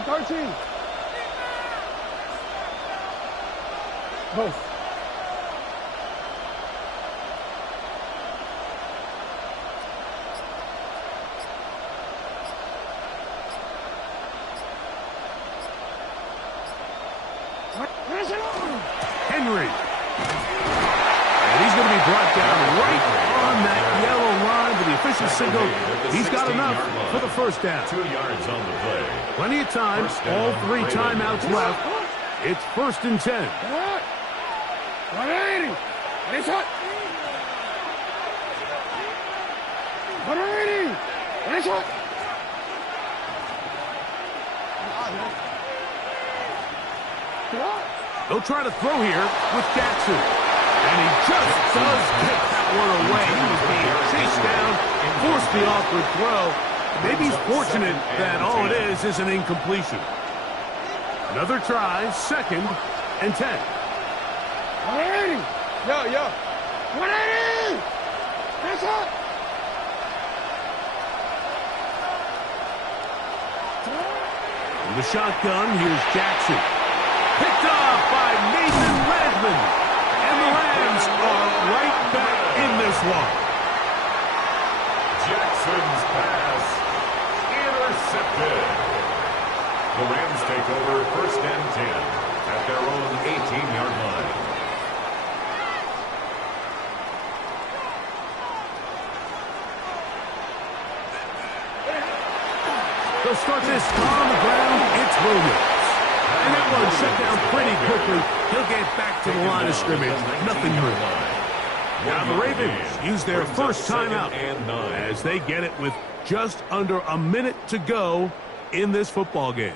13. Both. Henry. And he's going to be brought down right on that yellow line, but the official signal he's got enough for the first down. 2 yards on the play. Plenty of time, all 3 timeouts left. It's 1st and 10. 180. It's hot. 180. It's hot. They'll try to throw here with Jackson. And he just does get that one away. He was being chased down, forced the awkward throw. Maybe he's fortunate that all it is an incompletion. Another try, 2nd and 10. 180. Yo. 180. That's hot. In the shotgun, here's Jackson. Picked off by Nathan Redmond. And the Rams are right back in this one. Jackson's pass intercepted. The Rams take over 1st and 10 at their own 18-yard line. They'll start this on the ground. It's Williams. And that one shut down pretty quickly. He'll get back to the line of scrimmage. Nothing more. Now the Ravens use their first timeout as they get it with just under a minute to go in this football game.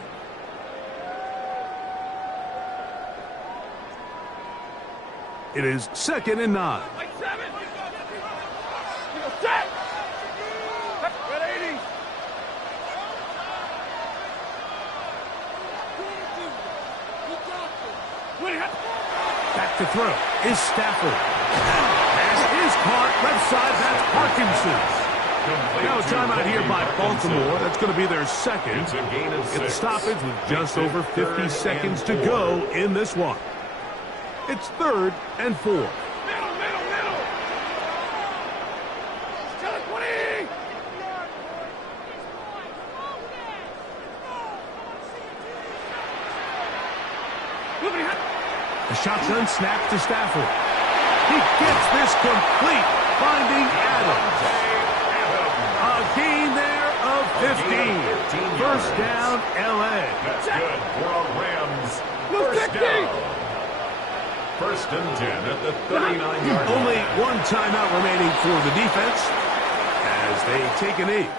It is 2nd and 9. Back to throw is Stafford. Pass is caught left side. That's Parkinson. Now a timeout here by Baltimore. That's going to be their 2nd. It's a gain of 6. It's stoppage with just over 50 seconds to go in this one. It's 3rd and 4. Middle. Still at 20. The shotgun snap to Stafford. He gets this complete, finding Adams. A gain there of 15. First down, L.A. That's good for a Rams. First down. 1st and 10 at the 39-yard line. Only one timeout remaining for the defense as they take a knee.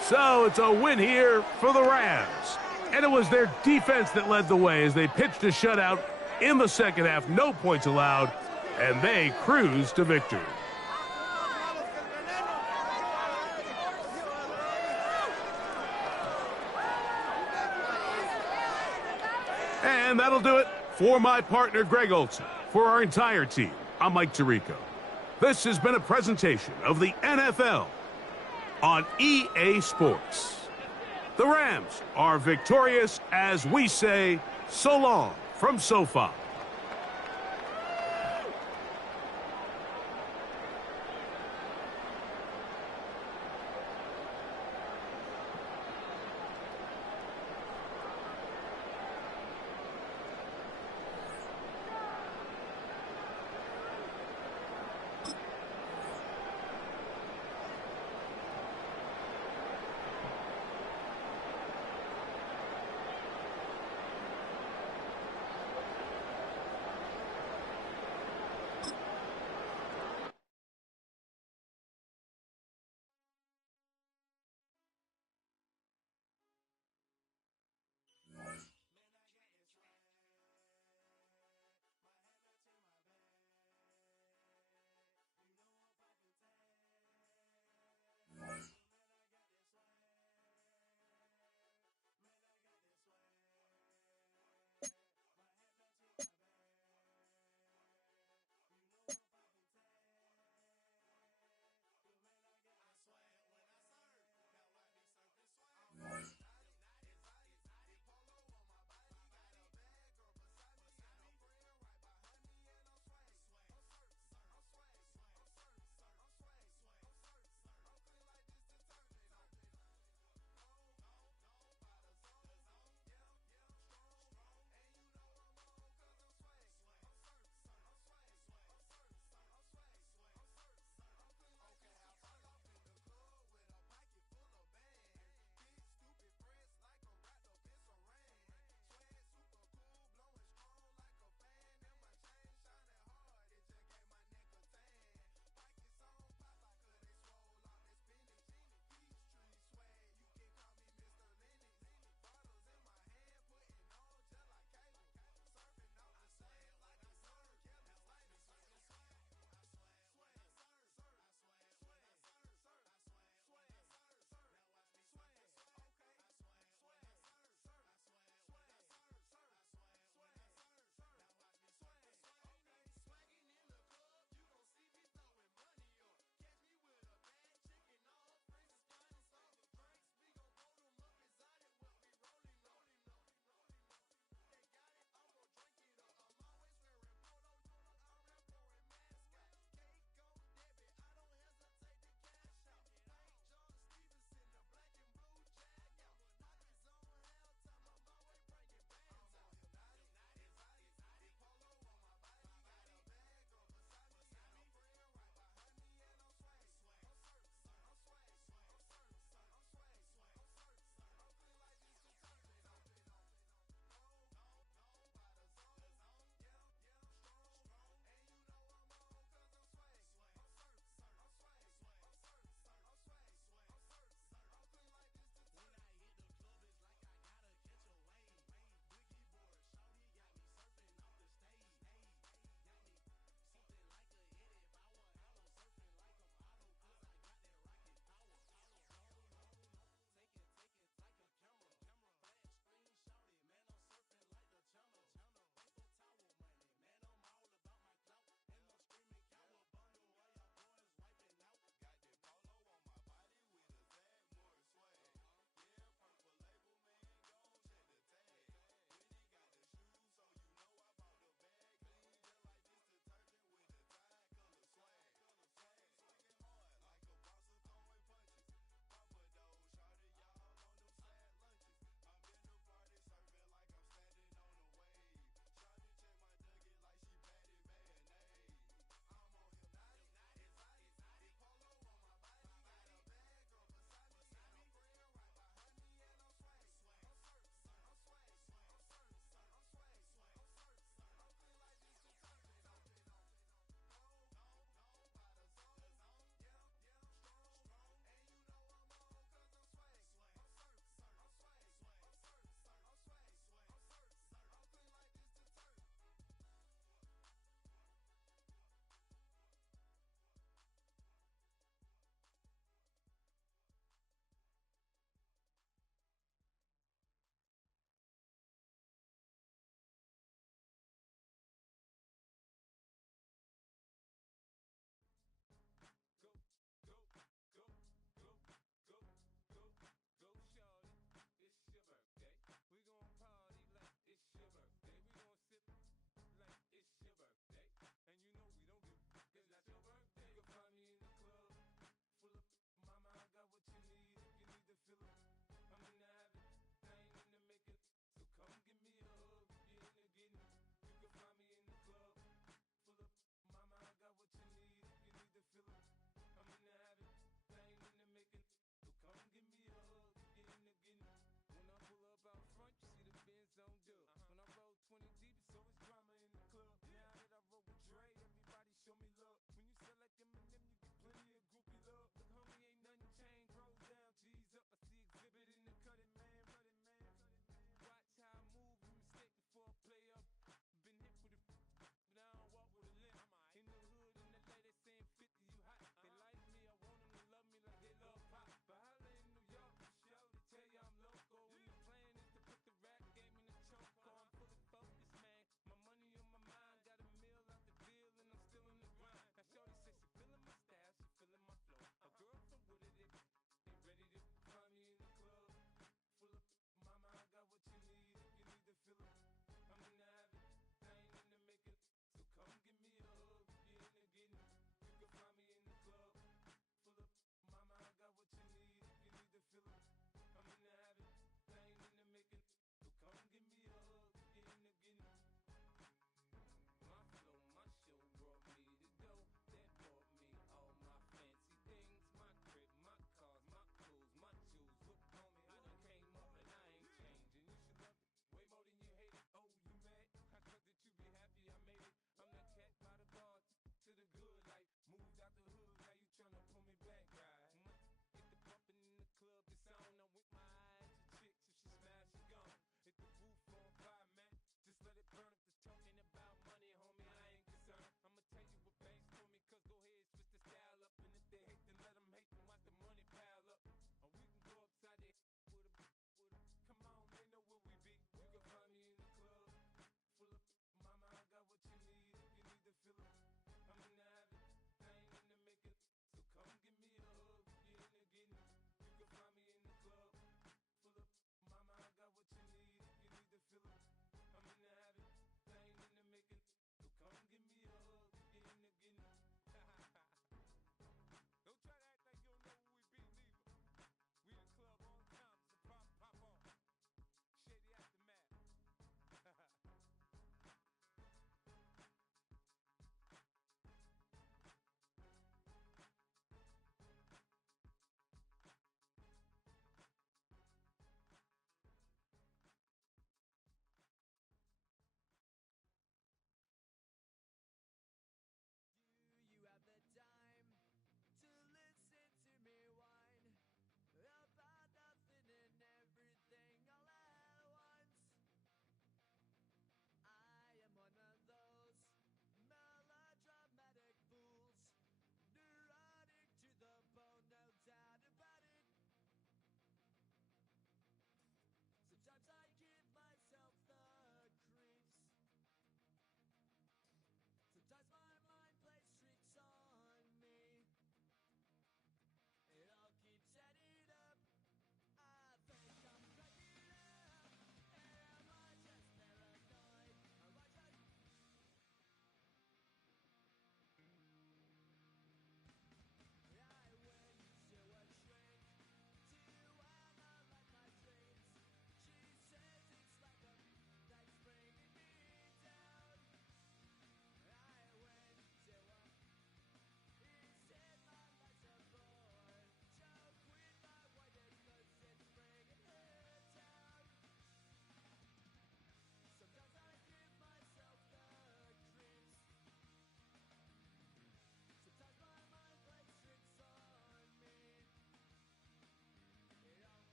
So it's a win here for the Rams. And it was their defense that led the way as they pitched a shutout in the second half. No points allowed, and they cruise to victory. And that'll do it for my partner, Greg Olson. For our entire team, I'm Mike Tirico. This has been a presentation of the NFL on EA Sports. The Rams are victorious as we say so long from SoFi.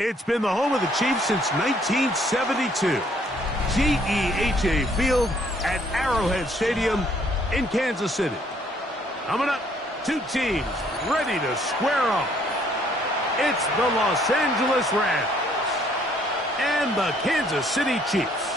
It's been the home of the Chiefs since 1972. GEHA Field at Arrowhead Stadium in Kansas City. Coming up, two teams ready to square off. It's the Los Angeles Rams and the Kansas City Chiefs.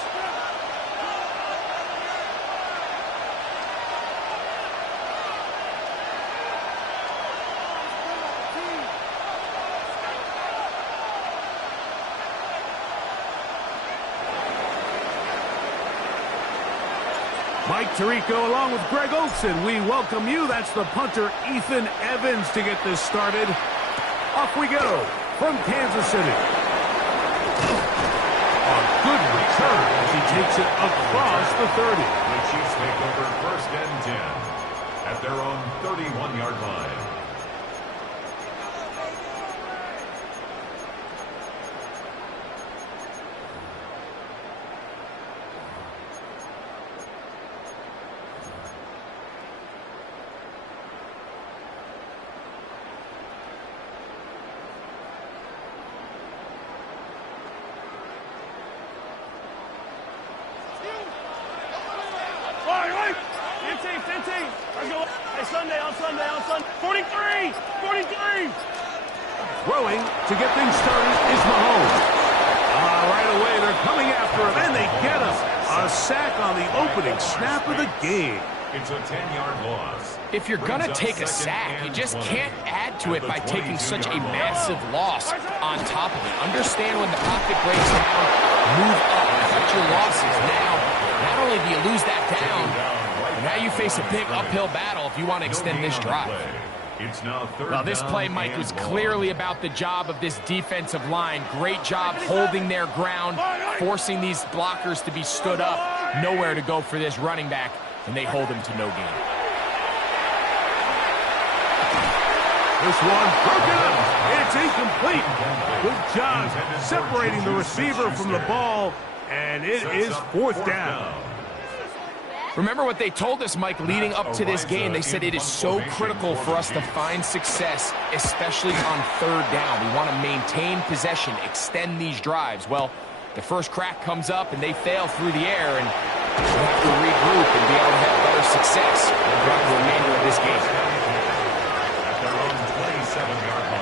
Mike Tirico along with Greg Olson. We welcome you. That's the punter, Ethan Evans, to get this started. Off we go from Kansas City. A good return as he takes it across the 30. The Chiefs take over 1st and 10 at their own 31-yard line. Throwing to get things started is Mahomes. Right away, they're coming after him, and they get him. A sack on the opening snap of the game. It's a 10-yard loss. If you're going to take a sack, you just can't add to it by taking such a massive loss on top of it. Understand when the pocket breaks down, move up, cut your losses. Now, not only do you lose that down, but now you face a big uphill battle if you want to extend this drive. Well, this play, Mike, was clearly about the job of this defensive line. Great job holding their ground, forcing these blockers to be stood up. Nowhere to go for this running back, and they hold him to no gain. This one broken up. It's incomplete. Good job separating the receiver from the ball, and it is 4th down. Remember what they told us, Mike, leading up to this game. They said it is so critical for us to find success, especially on 3rd down. We want to maintain possession, extend these drives. Well, the first crack comes up, and they fail through the air, and we'll have to regroup and be able to have better success throughout the remainder of this game. At their own 27-yard line.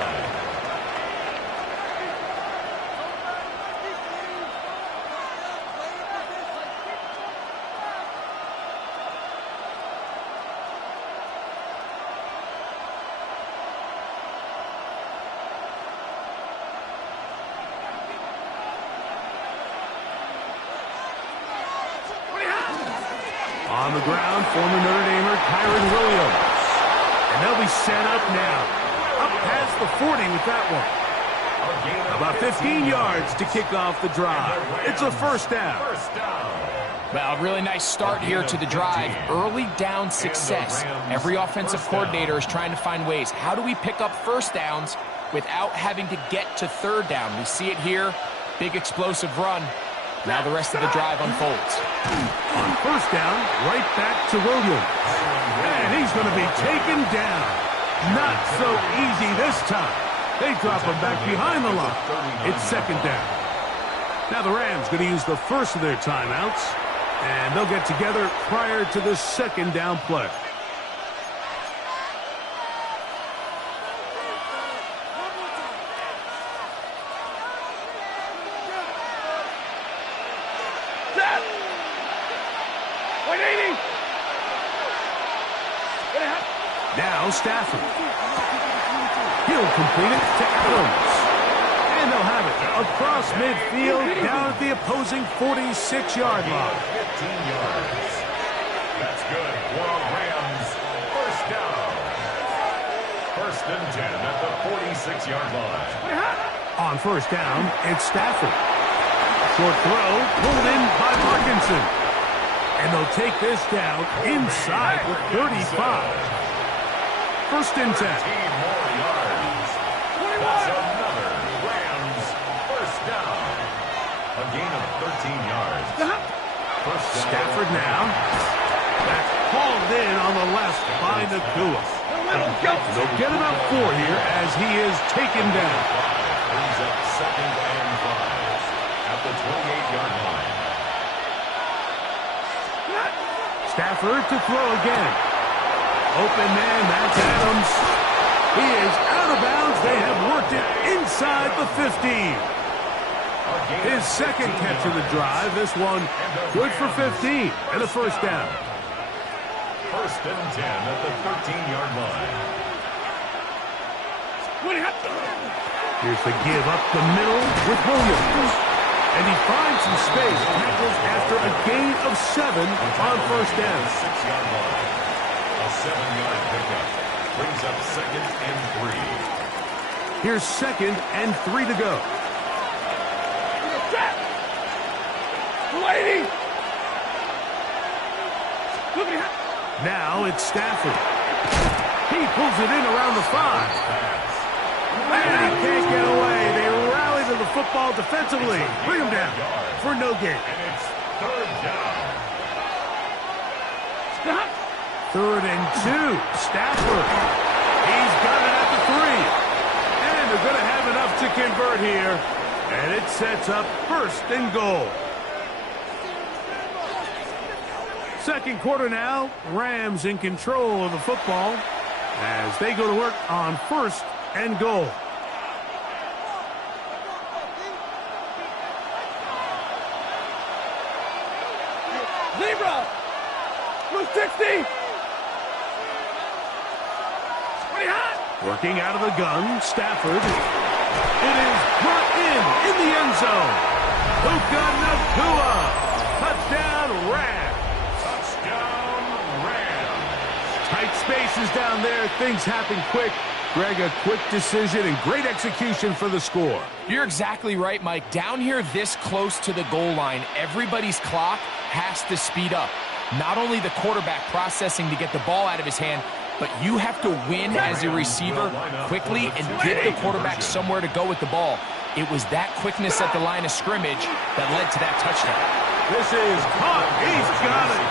On the ground, former Notre Damer Kyron Williams. And they'll be set up now. Up past the 40 with that one. About 15 yards to kick off the drive. It's a 1st down. Well, a really nice start here to the drive. Early down success. Every offensive coordinator is trying to find ways. How do we pick up 1st downs without having to get to 3rd down? We see it here. Big explosive run. Now the rest of the drive unfolds. On 1st down, right back to Williams. And he's going to be taken down. Not so easy this time. They drop him back behind the line. It's 2nd down. Now the Rams going to use the first of their timeouts. And they'll get together prior to the 2nd down play. Now Stafford. He'll complete it to Adams. And they'll have it across midfield down at the opposing 46-yard line. 15 yards. That's good for a Rams 1st down. 1st and 10 at the 46-yard line. On 1st down, it's Stafford. Short throw pulled in by Parkinson. And they'll take this down inside the 35. 1st and 10. 13 more yards. That's another Rams 1st down. A gain of 13 yards. Stafford now. That's hauled in on the left by Nakua. They'll get about 4 here as he is taken down. brings up 2nd and 5 at the 28-yard line. Stafford to throw again. Open man, that's Adams. He is out of bounds. They have worked it inside the 15. His second catch of the drive. This one good for 15 and a first down. 1st and 10 at the 13-yard line. Here's the give up the middle with Williams. And he finds some space. Tackles after a gain of 7 on first down. 6-yard line. A 7-yard pickup brings up 2nd and 3. Here's 2nd and 3 to go. Now it's Stafford. He pulls it in around the 5. And he can't get away. They rally to the football defensively. Bring him down for no gain. And it's 3rd down. 3rd and 2. Stafford. He's got it at the 3. And they're going to have enough to convert here. And it sets up 1st and goal. Second quarter now. Rams in control of the football as they go to work on 1st and goal. Zebra! Blue 60! Working out of the gun, Stafford. It is brought in the end zone. Puka Nacua. Touchdown, Rams. Touchdown, Rams. Tight spaces down there. Things happen quick. Greg, a quick decision and great execution for the score. You're exactly right, Mike. Down here this close to the goal line, everybody's clock has to speed up. Not only the quarterback processing to get the ball out of his hand, but you have to win as a receiver quickly and get the quarterback somewhere to go with the ball. It was that quickness at the line of scrimmage that led to that touchdown. This is caught. He's got it.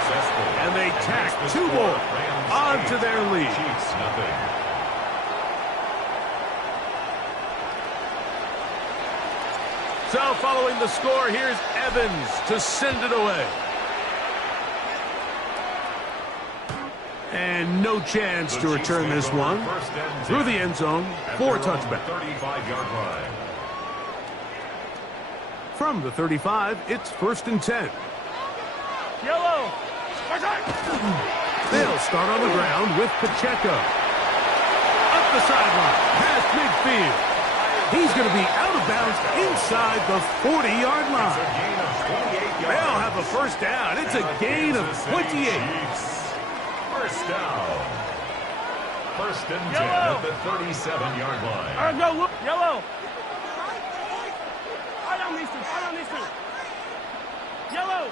And they tack 2 more onto their lead. Chiefs nothing. So following the score, here's Evans to send it away. And no chance to return this one. Through the end zone for a touchback. 35-yard line. From the 35, it's 1st and 10. Yellow! They'll start on the ground with Pacheco. Up the sideline, past midfield. He's going to be out of bounds inside the 40-yard line. They'll have a first down. It's a gain of 28. First down. 1st and 10 at the 37-yard line. No, look, yellow. I don't need to. Yellow.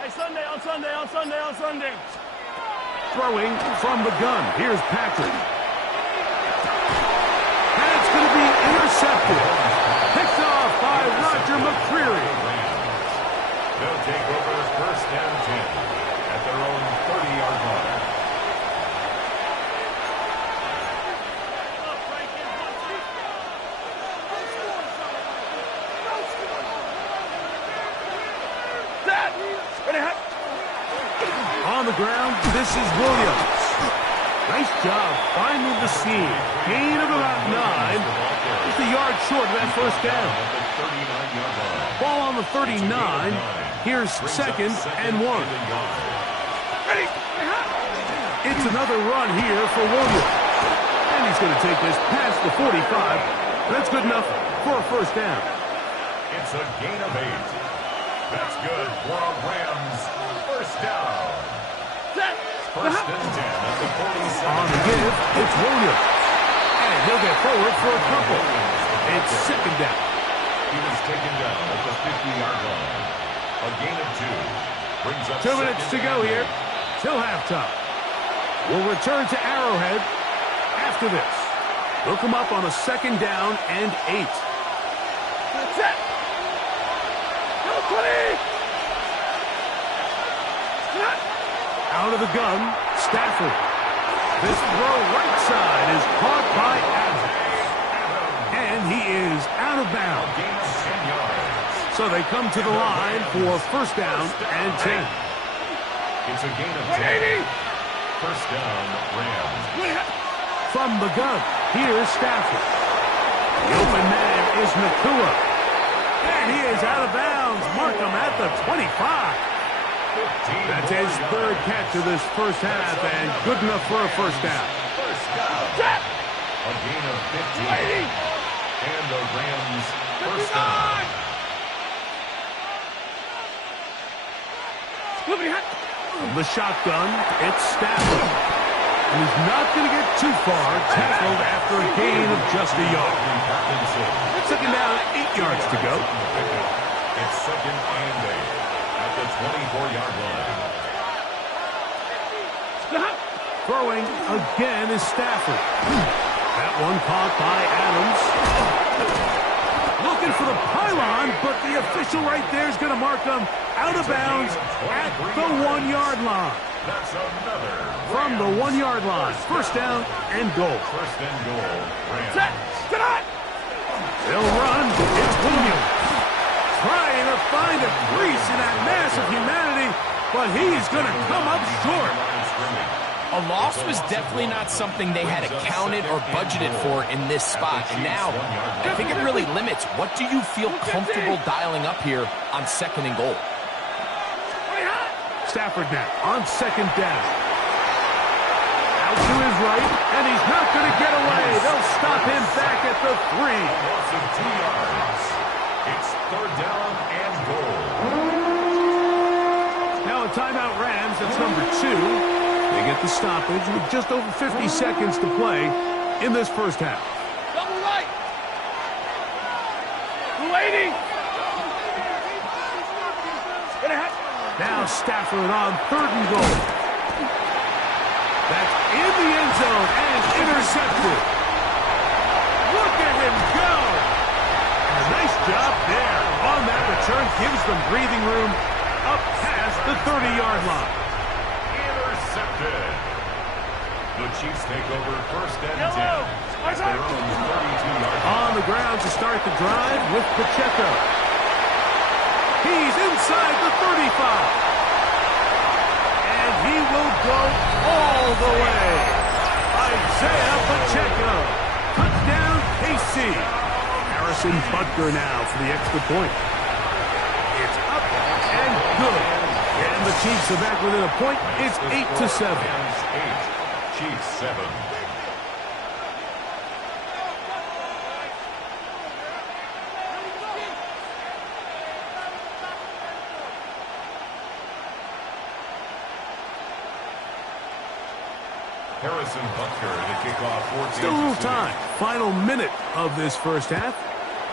Hey, on Sunday. Throwing from the gun. Here's Patrick. And it's going to be intercepted. Picked off by Roger McCreary. They'll take over 1st and 10 at their own 30-yard line. On the ground, this is Williams. Nice job finding the seam. Gain of about 9. Just a yard short of that first down. Ball on the 39. Here's 2nd and 1. It's another run here for Williams. And he's going to take this past the 45. That's good enough for a first down. It's a gain of 8. That's good for a Rams first down. 1st and 10 at the 47. On the give, it's Williams. And he'll get forward for a couple. It's 2nd down. He was taken down at the 50-yard line. A gain of 2. Brings up 2 minutes to go here till halftime. We'll return to Arrowhead after this. They'll come up on a 2nd down and 8. That's it. Go 20. Out of the gun, Stafford. This throw right side is caught by Adams. he is out of bounds. Gain of 10 yards. So they come to the line for first down and 10. It's a gain of 10. First down, Rams. From the gun, here's Stafford. The open man is Nakua. And he is out of bounds. Mark him at the 25. That's his third catch of this first half, and good enough for a first down. First down. A gain of 15. And the Rams first down. From the shotgun, it's Stafford. And he's not going to get too far, tackled after a gain of just a yard. Second down, 8 yards to go. It's second and 8 at the 24-yard line. Throwing again is Stafford. That one caught by Adams. Looking for the pylon, but the official right there is going to mark him out of bounds at the 1-yard line. That's another. From the 1-yard line, first down and goal. First and goal. Rams. They'll run. It's Williams. Trying to find a crease in that mass of humanity, but he's going to come up short. A loss was definitely not something they had accounted or budgeted for in this spot. And now, I think it really limits what do you feel comfortable dialing up here on second and goal. Stafford now on second down. Out to his right, and he's not going to get away. They'll stop him back at the 3. Loss of 2 yards. It's third down and goal. Now a timeout Rams. That's number 2. They get the stoppage with just over 50 seconds to play in this first half. Double right. 280. Now Stafford on third and goal. That's in the end zone and intercepted. Look at him go. And a nice job there on that return. Gives them breathing room up past the 30-yard line. Intercepted. The Chiefs take over first and 10. At their own 32-yard line. On the ground to start the drive with Pacheco. He's inside the 35. And he will go all the way. Isaiah Pacheco. Touchdown, KC. Harrison Butker now for the extra point. It's up and good. And the Chiefs are back within a point. It's 8-7. Rams 8, Chiefs 7. Harrison Butker to kick off 14. Still a little time. Final minute of this first half.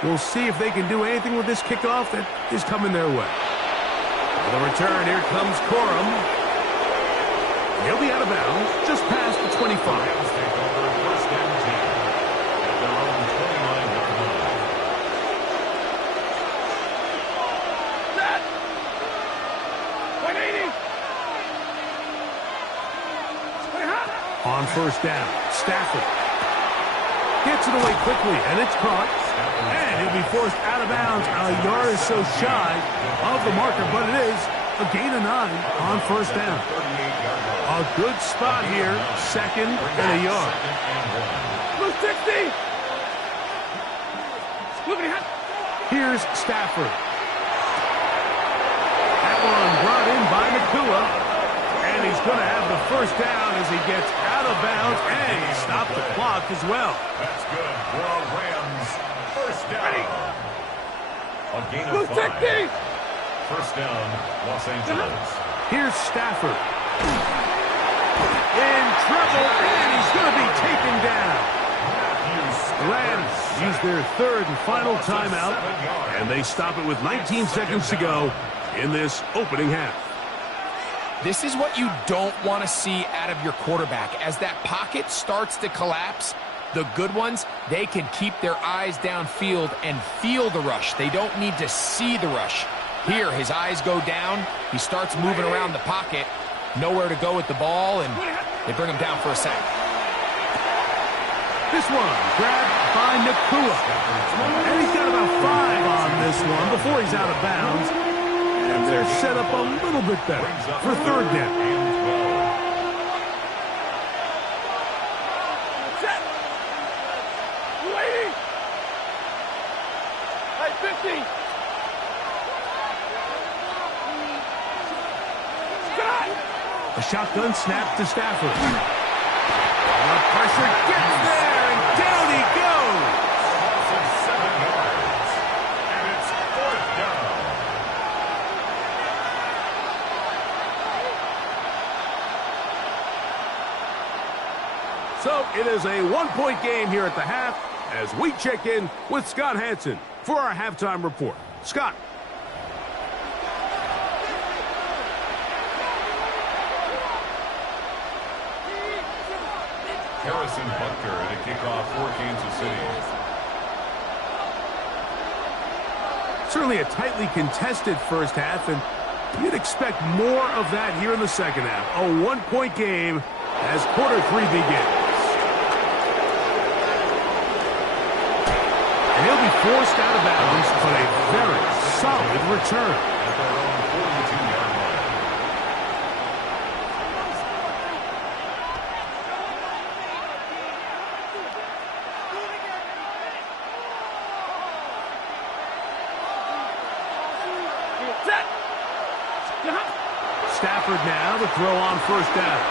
We'll see if they can do anything with this kickoff that is coming their way. For the return, here comes Corum. He'll be out of bounds just past the 25. Rams take over first and 10 at their own 29-yard line. Set. 180. On first down, Stafford gets it away quickly, and it's caught. And he'll be forced out of bounds a yard or so shy of the marker, but it is a gain of 9 on first down. A good spot here, second and a yard. 260. Here's Stafford. That one brought in by Nakua. And he's going to have the first down as he gets out of bounds, and he stopped the clock as well. That's good for a Rams first down. A gain of 5. First down, Los Angeles. Here's Stafford. In trouble, and he's going to be taken down. Rams use their third and final timeout, and they stop it with 19 seconds to go in this opening half. This is what you don't want to see out of your quarterback. As that pocket starts to collapse, the good ones, they can keep their eyes downfield and feel the rush. They don't need to see the rush. Here, his eyes go down. He starts moving around the pocket. Nowhere to go with the ball, and they bring him down for a sack. This one grabbed by Nakua. And he's got about 5 on this one before he's out of bounds. And they're set up a little bit better for third down. Set. Waiting. Hey, 50. Scott. A shotgun snap to Stafford. The pressure gets there, and down he goes. Loss of 7 yards. And it's 4th down. So it is a 1-point game here at the half as we check in with Scott Hansen for our halftime report. Scott. Harrison Butker at a kickoff for Kansas City. Certainly a tightly contested first half, and you'd expect more of that here in the second half. A 1-point game as quarter 3 begins. And he'll be forced out of bounds, but a very solid return. At their own 42-yard line. Set. Stafford now to throw on first down.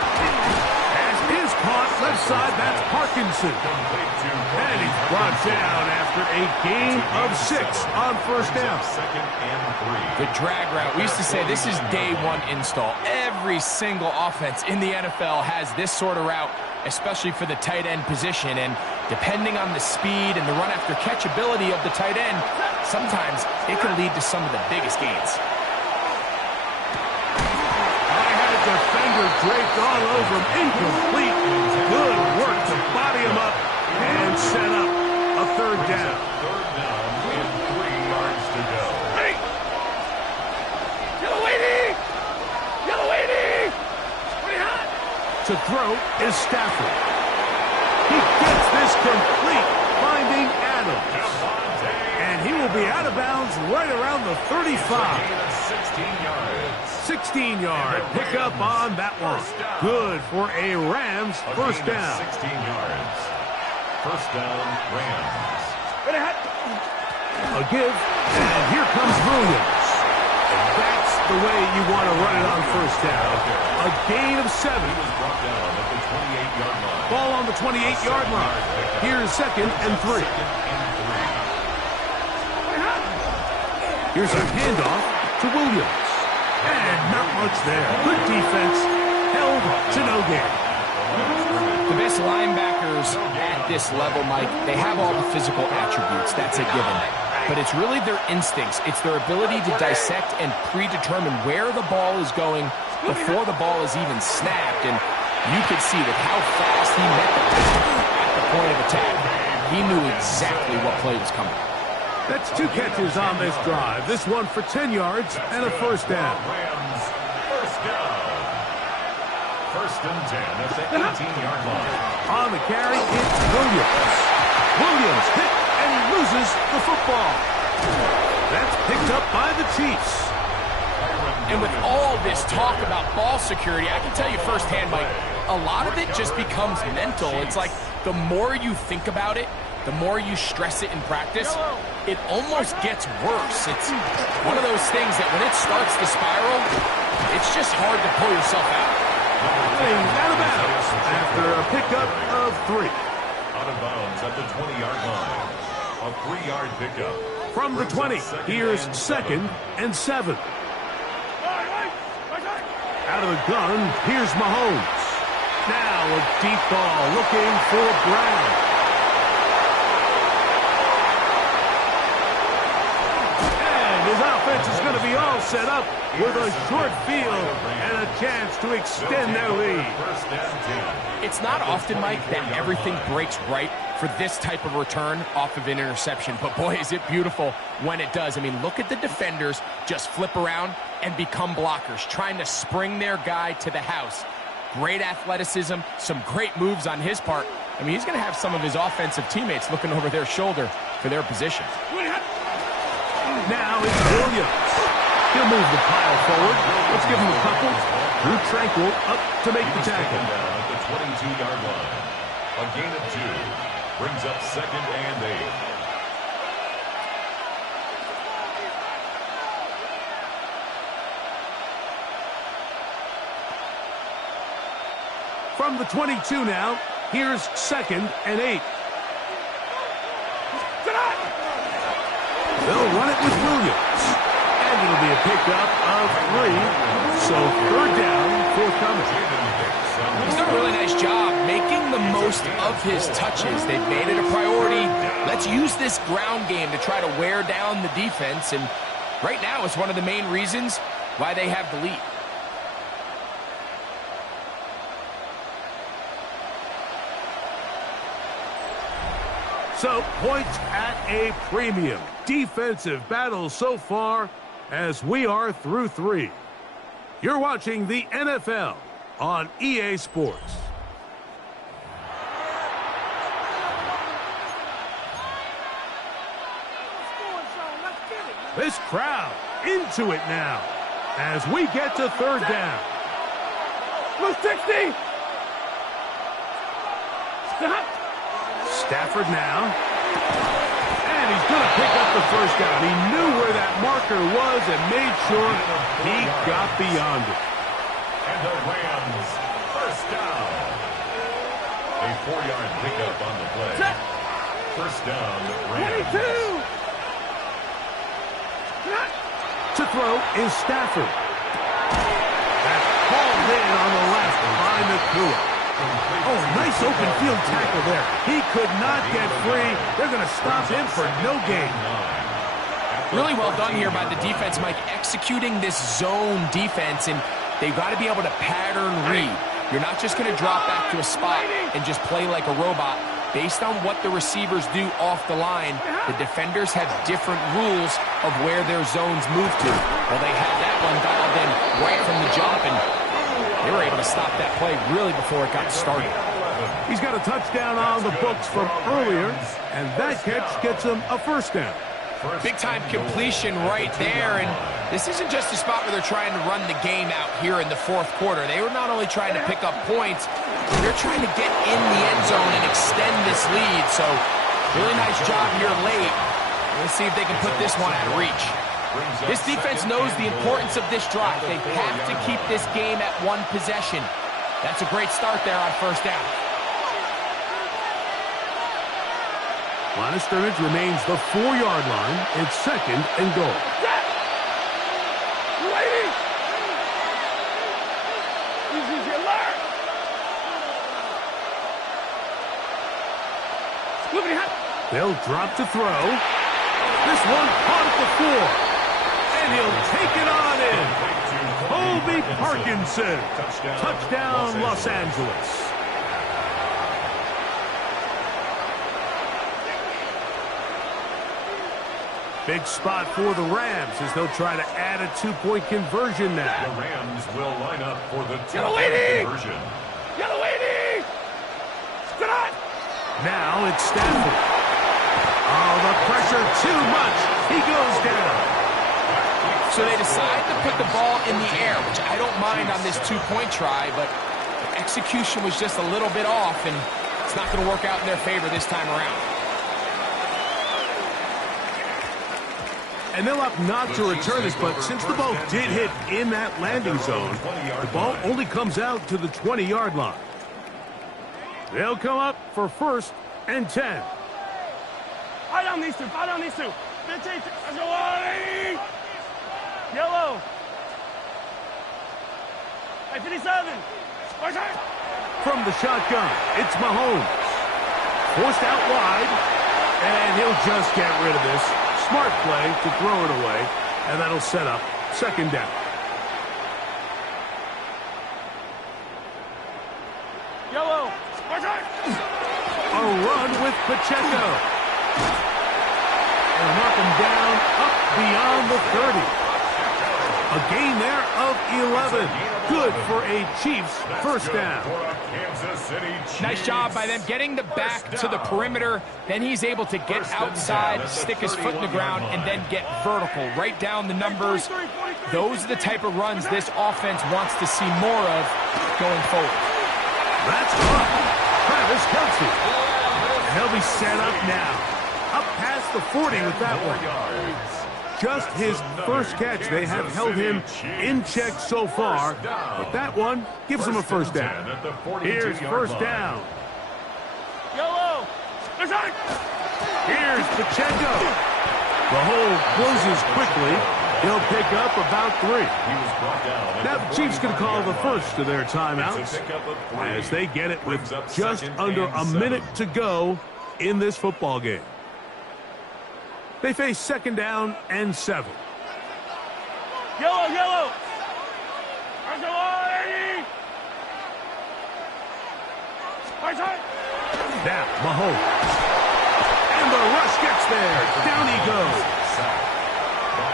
As is caught left side, that's Parkinson. And he's brought down after a gain of 6 on first down. 2nd and 3. The drag route, we used to say this is day 1 install. Every single offense in the NFL has this sort of route, especially for the tight end position. And depending on the speed and the run after catch ability of the tight end, sometimes it can lead to some of the biggest gains. Defender draped all over him. Incomplete. Good work to body him up and set up a third down. 3rd down and 3 yards to go. Hey. Yellow 80. Yellow 80. Pretty hot. To throw is Stafford. He gets this complete, finding Adams. And he will be out of bounds right around the 35. 16 yards. 16-yard pickup on that one. Good for a Rams first down. 16 yards. First down, Rams. A give, and here comes Williams. And that's the way you want to run it on first down. A gain of 7. He was brought down at the 28-yard line. Ball on the 28-yard line. Here's 2nd and 3. Here's a handoff to Williams. And not much there. Good defense. Held to no gain. The best linebackers at this level, Mike, they have all the physical attributes. That's a given. But it's really their instincts. It's their ability to dissect and predetermine where the ball is going before the ball is even snapped. And you could see that how fast he met the at the point of attack. He knew exactly what play was coming. That's 2 catches on this drive. This one for 10 yards and a first down. Rams, first down. 1st and 10 at the 18-yard line. On the carry, it's Williams. Williams hit, and he loses the football. That's picked up by the Chiefs. And with all this talk about ball security, I can tell you firsthand, Mike, a lot of it just becomes mental. It's like the more you think about it, the more you stress it in practice, it almost gets worse. It's one of those things that when it starts to spiral, it's just hard to pull yourself out. Out of bounds after a pickup of 3. Out of bounds at the 20-yard line. A 3-yard pickup. From the 20, here's 2nd and 7. Out of the gun, here's Mahomes. Now a deep ball looking for Brown. His offense is going to be all set up with a short field and a chance to extend their lead. It's not often, Mike, that everything breaks right for this type of return off of an interception. But, boy, is it beautiful when it does. I mean, look at the defenders just flip around and become blockers, trying to spring their guy to the house. Great athleticism, some great moves on his part, I mean, he's going to have some of his offensive teammates looking over their shoulder for their position. Now it's Williams. He'll move the pile forward. Let's give him a couple. Drew Tranquil up to make the tackle. Down at the 22-yard line. A gain of 2 brings up 2nd and 8. From the 22 now, here's 2nd and 8. They'll run it with Williams. And it'll be a pickup of 3. So 3rd down, forthcoming. He's done a really nice job making the most of his touches. They've made it a priority. Let's use this ground game to try to wear down the defense. And right now it's one of the main reasons why they have the lead. So, points at a premium. Defensive battle so far as we are through 3. You're watching the NFL on EA Sports. This crowd into it now as we get to 3rd down. Blue 60! Stop! Stafford now. And he's going to pick up the 1st down. He knew where that marker was and made sure he got beyond it. And the Rams, 1st down. A 4-yard pickup on the play. 1st down, Rams. 22! To throw is Stafford. That's called in on the left by Nakua. Oh, nice open field tackle there. He could not get free. They're going to stop him for no gain. Really well done here by the defense, Mike, executing this zone defense, and they've got to be able to pattern read. You're not just going to drop back to a spot and just play like a robot. Based on what the receivers do off the line, the defenders have different rules of where their zones move to. Well, they had that one dialed in right from the jump, and they were able to stop that play really before it got started. He's got a touchdown on the books from earlier, and that catch gets him a 1st down. Big-time completion right there, and this isn't just a spot where they're trying to run the game out here in the 4th quarter. They were not only trying to pick up points, they're trying to get in the end zone and extend this lead. So, really nice job here late. Let's see if they can put this one out of reach. This defense knows the importance of this drive. They have to keep this game at 1 possession. That's a great start there on 1st down. Line of scrimmage remains the 4-yard line. It's 2nd and goal. They'll drop to throw. This one caught at the 4. And he'll take it on in. Colby Parkinson. Touchdown, Los Angeles. Big spot for the Rams as they'll try to add a 2-point conversion now. The Rams will line up for the 2-point conversion. Now it's Stafford. Oh, the pressure too much. He goes down. So they decide to put the ball in the air, which I don't mind on this 2-point try, but the execution was just a little bit off, and it's not going to work out in their favor this time around. And they'll opt not to return this, but since the ball did hit in that landing zone, the ball only comes out to the 20-yard line. They'll come up for 1st and 10. Fire down these two. 15. Let's go, Wally. Yellow. Hey, 57. From the shotgun, it's Mahomes. Forced out wide, and he'll just get rid of this. Smart play to throw it away, and that'll set up 2nd down. Yellow. A run with Pacheco. And knock him down up beyond the 30. A gain there of 11. Good for a Chiefs first down. Nice job by them getting the back to the perimeter. Then he's able to get outside, stick his foot in the ground, and then get vertical. Right down the numbers. Those are the type of runs this offense wants to see more of going forward. That's up. Travis Kelce. And he'll be set up now. Up past the 40 with that one. Just his first catch. They have held him in check so far, but that one gives him a first down. Here's first down. Yellow. Here's Pacheco. The hole closes quickly. He'll pick up about 3. Now the Chiefs can call the first of their timeouts as they get it with just under a minute to go in this football game. They face second down and 7. Yellow. Now Mahomes. And the rush gets there. Down he goes.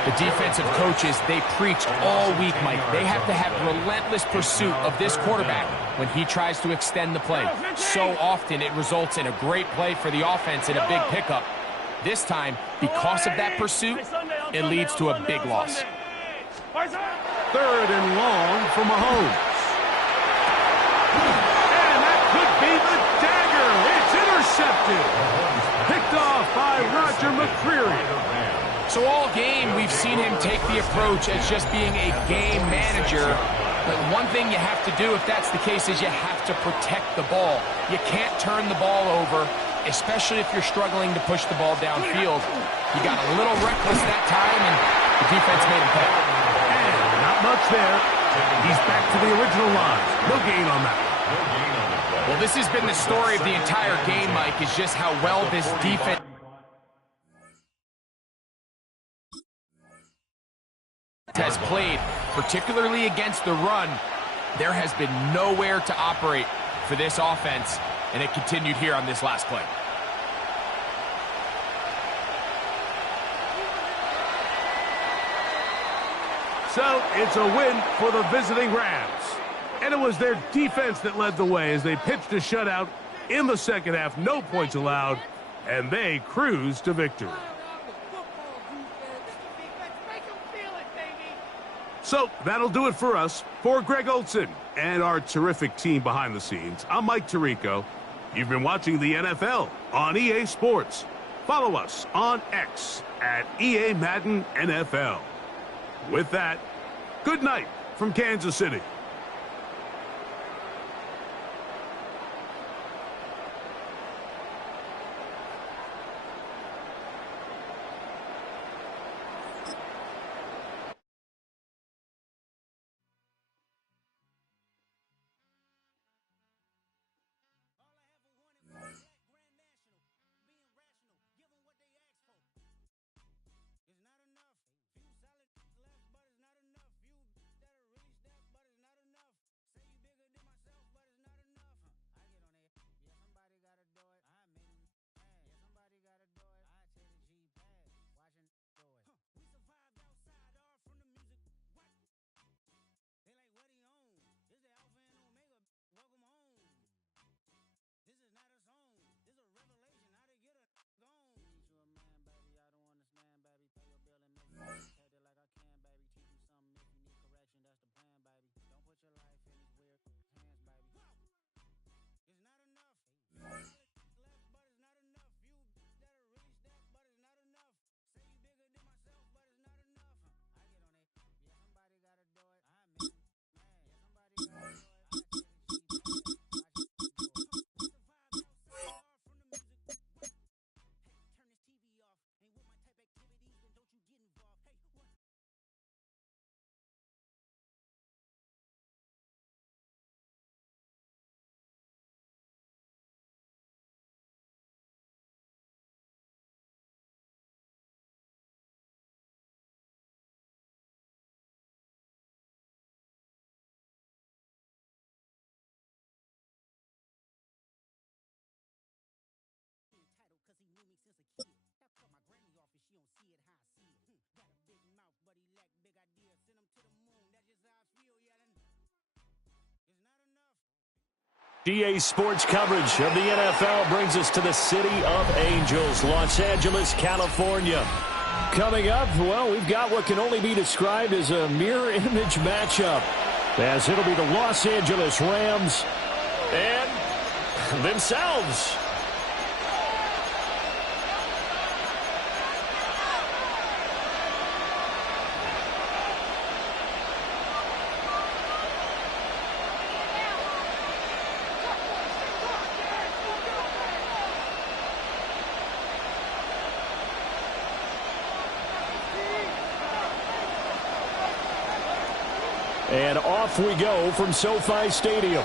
The defensive coaches, they preach all week, Mike. They have to have relentless pursuit of this quarterback when he tries to extend the play. So often it results in a great play for the offense and a big pickup. This time, because of that pursuit, it leads to a big loss. Third and long for Mahomes. And that could be the dagger. It's intercepted. Picked off by Roger McCreary. So all game, we've seen him take the approach as just being a game manager. But one thing you have to do if that's the case is you have to protect the ball. You can't turn the ball over, especially if you're struggling to push the ball downfield. He got a little reckless that time, and the defense made him pay. And not much there. He's back to the original line. No gain on that. Well, this has been the story of the entire game, Mike, is just how well this defense has played, particularly against the run. There has been nowhere to operate for this offense, and it continued here on this last play. So it's a win for the visiting Rams. And it was their defense that led the way as they pitched a shutout in the second half. No points allowed, and they cruised to victory. So that'll do it for us. For Greg Olson and our terrific team behind the scenes, I'm Mike Tirico. You've been watching the NFL on EA Sports. Follow us on X at EA Madden NFL. With that, good night from Kansas City. EA Sports coverage of the NFL brings us to the City of Angels, Los Angeles, California. Coming up, well, we've got what can only be described as a mirror image matchup, as it'll be the Los Angeles Rams and themselves. And off we go from SoFi Stadium.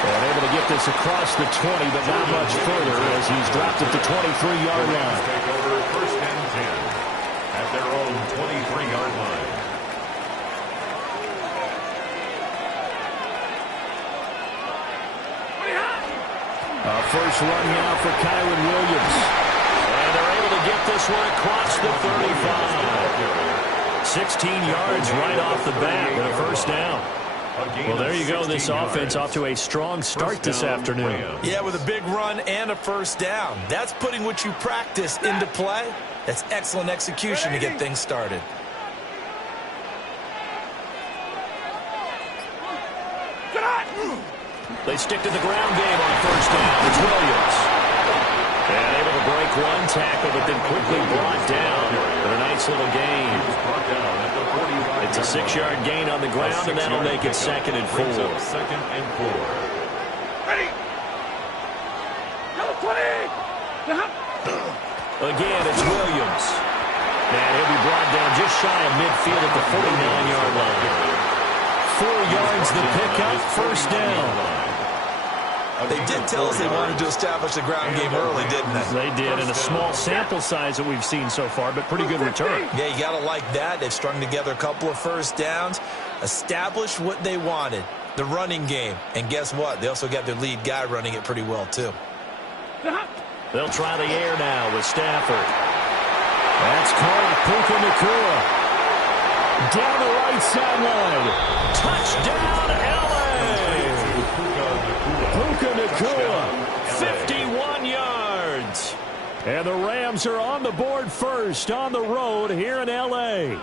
And able to get this across the 20, but not much further as he's dropped at the 23-yard line. Take over 1st and 10 at their own 23-yard line. First run now for Kyron Williams. And they're able to get this one across the 35. 16 yards right off the bat and a first down. Well, there you go. This offense off to a strong start this afternoon. Yeah, with a big run and a first down. That's putting what you practice into play. That's excellent execution to get things started. They stick to the ground game on first down. It's Williams. And able to break one tackle, but then quickly brought down. But a nice little gain. It's a 6-yard gain on the ground, and that'll make it 2nd and 4. 2nd and 4. Ready. Number 20. Again, it's Williams. And he'll be brought down just shy of midfield at the 49-yard line. 4 yards the pickup, first down. They did tell us they wanted to establish the ground game early, didn't they? They did, in a small sample size that we've seen so far, but pretty good return. Yeah, you got to like that. They've strung together a couple of first downs, established what they wanted, the running game. And guess what? They also got their lead guy running it pretty well, too. They'll try the air now with Stafford. That's caught Puka Nacua. Down the right sideline. Touchdown, L.A. Puka Nacua, 51 yards. And the Rams are on the board first on the road here in L.A.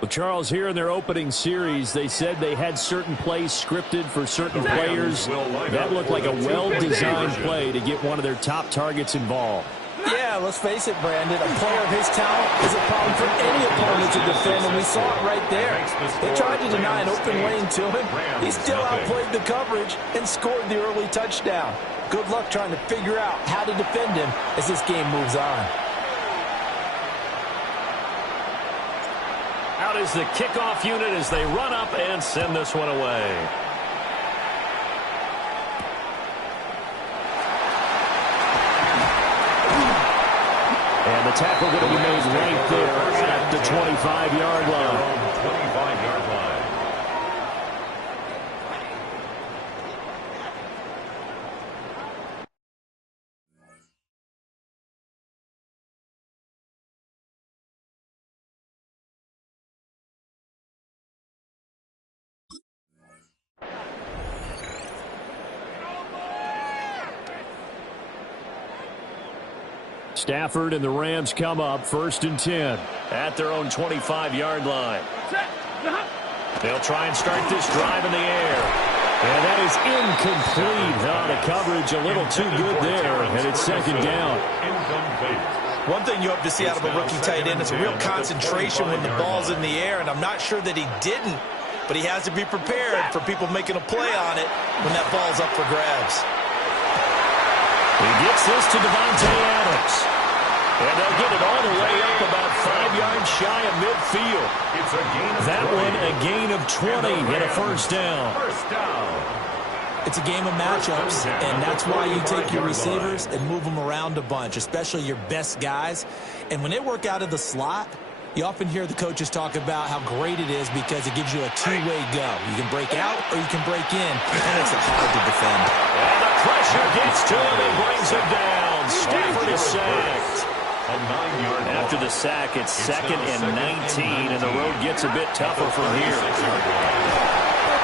Well, Charles, here in their opening series, they said they had certain plays scripted for certain players. That looked like a well-designed play to get one of their top targets involved. Yeah, let's face it, Brandon. A player of his talent is a problem for any opponent to defend, and we saw it right there. They tried to deny an open lane to him. He still outplayed the coverage and scored the early touchdown. Good luck trying to figure out how to defend him as this game moves on. Out is the kickoff unit as they run up and send this one away. And the tackle going to be made right there at the 25-yard line. 25-yard line. Stafford and the Rams come up 1st and 10 at their own 25-yard line. They'll try and start this drive in the air. And that is incomplete. The coverage a little too good there, and it's 2nd down. One thing you hope to see out of a rookie tight end is a real concentration when the ball's in the air, and I'm not sure that he didn't, but he has to be prepared for people making a play on it when that ball's up for grabs. He gets this to Devontae Adams. And they'll get it all the way up about 5 yards shy of midfield. It's a gain of that 20. one a gain of 20 and a first down. First down. It's a game of matchups, and that's why you take your receivers and move them around a bunch, especially your best guys. And when they work out of the slot, you often hear the coaches talk about how great it is because it gives you a two-way go. You can break out or you can break in, and it's hard to defend. And the pressure gets to him and brings him down. Stafford is sacked. A 9-yard loss. After the sack, it's second and 19, and the road gets a bit tougher from here.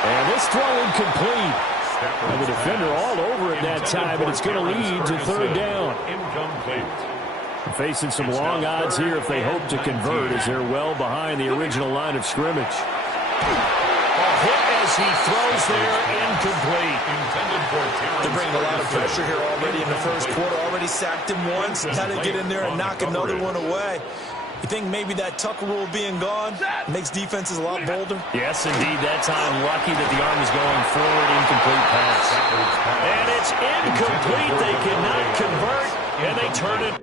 And this throw incomplete. And the defender all over it that time, and it's going to lead to third down. Incomplete. Facing some long odds here if they hope to convert, as they're well behind the original line of scrimmage. Hit as he throws there, incomplete. They're bringing a lot of pressure here already in the first quarter. Already sacked him once. Got to get in there and knock another one away. You think maybe that Tucker rule being gone makes defenses a lot bolder? Yes, indeed. That time, lucky that the arm is going forward. Incomplete pass. And it's incomplete. They cannot convert, and they turn it.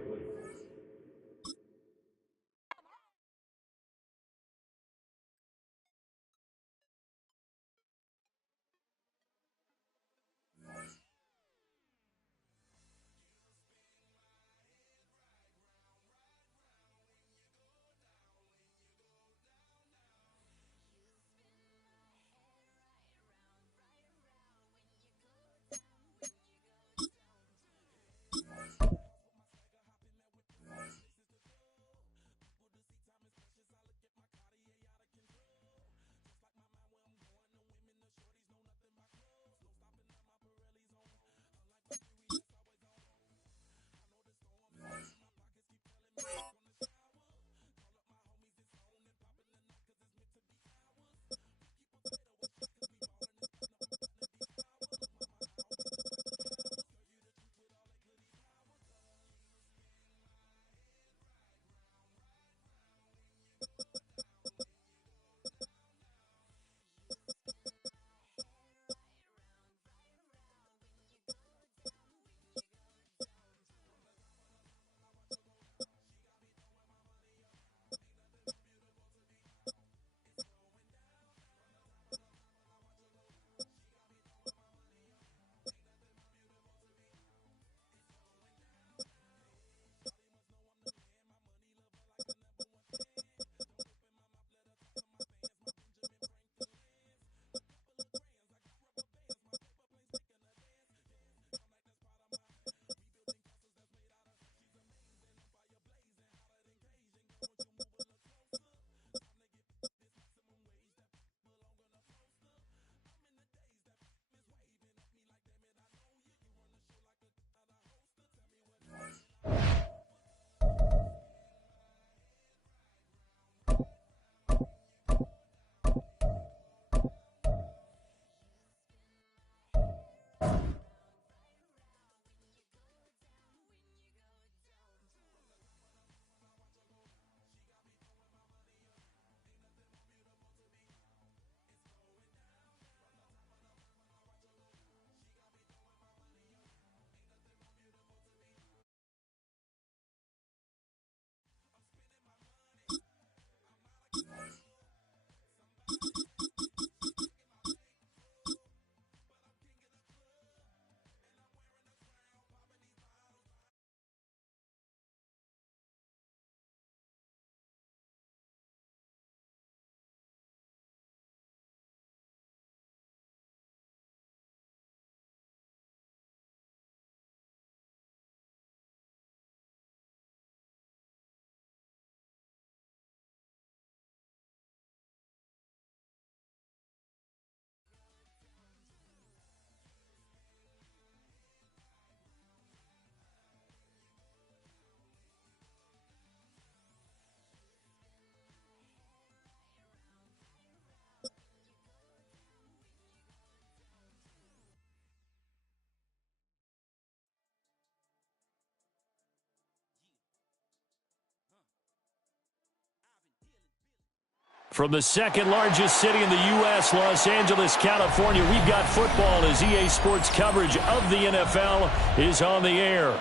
From the second largest city in the U.S., Los Angeles, California, we've got football as EA Sports coverage of the NFL is on the air.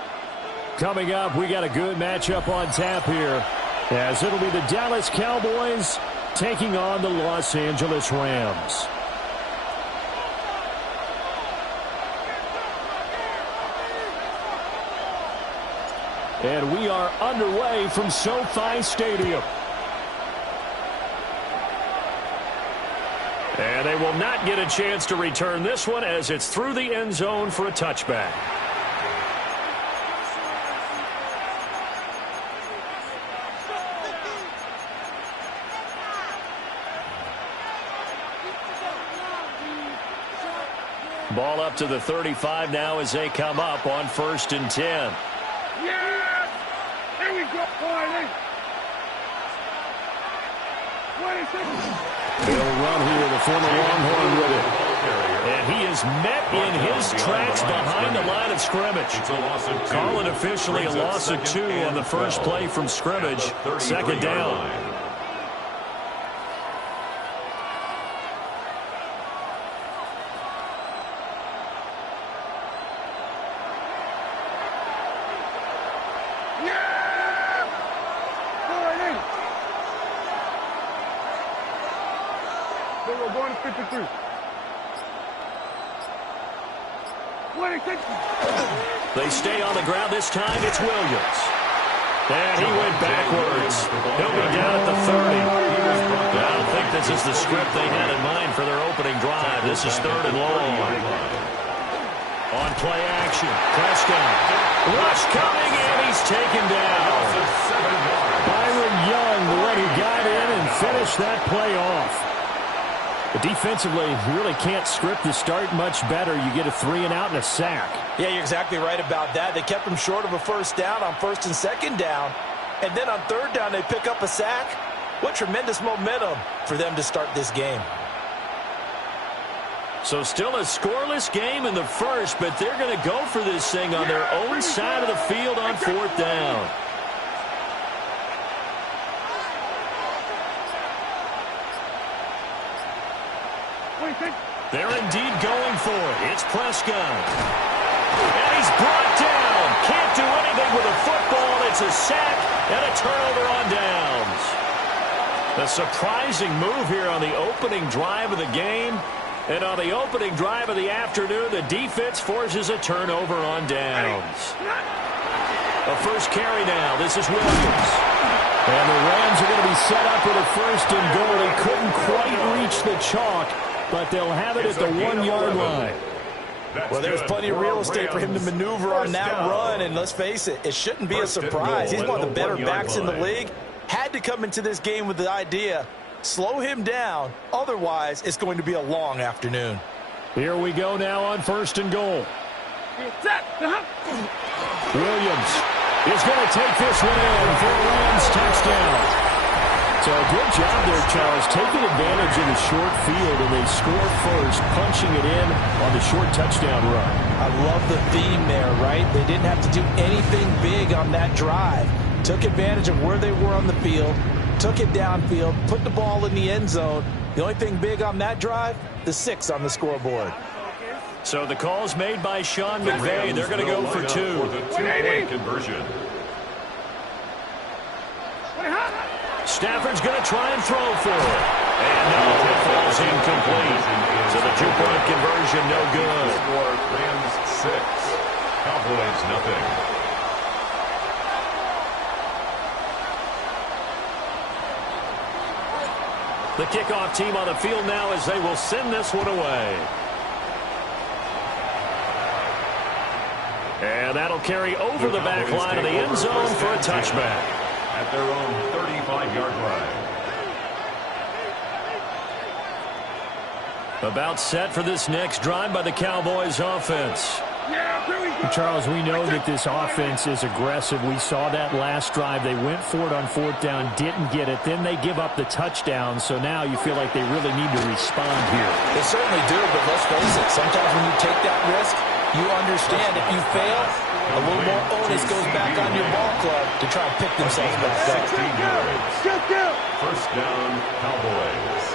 Coming up, we got a good matchup on tap here, as it'll be the Dallas Cowboys taking on the Los Angeles Rams. And we are underway from SoFi Stadium. And they will not get a chance to return this one as it's through the end zone for a touchback. Ball up to the 35 now as they come up on 1st and 10. Yes! Here we go, boy. He'll run here, the former Longhorn with it. And he is met in his tracks behind the line of scrimmage. Call it officially a loss of 2 on the first play from scrimmage. 2nd down. We're going to 53. They stay on the ground. This time it's Williams. And he went backwards. He'll be down at the 30. I don't think this is the script they had in mind for their opening drive. This is 3rd and long. On play action, Prescott. Rush coming, and he's taken down. Byron Young, the one who got in and finished that play off. But defensively, you really can't script the start much better. You get a 3-and-out and a sack. Yeah, you're exactly right about that. They kept him short of a first down on 1st and 2nd down. And then on 3rd down, they pick up a sack. What tremendous momentum for them to start this game. So still a scoreless game in the first, but they're going to go for this thing on their own side of the field on 4th down. They're indeed going for it. It's Prescott. And he's brought down. Can't do anything with a football. It's a sack and a turnover on downs. A surprising move here on the opening drive of the game. And on the opening drive of the afternoon, the defense forces a turnover on downs. A first carry now. This is Williams. And the Rams are going to be set up with a 1st and goal. They couldn't quite reach the chalk, but they'll have it at the 1-yard line. Well, there's plenty of real estate for him to maneuver on that run, and let's face it, it shouldn't be a surprise. He's one of the better backs in the league. Had to come into this game with the idea, slow him down, otherwise it's going to be a long afternoon. Here we go now on 1st and goal. Williams is going to take this one in for a Rams touchdown. So a good job there, Charles, taking advantage of the short field, and they score first, punching it in on the short touchdown run. I love the theme there, right? They didn't have to do anything big on that drive. Took advantage of where they were on the field, took it downfield, put the ball in the end zone. The only thing big on that drive, the 6 on the scoreboard. So the call's made by Sean McVay. They're going to go for 2. For the 2-point conversion. Stafford's going to try and throw for it. And no, it falls incomplete. So the 2-point conversion, no good. Score Rams 6. Cowboys nothing. The kickoff team on the field now as they will send this one away. And that'll carry over the back line of the end zone for a touchback. At their own 35-yard line. About set for this next drive by the Cowboys offense. Charles, we know that this offense is aggressive. We saw that last drive. They went for it on 4th down, didn't get it. Then they give up the touchdown. So now you feel like they really need to respond here. They certainly do, but let's face it. Sometimes when you take that risk, you understand if you fail, a little more onus goes back on your ball club to try and pick themselves back up. 16 yards. First down, Cowboys.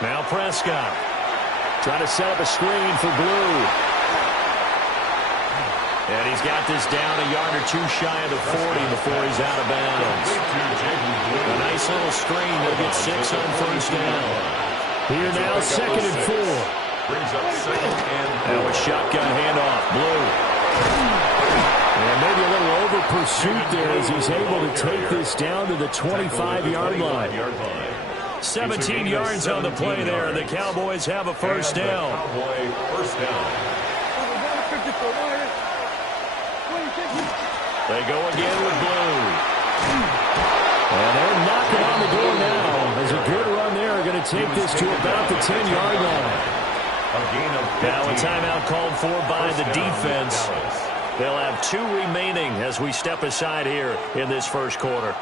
Now Prescott trying to set up a screen for Blue. And he's got this down a yard or 2 shy of the 40 before he's out of bounds. A nice little screen. They'll get 6 on first down. Here now, 2nd and 4. Brings up 2nd and 4. Now a shotgun handoff. Blue. And maybe a little over pursuit there as he's able to take this down to the 25-yard line. 17 yards on the play there, and the Cowboys have a first down. They go again with Blue. And they're knocking on the door now as a good run there are going to to take this to about the 10-yard line. Now a timeout called for by the defense. They'll have 2 remaining as we step aside here in this first quarter.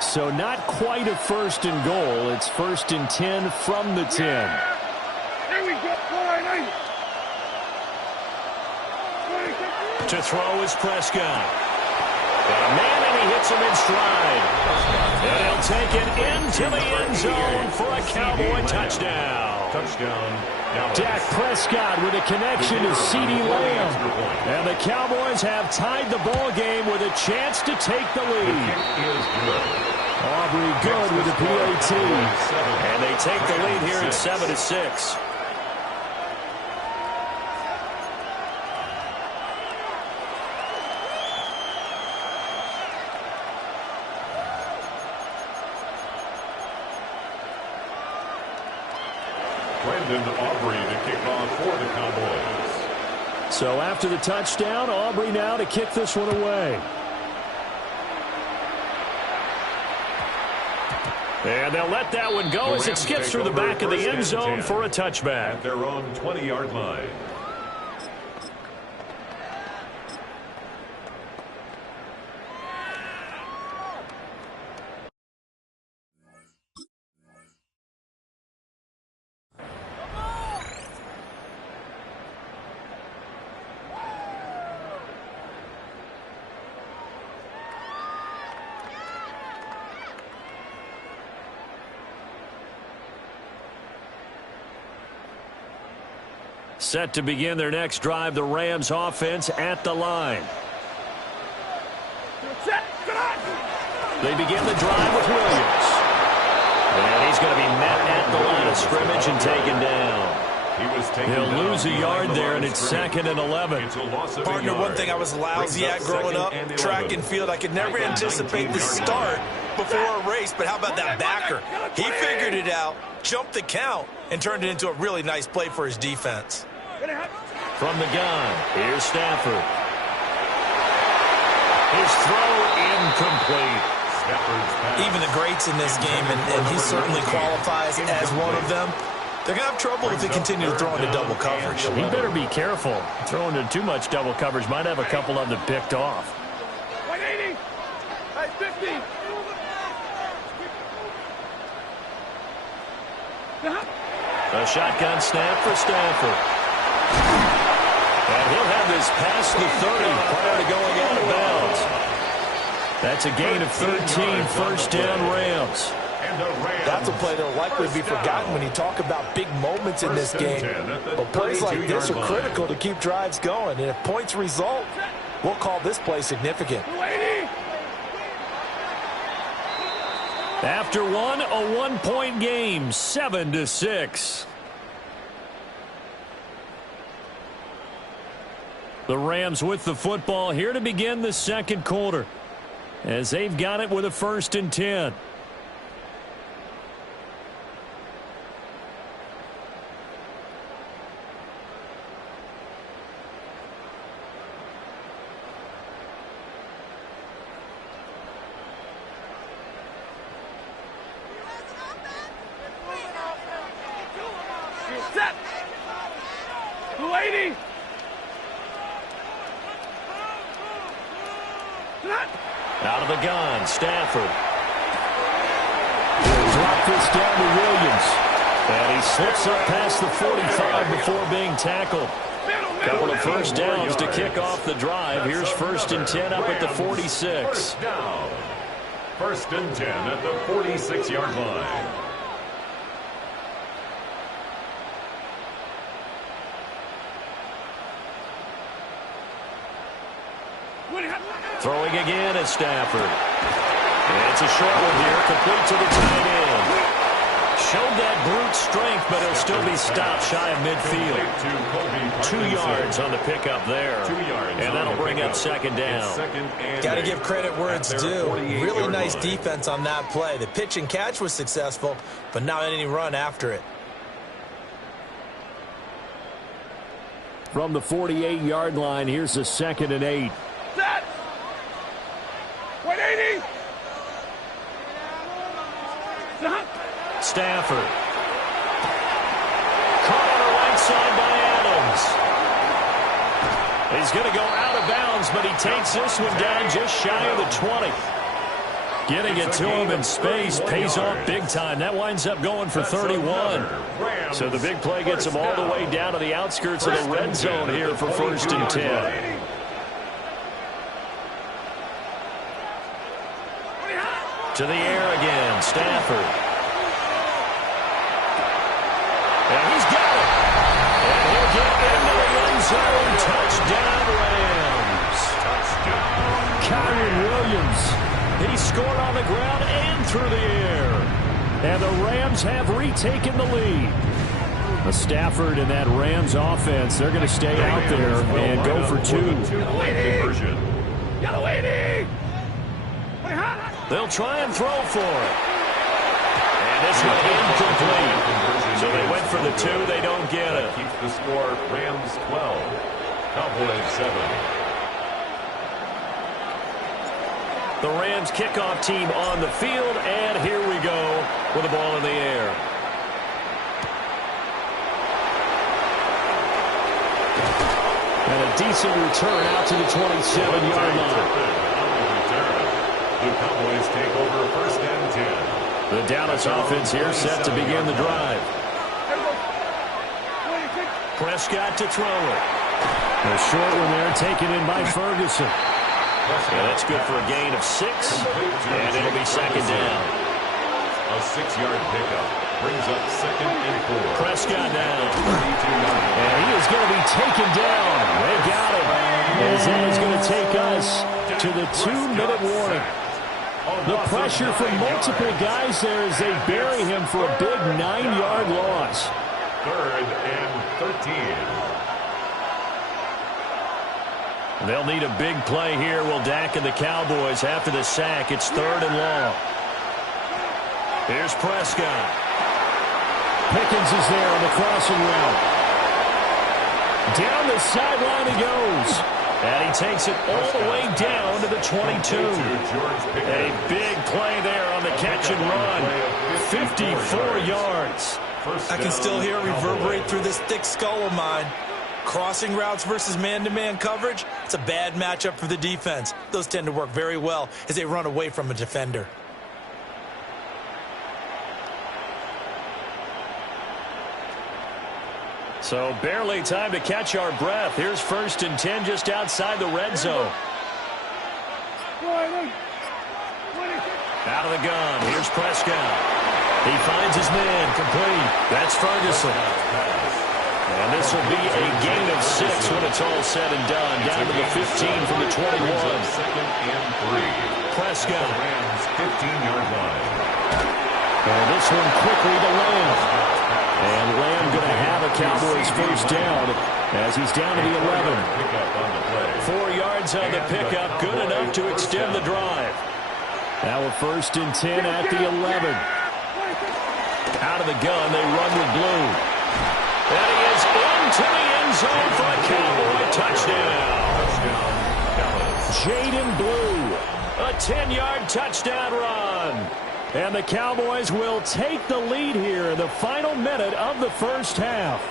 So not quite a 1st and goal. It's 1st and 10 from the 10. Here we go. To throw is Prescott. Got a man, and he hits him in stride. And he'll take it into the end zone for a Cowboy touchdown. Dak Prescott with a connection to CeeDee Lamb. And the Cowboys have tied the ball game with a chance to take the lead. Aubrey good with the PAT. And they take the lead here at 7-6. Aubrey to kick off for the Cowboys. So after the touchdown, Aubrey now to kick this one away. And they'll let that one go as it skips through the back of the end zone for a touchback. At their own 20-yard line. Set to begin their next drive, the Rams offense at the line. They begin the drive with Williams. And he's going to be met at the line of scrimmage and taken down. He'll lose a yard there, and it's 2nd and 11. Partner, one thing I was lousy at growing up, track and field, I could never anticipate the start before a race, but how about that backer? He figured it out, jumped the count, and turned it into a really nice play for his defense. From the gun, here's Stafford. His throw incomplete. Even the greats in this game, and he certainly qualifies as one of them, they're going to have trouble if they continue to throw into double coverage. He better be careful. Throwing into too much double coverage might have a couple of them picked off. 180. Hey, 50. A shotgun snap for Stafford. And he'll have this past the 30 prior to going out of bounds. That's a gain of 13, 1st down Rams. That's a play that'll likely be forgotten when you talk about big moments in this game. But plays like this are critical to keep drives going. And if points result, we'll call this play significant. After one, a 1-point game, 7-6. The Rams with the football here to begin the second quarter, as they've got it with a 1st and 10. Set. 280. Out of the gun, Stafford. He'll drop this down to Williams. And he slips up past the 45 before being tackled. Couple of 1st downs to kick off the drive. Here's 1st and 10 up at the 46. 1st and 10 at the 46-yard line. Throwing again is Stafford. And it's a short one here, complete to the tight end. Showed that brute strength, but he'll still be stopped shy of midfield. 2 yards on the pickup there. And that'll bring up 2nd down. Got to give credit where it's due. Really nice defense on that play. The pitch and catch was successful, but not any run after it. From the 48-yard line, here's a 2nd and 8. Set. 180. Stafford. Caught on the right side by Adams. He's going to go out of bounds, but he takes this one down just shy of the 20. Getting it to him in space pays off big time. That winds up going for 31. So the big play gets him all the way down to the outskirts of the red zone here for 1st and 10. To the air again, Stafford. And he's got it. And he'll get into the end zone. Touchdown, Rams. Touchdown, Kyron Williams. He scored on the ground and through the air. And the Rams have retaken the lead. The Stafford and that Rams offense, they're going to stay out there and go for 2. They'll try and throw for it. And this one incomplete. So they went for the 2. They don't get it. Keeps the score Rams 12, Cowboys 7. The Rams kickoff team on the field, and here we go with the ball in the air. And a decent return out to the 27-yard line. The Cowboys take over 1st and 10. The Dallas offense here set to begin the drive. Prescott to throw it. A short one there taken in by Ferguson. And that's good for a gain of 6, and it'll be 2nd down. A 6-yard pickup brings up 2nd and 4. Prescott down. And he is going to be taken down. They got him. As that is going to take us to the 2-minute warning. The pressure from multiple guys there as they bury him for a big 9-yard loss. 3rd and 13. They'll need a big play here. Will Dak and the Cowboys after the sack. It's 3rd and long. Here's Prescott. Pickens is there on the crossing route. Down the sideline he goes. And he takes it all the way down to the 22. A big play there on the catch and run. 54 yards. I can still hear it reverberate through this thick skull of mine. Crossing routes versus man-to-man coverage, it's a bad matchup for the defense. Those tend to work very well as they run away from a defender. So barely time to catch our breath. Here's 1st and 10 just outside the red zone. Out of the gun. Here's Prescott. He finds his man complete. That's Ferguson. And this will be a gain of 6 when it's all said and done. Down to the 15 from the 21. 2nd and 3. Prescott. Rams 15-yard line. And this one quickly to Lamb. And Lamb going to have a Cowboys 1st down as he's down to the 11. 4 yards on the pickup. Good enough to extend the drive. Now a 1st and 10 at the 11. Out of the gun, they run with Blue. And he is into the end zone for a Cowboy touchdown. Jaden Blue, a 10-yard touchdown run. And the Cowboys will take the lead here in the final minute of the 1st half.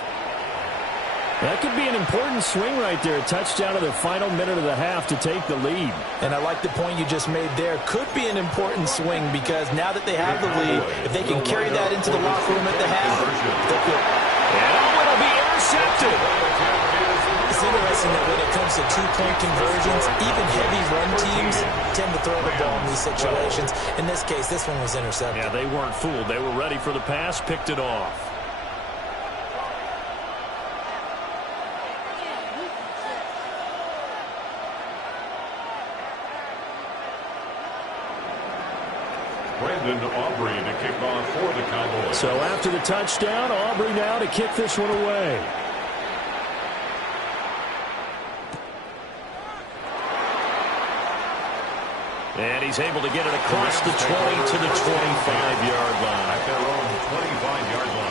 That could be an important swing right there. A touchdown in the final minute of the half to take the lead. And I like the point you just made there. Could be an important swing because now that they have the lead, if they can carry that into the locker room at the half, they could. And it'll be intercepted. It's interesting that when it comes to 2-point conversions, even heavy run teams tend to throw the ball in these situations. In this case, this one was intercepted. Yeah, they weren't fooled. They were ready for the pass, picked it off. Brandon Aubrey to kick off for the Cowboys. So after the touchdown, Aubrey now to kick this one away. And he's able to get it across the 20 to the 25-yard line. At their own 25-yard line.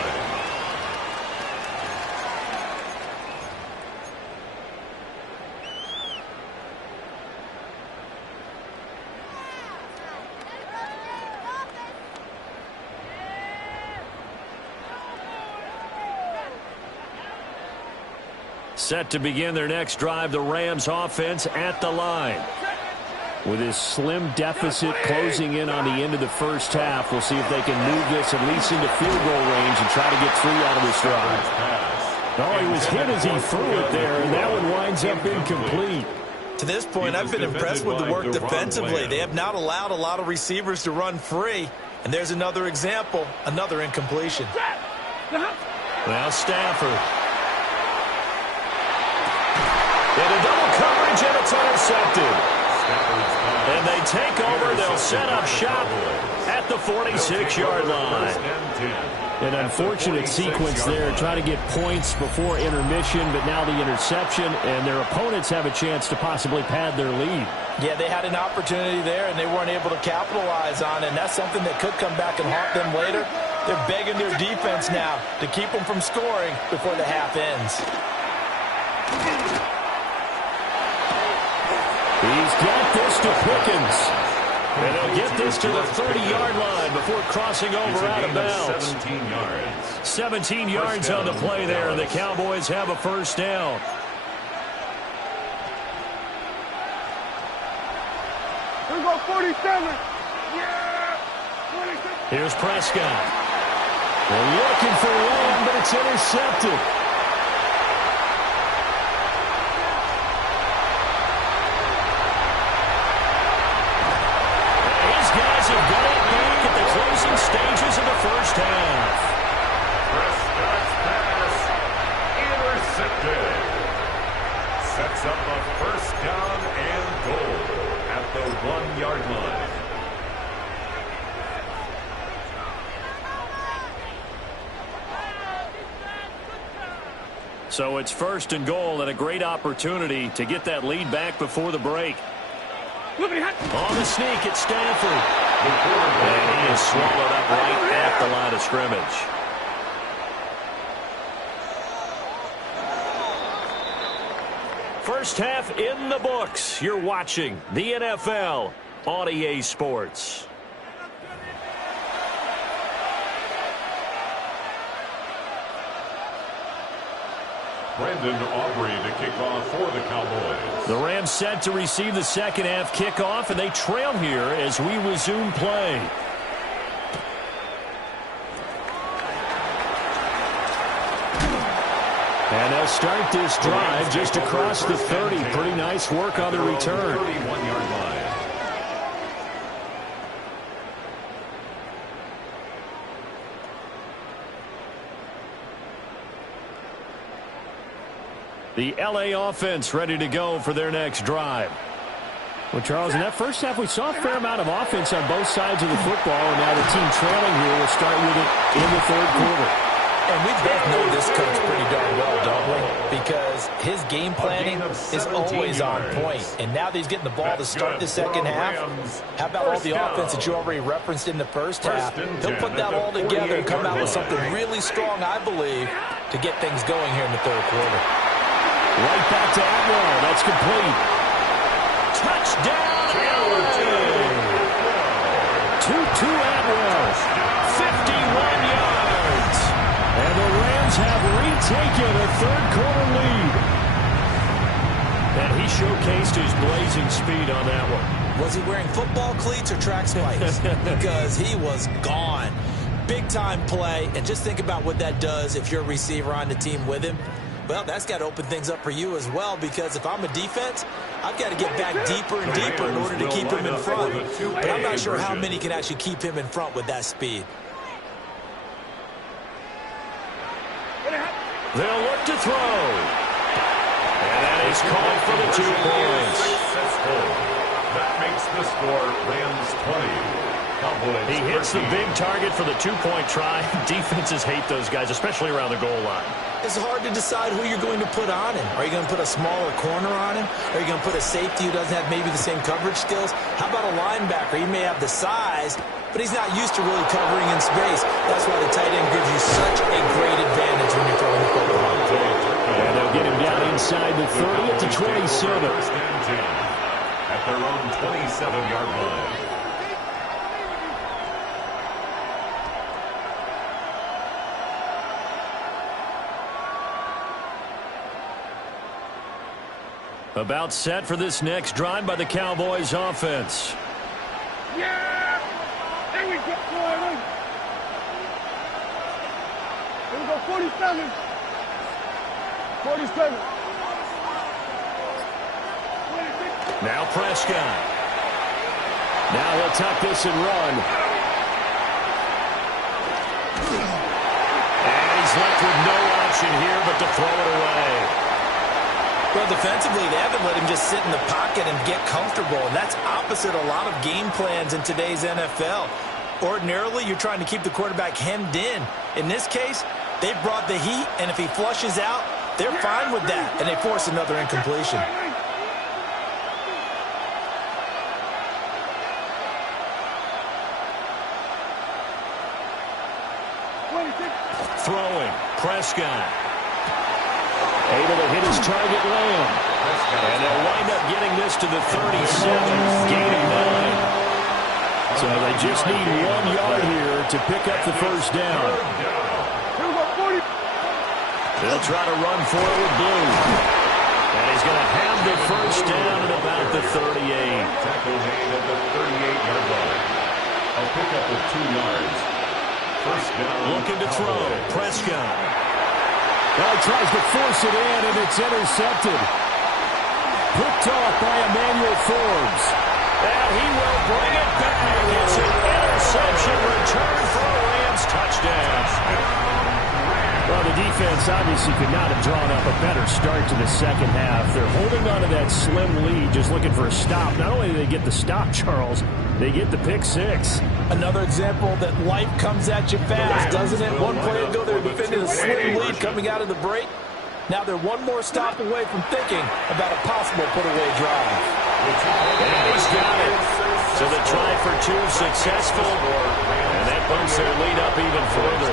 Set to begin their next drive, the Rams offense at the line. With his slim deficit closing in on the end of the first half, we'll see if they can move this at least into field goal range and try to get 3 out of this drive. Oh, he was hit as he threw it there, and that one winds up incomplete. To this point, I've been impressed with the work defensively. They have not allowed a lot of receivers to run free. And there's another example, another incompletion. Well, Stafford. Into double coverage, and it's intercepted. And they take over. They'll set up shop at the 46-yard line. An unfortunate sequence there, trying to get points before intermission, but now the interception, and their opponents have a chance to possibly pad their lead. Yeah, they had an opportunity there, and they weren't able to capitalize on it, and that's something that could come back and haunt them later. They're begging their defense now to keep them from scoring before the half ends. He's got this to Pickens. And they'll get this to the 30-yard line before crossing over out of bounds. 17 yards. 17 yards on the play there, and the Cowboys have a first down. Here we go, 47. Yeah! 47. Here's Prescott. They're looking for one, but it's intercepted. Stages of the first half. Prescott's pass intercepted. Sets up a first down and goal at the 1-yard line. So it's first and goal, and a great opportunity to get that lead back before the break. On the sneak at Stanford. And he is swallowed up right at the line of scrimmage. First half in the books. You're watching the NFL on EA Sports. Brandon Aubrey to kick off for the Cowboys. The Rams set to receive the second half kickoff, and they trail here as we resume play. And they'll start this drive just across the 30. Pretty nice work on the return. 31-yard line. The L.A. offense ready to go for their next drive. Well, Charles, in that first half, we saw a fair amount of offense on both sides of the football, and now the team trailing here will start with it in the third quarter. And we both know this coach pretty darn well, don't we? Because his game planning is always on point. And now that he's getting the ball to start the second half, how about all the offense that you already referenced in the first half? He'll put that all together and come out with something really strong, I believe, to get things going here in the third quarter. Right back to Atwell. That's complete. Touchdown, L.A. 2-2 Atwell. 51 yards. And the Rams have retaken a third-quarter lead. And he showcased his blazing speed on that one. Was he wearing football cleats or track spikes? Because he was gone. Big-time play. And just think about what that does if you're a receiver on the team with him. Well, that's got to open things up for you as well, because if I'm a defense, I've got to get back deeper and deeper in order to keep him in front. But I'm not sure how many can actually keep him in front with that speed. They'll look to throw. And that is called for the 2 points. That makes the score Rams 20. Cowboys He hits the big target for the 2-point try. Defenses hate those guys, especially around the goal line. It's hard to decide who you're going to put on him. Are you going to put a smaller corner on him? Are you going to put a safety who doesn't have maybe the same coverage skills? How about a linebacker? He may have the size, but he's not used to really covering in space. That's why the tight end gives you such a great advantage when you're throwing the football. And they'll get him down inside the 30 at the 27. At their own 27-yard line. About set for this next drive by the Cowboys offense. Yeah! There we go. Here we go, 47. 47. Now Prescott. Now he'll tuck this and run. And he's left with no option here but to throw it away. Well, defensively, they haven't let him just sit in the pocket and get comfortable, and that's opposite a lot of game plans in today's NFL. Ordinarily, you're trying to keep the quarterback hemmed in. In this case, they brought the heat, and if he flushes out, they're fine with that, and they force another incompletion. Throwing, Prescott. Able to hit his target, Lamb. And they'll wind up getting this to the 37, gain of 9. So they just need 1 yard here to pick up the first down. They'll try to run for it with Blue. And he's going to have the first down at about the 38. Tackle made at the 38-yard line. I'll pick up with 2 yards. First down. Looking to throw. Prescott. Now he tries to force it in, and it's intercepted. Picked off by Emmanuel Forbes. And he will bring it back. It's an interception return for a Rams touchdown. Well, the defense obviously could not have drawn up a better start to the second half. They're holding on to that slim lead, just looking for a stop. Not only do they get the stop, Charles, they get the pick six. Another example that life comes at you fast, doesn't it? One play ago, they were defending a slim lead coming out of the break. Now they're one more stop away from thinking about a possible put-away drive. And he's got it. So the try for 2 successful, and that bumps their lead up even further.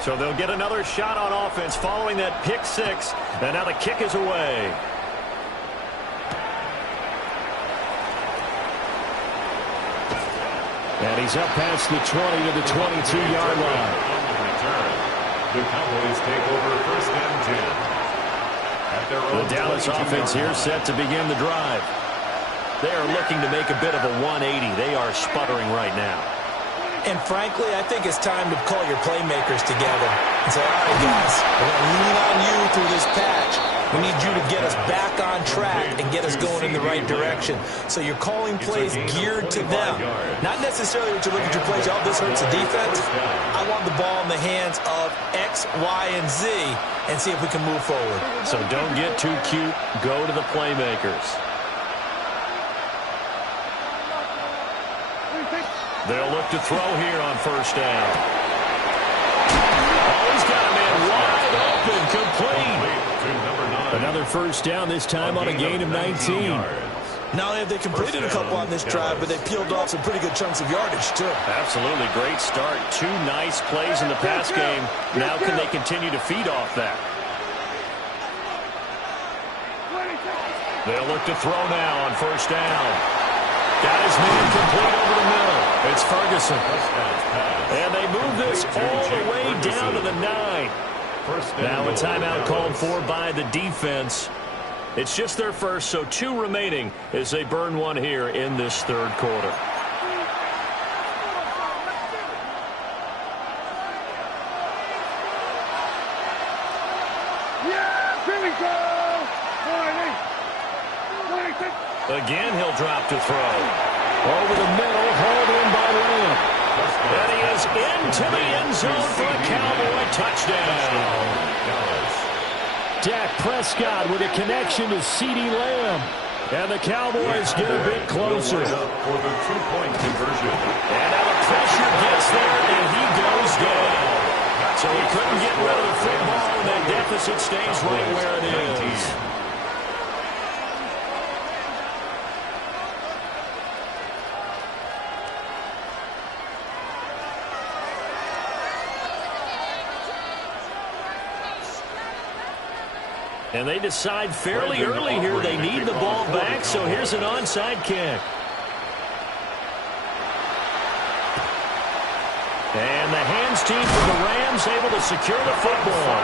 So they'll get another shot on offense following that pick six. And now the kick is away. And he's up past the 20 to the 22-yard line. The Cowboys take over first and 10. The Dallas offense here set to begin the drive. They are looking to make a bit of a 180. They are sputtering right now. And frankly, I think it's time to call your playmakers together and say, all right, guys, we're going to lean on you through this patch. We need you to get us back on track and get us going in the right direction. So you're calling plays geared to them. Not necessarily that you look at your plays, oh, this hurts the defense. I want the ball in the hands of X, Y, and Z and see if we can move forward. So don't get too cute. Go to the playmakers. They'll look to throw here on first down. Oh, he's got a man wide open, complete. Another first down, this time on a gain of 19. Not only have they completed a couple on this drive, but they peeled off some pretty good chunks of yardage, too. Absolutely, great start. 2 nice plays in the pass game. Now can they continue to feed off that? They'll look to throw now on first down. Got his man complete over the middle. It's Ferguson. And they move this all the way down to the 9. Now a timeout called for by the defense. It's just their first, so 2 remaining as they burn one here in this third quarter. Yeah, here we go. Again, he'll drop to throw. Over the middle, hauled in by Lamb. And he is into the end zone for a Cowboy touchdown. Dak Prescott with a connection to CeeDee Lamb. And the Cowboys get a bit closer. For the 2-point conversion. And now the pressure gets there, and he goes down. So he couldn't get rid of the football, and that deficit stays right where it is. And they decide fairly early here they need the ball back, so here's an onside kick. And the hands team for the Rams able to secure the football.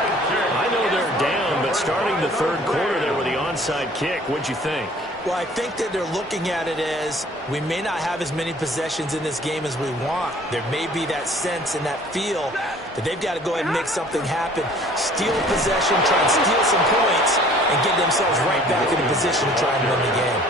I know they're down, but starting the third quarter there with the onside kick, what'd you think? Well, I think that they're looking at it as we may not have as many possessions in this game as we want. There may be that sense and that feel that they've got to go ahead and make something happen, steal possession, try and steal some points, and get themselves right back in a position to try and win the game.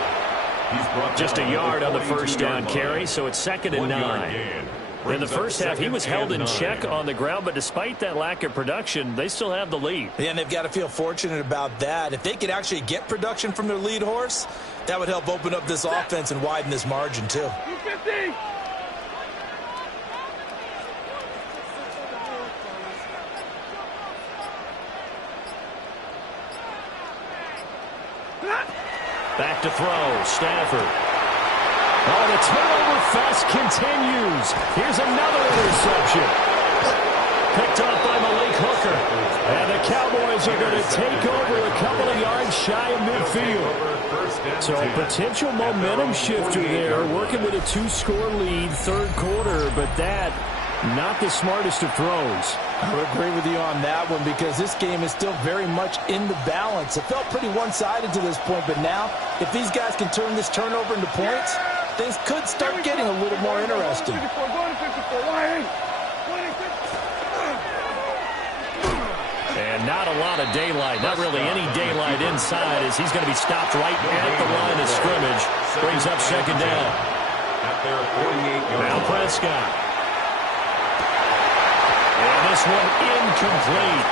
Just a yard on the first down carry, so it's 2nd and 9. In the first half, he was held in check on the ground, but despite that lack of production, they still have the lead. Yeah, and they've got to feel fortunate about that. If they could actually get production from their lead horse, that would help open up this offense and widen this margin, too. 250. Back to throw, Stafford. Oh, the turnover fest continues. Here's another interception. Picked off by Malik Hooker. And the Cowboys are going to take over a couple of yards shy of midfield. So a potential momentum shifter there, working with a 2-score lead, third quarter, but that, not the smartest of throws. I would agree with you on that one because this game is still very much in the balance. It felt pretty one-sided to this point, but now, if these guys can turn this turnover into points, things could start getting a little more interesting. And not a lot of daylight, not really any daylight inside as he's going to be stopped right at the line of scrimmage. Brings up 2nd down. Now Prescott. And this one incomplete.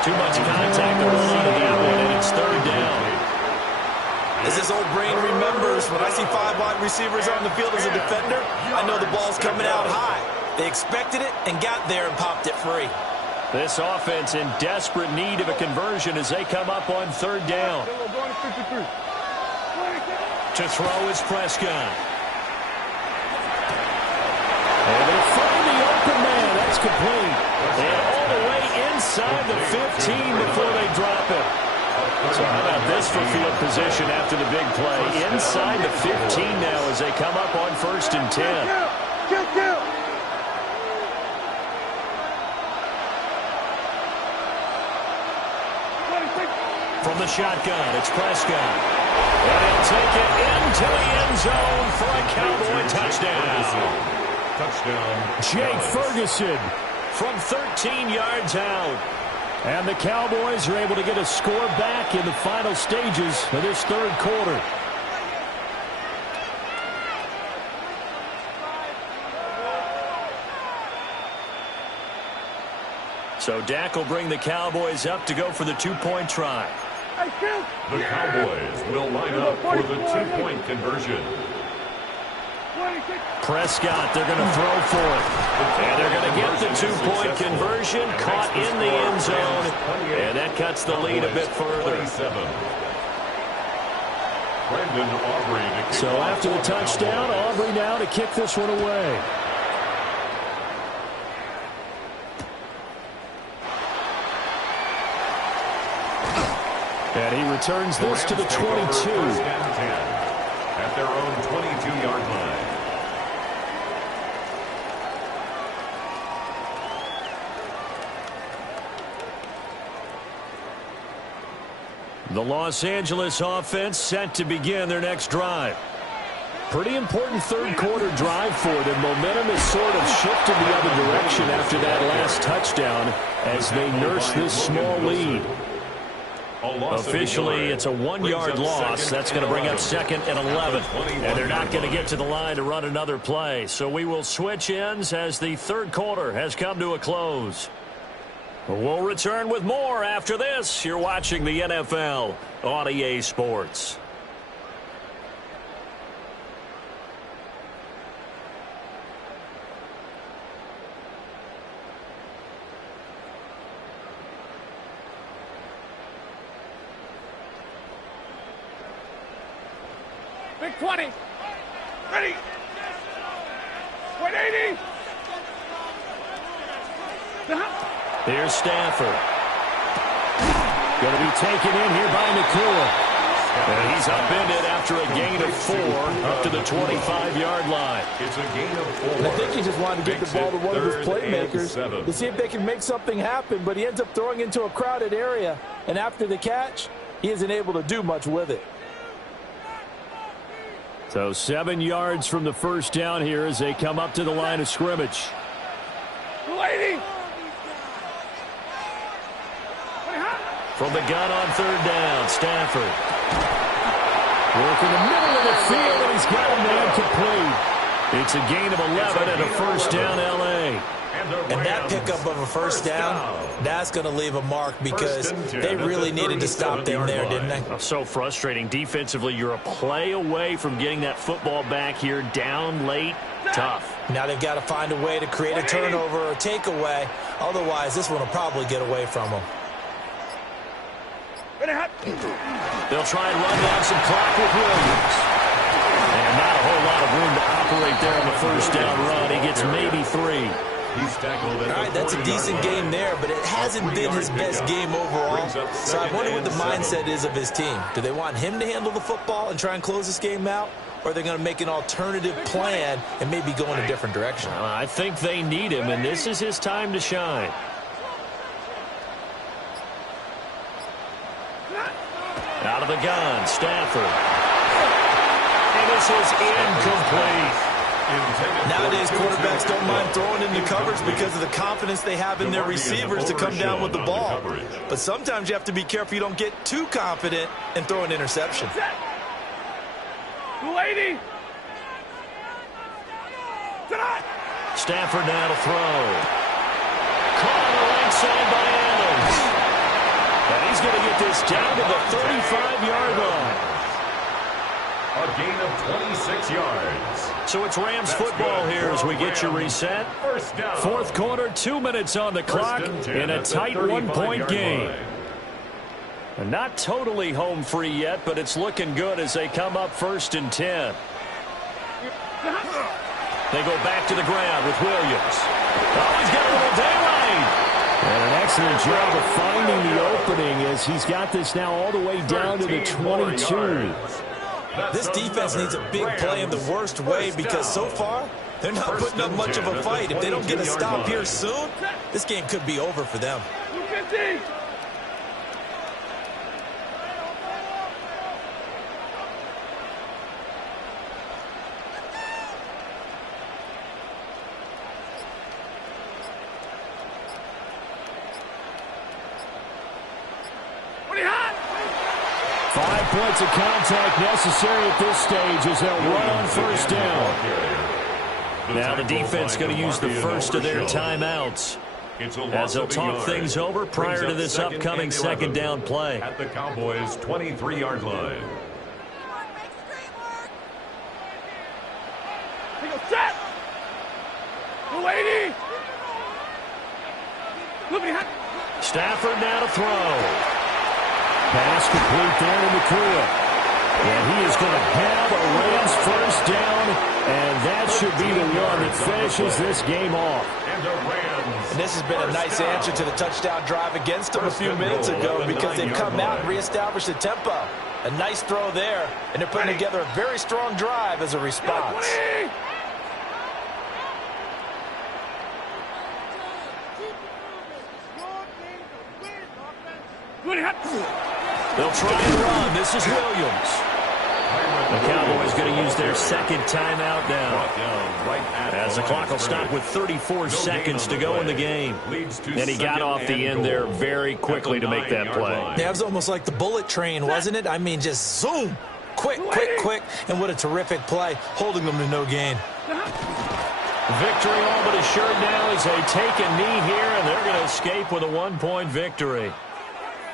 Too much contact to roll out of that one, and it's 3rd down. As this old brain remembers, when I see 5 wide receivers on the field as a defender, I know the ball's coming out high. They expected it and got there and popped it free. This offense in desperate need of a conversion as they come up on 3rd down. To throw is Prescott. And they find the open man. That's complete. And all the way inside the 15 before they drop it. So how about this for field position after the big play? Inside the 15 now as they come up on 1st and 10. From the shotgun, it's Prescott. And he'll take it into the end zone for a Cowboy touchdown. Jake Ferguson from 13 yards out. And the Cowboys are able to get a score back in the final stages of this third quarter. So Dak will bring the Cowboys up to go for the 2-point try. The Cowboys will line up for the 2-point conversion. Prescott, they're going to throw for it. And they're going to get the 2-point conversion, caught in the end zone. And that cuts the lead a bit further. So after the touchdown, Aubrey now to kick this one away. And he returns this to the 22. At their own 22-yard line. The Los Angeles offense set to begin their next drive. Pretty important third quarter drive for them. Momentum has sort of shifted the other direction after that last touchdown as they nurse this small lead. Officially, it's a 1-yard loss. That's going to bring up 2nd and 11. And they're not going to get to the line to run another play. So we will switch ends as the third quarter has come to a close. We'll return with more after this. You're watching the NFL on EA Sports. Big 20. Ready. 180. Here's Stafford. Going to be taken in here by Nakua. And he's upended after a gain of 4 up to the 25-yard line. It's a gain of 4. And I think he just wanted to get the ball to one of his playmakers to see if they can make something happen, but he ends up throwing into a crowded area, and after the catch, he isn't able to do much with it. So 7 yards from the first down here as they come up to the line of scrimmage. From the gun on third down, Stafford. Working the middle of the field, and he's got a man complete. It's a gain of 11 and a first down, L.A. And that pickup of a first down, that's going to leave a mark because they really needed to stop them there, didn't they? So frustrating. Defensively, you're a play away from getting that football back here, down late, tough. Now they've got to find a way to create a turnover or takeaway. Otherwise, this one will probably get away from them. They'll try and run down some clock with Williams. And not a whole lot of room to operate there on the first down run. He gets maybe 3. All right, that's a decent game there, but it hasn't been his best game overall. So I wonder what the mindset is of his team. Do they want him to handle the football and try and close this game out? Or are they going to make an alternative plan and maybe go in a different direction? I think they need him, and this is his time to shine. Out of the gun, Stafford. And this is incomplete. Nowadays, quarterbacks don't mind throwing into coverage because of the confidence they have in their receivers to come down with the ball. But sometimes you have to be careful you don't get too confident and throw an interception. Stafford now to throw. Caught on the right side by Adams. And he's going to get this down to the 35-yard line. A gain of 26 yards. So it's Rams football here as we get you reset. Fourth quarter, 2 minutes on the clock in a tight one-point game. And not totally home free yet, but it's looking good as they come up 1st and 10. They go back to the ground with Williams. Oh, he's got a little daylight. And an excellent job of finding the opening as he's got this now all the way down to the 22. This defense needs a big play in the worst way because so far, they're not putting up much of a fight. If they don't get a stop here soon, this game could be over for them. Points of contact necessary at this stage as they'll run on first down. Now the defense going to use the first of their timeouts as they'll talk things over prior to this upcoming second down play. At the Cowboys' 23-yard line. Stafford now to throw. Pass complete there in the clear. And he is going to have a Rams first down, and that should be the one that finishes this game off. And this has been a nice answer to the touchdown drive against them a few minutes ago because they've come out and reestablished the tempo. A nice throw there, and they're putting together a very strong drive as a response. They'll try and run. This is Williams. The Cowboys going to use their second timeout now. As the clock will stop with 34 seconds to go in the game. And he got off the end there very quickly to make that play. Yeah, it was almost like the bullet train, wasn't it? I mean, just zoom. Quick, quick, quick. And what a terrific play, holding them to no gain. Victory all but assured now as they take a knee here, and they're going to escape with a one-point victory.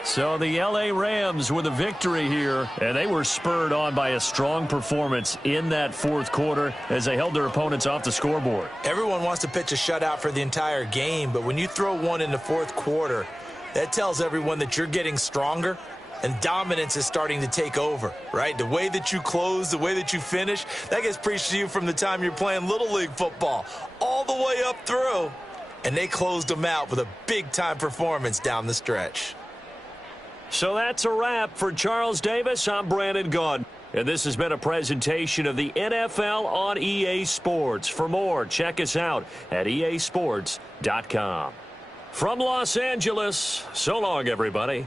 So the L.A. Rams with a victory here, and they were spurred on by a strong performance in that fourth quarter as they held their opponents off the scoreboard. Everyone wants to pitch a shutout for the entire game, but when you throw one in the fourth quarter, that tells everyone that you're getting stronger and dominance is starting to take over, right? The way that you close, the way that you finish, that gets preached to you from the time you're playing Little League football all the way up through, and they closed them out with a big-time performance down the stretch. So that's a wrap for Charles Davis. I'm Brandon Gaudin. And this has been a presentation of the NFL on EA Sports. For more, check us out at easports.com. From Los Angeles, so long, everybody.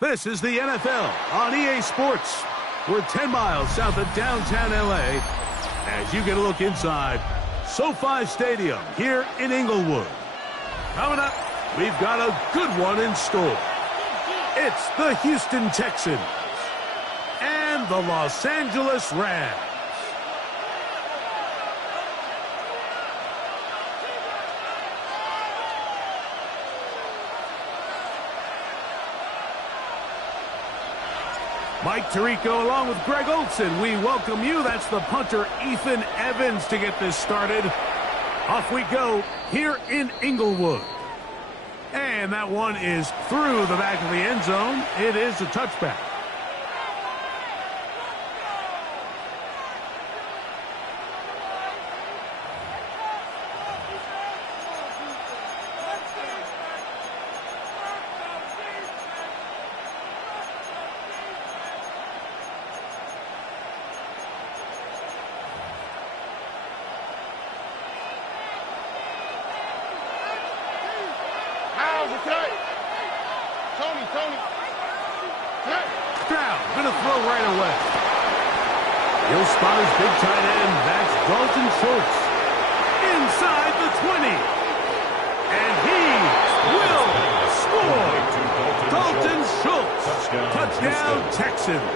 This is the NFL on EA Sports. We're 10 miles south of downtown L.A. as you get a look inside SoFi Stadium here in Inglewood. Coming up, we've got a good one in store. It's the Houston Texans and the Los Angeles Rams. Mike Tirico along with Greg Olson. We welcome you. That's the punter, Ethan Evans, to get this started. Off we go here in Inglewood. And that one is through the back of the end zone. It is a touchback. Stroud gonna throw right away. He'll spot his big tight end. That's Dalton Schultz. Inside the 20. And he will score. Dalton Schultz. Touchdown Texans.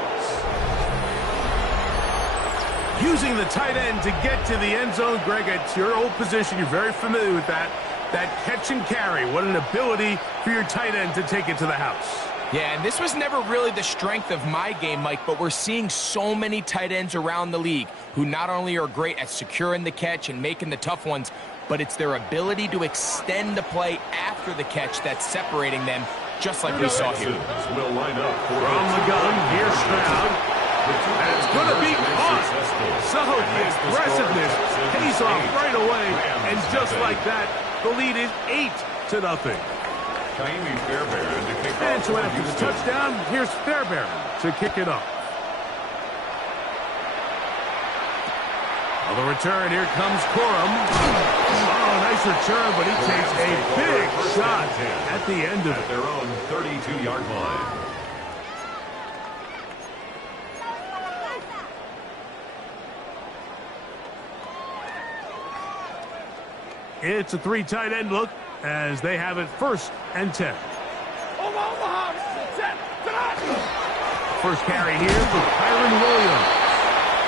Using the tight end to get to the end zone. Greg, it's your old position. You're very familiar with that. That catch and carry. What an ability for your tight end to take it to the house. Yeah, and this was never really the strength of my game, Mike, but we're seeing so many tight ends around the league who not only are great at securing the catch and making the tough ones, but it's their ability to extend the play after the catch that's separating them, just like we saw here. Will line up from the gun, here's Stroud. That's going to be caught. So the aggressiveness pays off right away, and just like that, The lead is 8-0. And so after the touchdown, here's Fairbairn to kick it off. On the return, here comes Corum. Oh, nice return, but he takes a big shot at the end of it. At their own 32-yard line. It's a 3 tight end look as they have it 1st and 10. First carry here for Kyron Williams.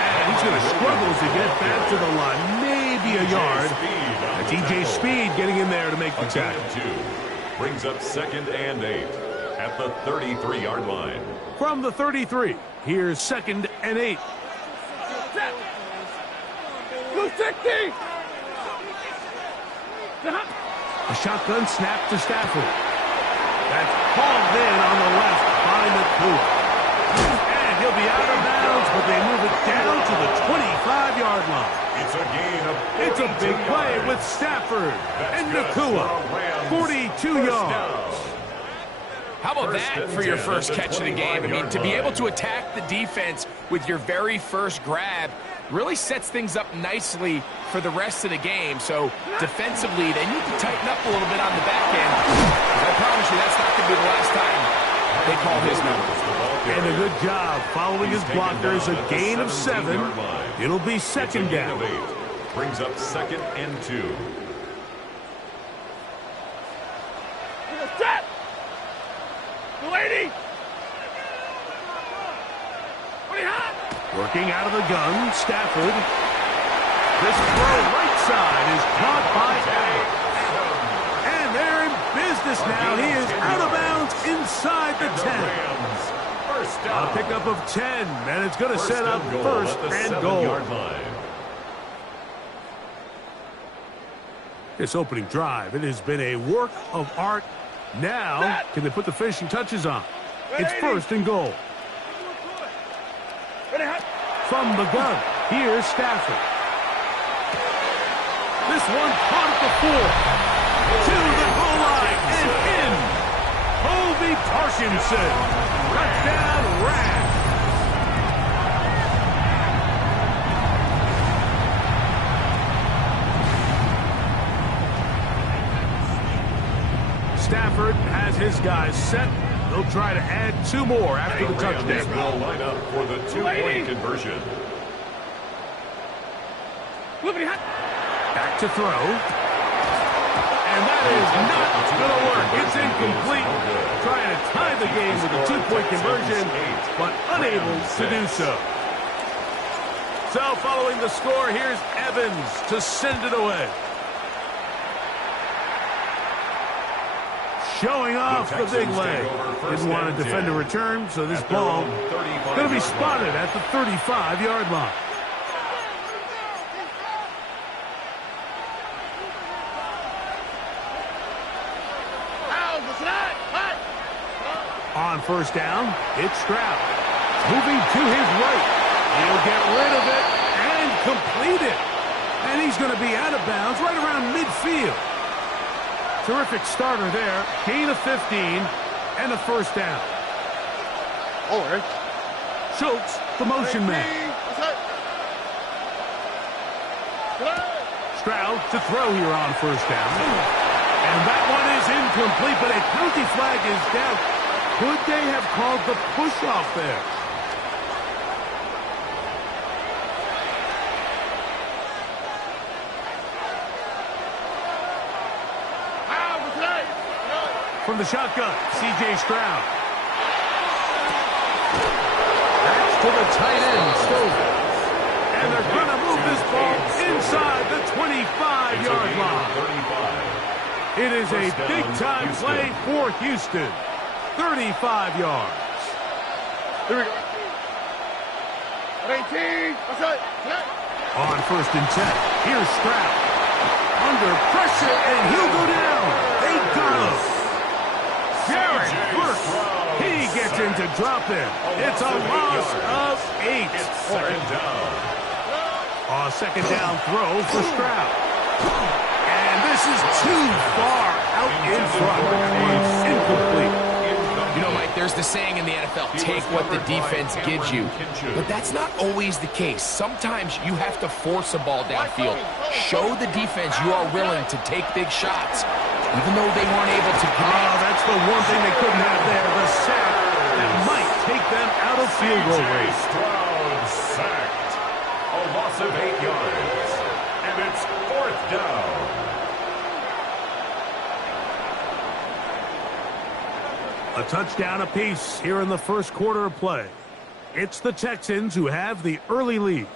And he's going to struggle to get back to the line. Maybe a yard. DJ Speed getting in there to make the tackle. Brings up 2nd and 8 at the 33-yard line. From the 33, here's 2nd and 8. A shotgun snap to Stafford. That's hauled in on the left by Nakua. And he'll be out of bounds, but they move it down to the 25-yard line. It's a gain of 42 It's a big play yards. with Stafford and Nakua. 42 yards. How about that for your first catch of the game? I mean, to be able to attack the defense with your very first grab really sets things up nicely for the rest of the game. So defensively, they need to tighten up a little bit on the back end. I promise you that's not going to be the last time they call his number. And a good job following his blockers. A gain of 7. It'll be 2nd down. Brings up 2nd and 2. Working out of the gun, Stafford. This throw right side is caught by Allen. And they're in business now. He is out of bounds inside the 10. A pickup of 10, and it's going to set up 1st and goal. This opening drive, it has been a work of art. Now, can they put the finishing touches on? It's 1st and goal. From the gun, here's Stafford. This one caught at the 4. To the goal line and in. Colby Parkinson. Touchdown, Rams. Stafford has his guys set. They'll try to add 2 more after the touchdown. Will line up for the 2-point conversion. Back to throw. And that is not going to work. It's incomplete. Trying to tie the game with a 2-point conversion, but unable to do so. So following the score, here's Evans to send it away. Showing off the big leg. Didn't want to defend a return, so this ball going to be spotted at the 35-yard line. On 1st down, it's Stroud. Moving to his right. He'll get rid of it and complete it. And he's going to be out of bounds right around midfield. Terrific starter there. Gain of 15 and a 1st down. All right. Schultz, the motion man. Stroud to throw here on 1st down. And that one is incomplete, but a penalty flag is down. Could they have called the push-off there? From the shotgun, C.J. Stroud. That's to the tight end, Stover. And they're going to move this ball inside the 25-yard line. It is a big-time play for Houston. 35 yards. Here we go. 18. On 1st and 10, here's Stroud. Under pressure, and he'll go down. They got him. Jared Burke, he gets into drop-in. It's a loss of 8. Second down. A 2nd down throw for Stroud. And this This is too far out in front. It's incomplete. You know, Mike, there's the saying in the NFL, take what the defense gives you. But that's not always the case. Sometimes you have to force a ball downfield. Show the defense you are willing to take big shots, even though they weren't able to connect. Oh, that's the one thing they couldn't have there, the sack that might take them out of field goal range. Stroud sacked. A loss of 8 yards. And it's 4th down. A touchdown apiece here in the first quarter of play. It's the Texans who have the early lead.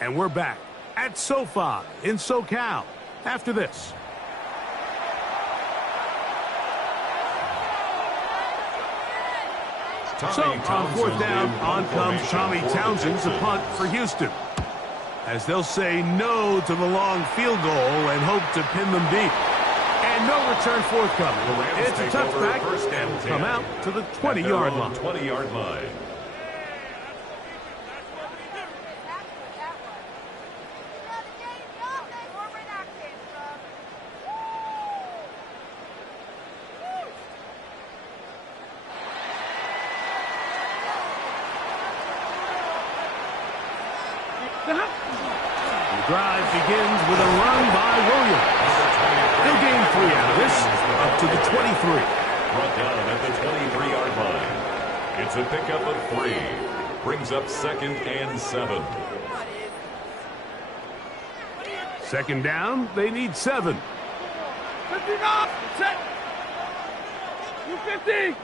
And we're back at SoFi in SoCal after this. So, on 4th down, on comes Tommy Townsend to punt for Houston, as they'll say no to the long field goal and hope to pin them deep. And no return forthcoming. It's a touchback and will come out to the 20-yard line. 20-yard line. The drive begins with a run by Williams. He'll gain 3 out of this, up to the 23. Brought down at the 23-yard line. It's a pickup of 3. Brings up 2nd and 7. 2nd down, they need 7. 59, set. 250.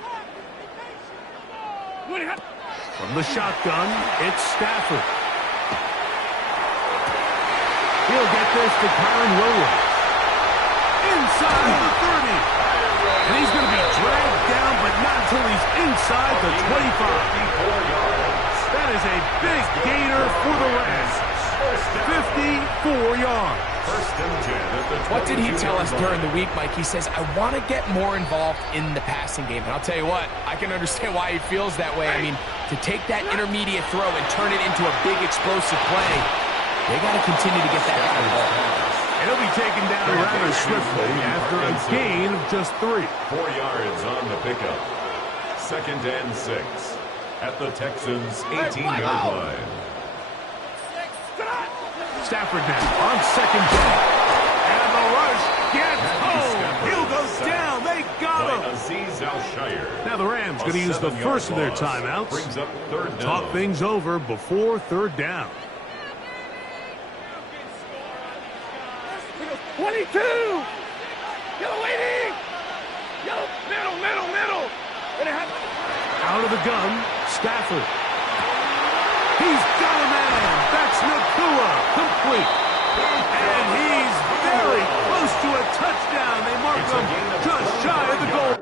From the shotgun, it's Stafford. He'll get this to Kyron Williams. Inside the 30. And he's going to be dragged down, but not until he's inside the 25. That is a big gainer for the Rams. 54 yards. First and 10 at the 22. What did he tell us during the week, Mike? He says, I want to get more involved in the passing game. And I'll tell you what, I can understand why he feels that way. I mean, to take that intermediate throw and turn it into a big explosive play, they got to continue to get that kind of ball. And he'll be taken down rather swiftly after a gain of just 3. 4 yards on the pickup. 2nd and 6 at the Texans' 18-yard line. Stafford now on 2nd down. And the rush gets home. Hill goes down. They got him. Azeez Al-Shire. Now the Rams going to use the first of their timeouts. Brings up 3rd down. Talk things over before 3rd down. 22. Yellow waiting. Yellow, middle. Out of the gun, Stafford. He's got a man. That's Nakua. Complete. And he's very close to a touchdown. They mark him just shy of the goal